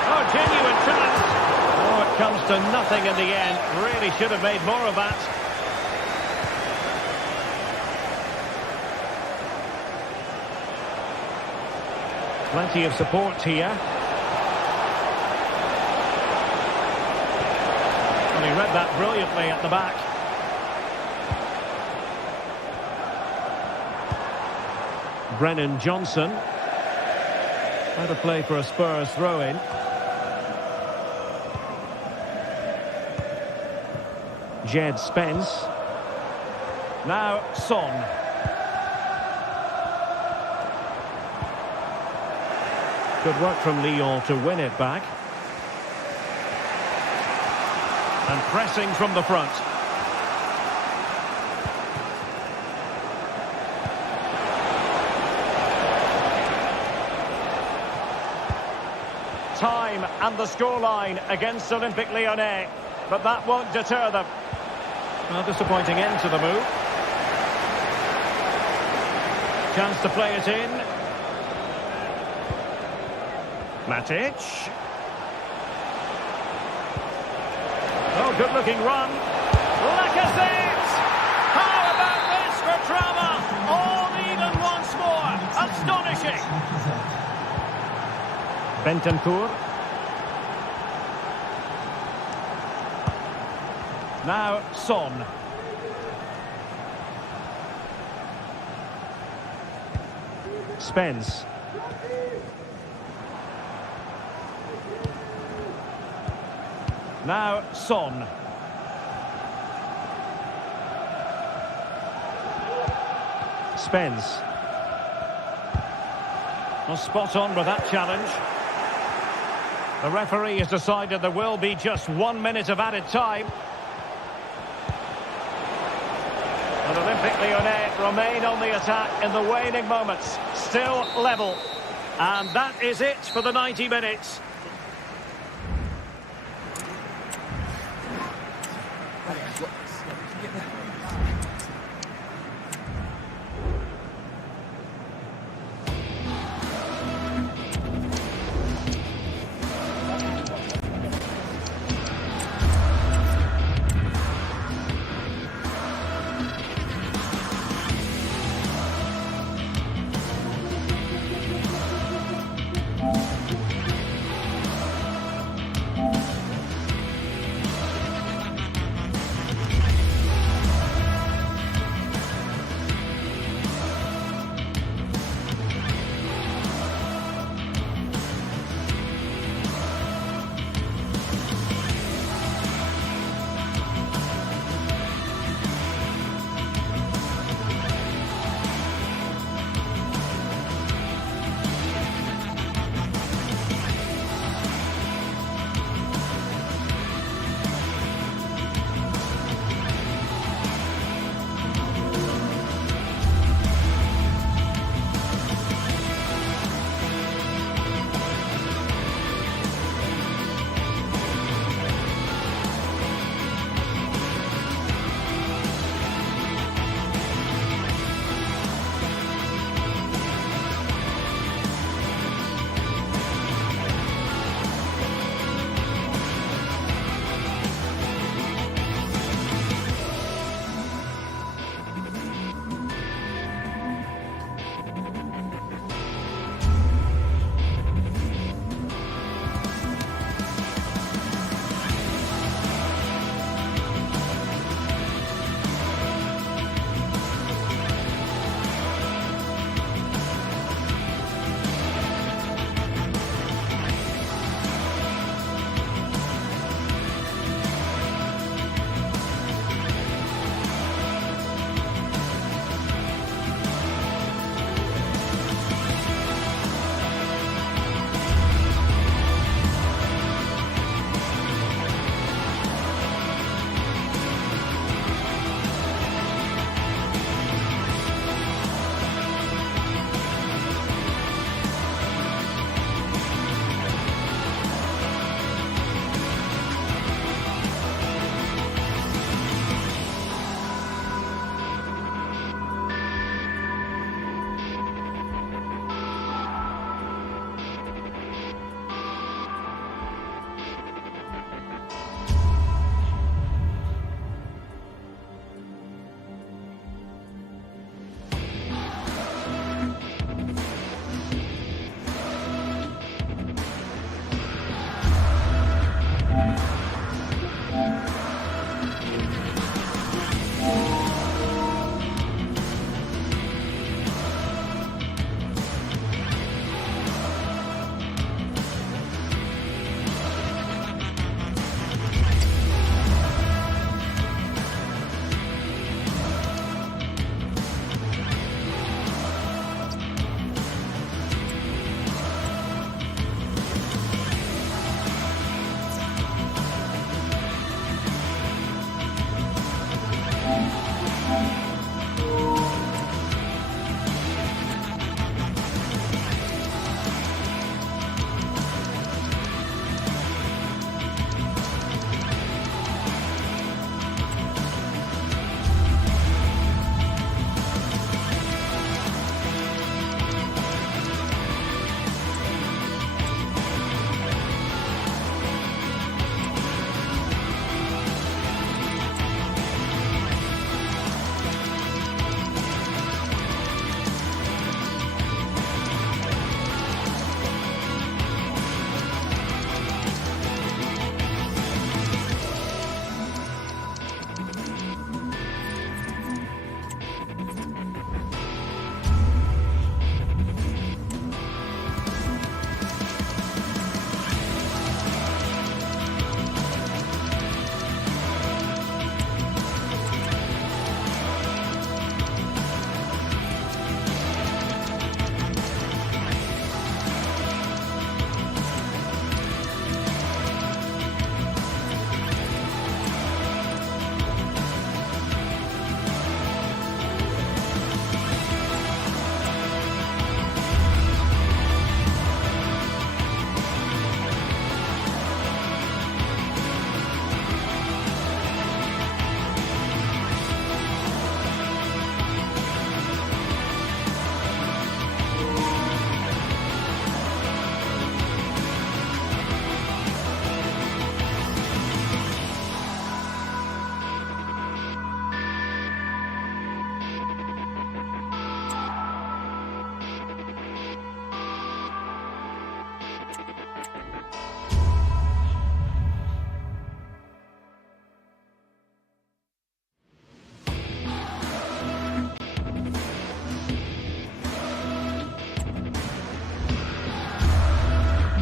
Oh, genuine chance. Oh, it comes to nothing in the end. Really should have made more of that. Plenty of support here. Well, he read that brilliantly at the back. Brennan Johnson. Out of play for a Spurs throw-in. Jed Spence. Now Son. Good work from Lyon to win it back. And pressing from the front. Time and the scoreline against Olympique Lyonnais. But that won't deter them. A disappointing end to the move. Chance to play it in. Matic. Oh, good-looking run. Lacazette! How about this for drama? All even once more. Astonishing. Bentancur. Now Son. Spence. Now Son. Spence. Well, spot on with that challenge. The referee has decided there will be just 1 minute of added time. And Olympique Lyonnais remain on the attack in the waning moments. Still level. And that is it for the 90 minutes.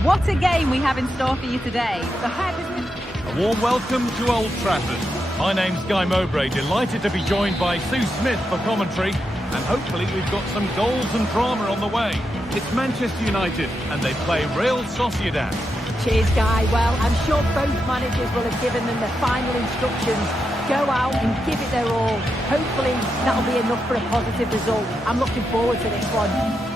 What a game we have in store for you today. The hype has been... A warm welcome to Old Trafford. My name's Guy Mowbray, delighted to be joined by Sue Smith for commentary, and hopefully we've got some goals and drama on the way. It's Manchester United, and they play Real Sociedad. Cheers, Guy. Well, I'm sure both managers will have given them the final instructions. Go out and give it their all. Hopefully, that'll be enough for a positive result. I'm looking forward to this one.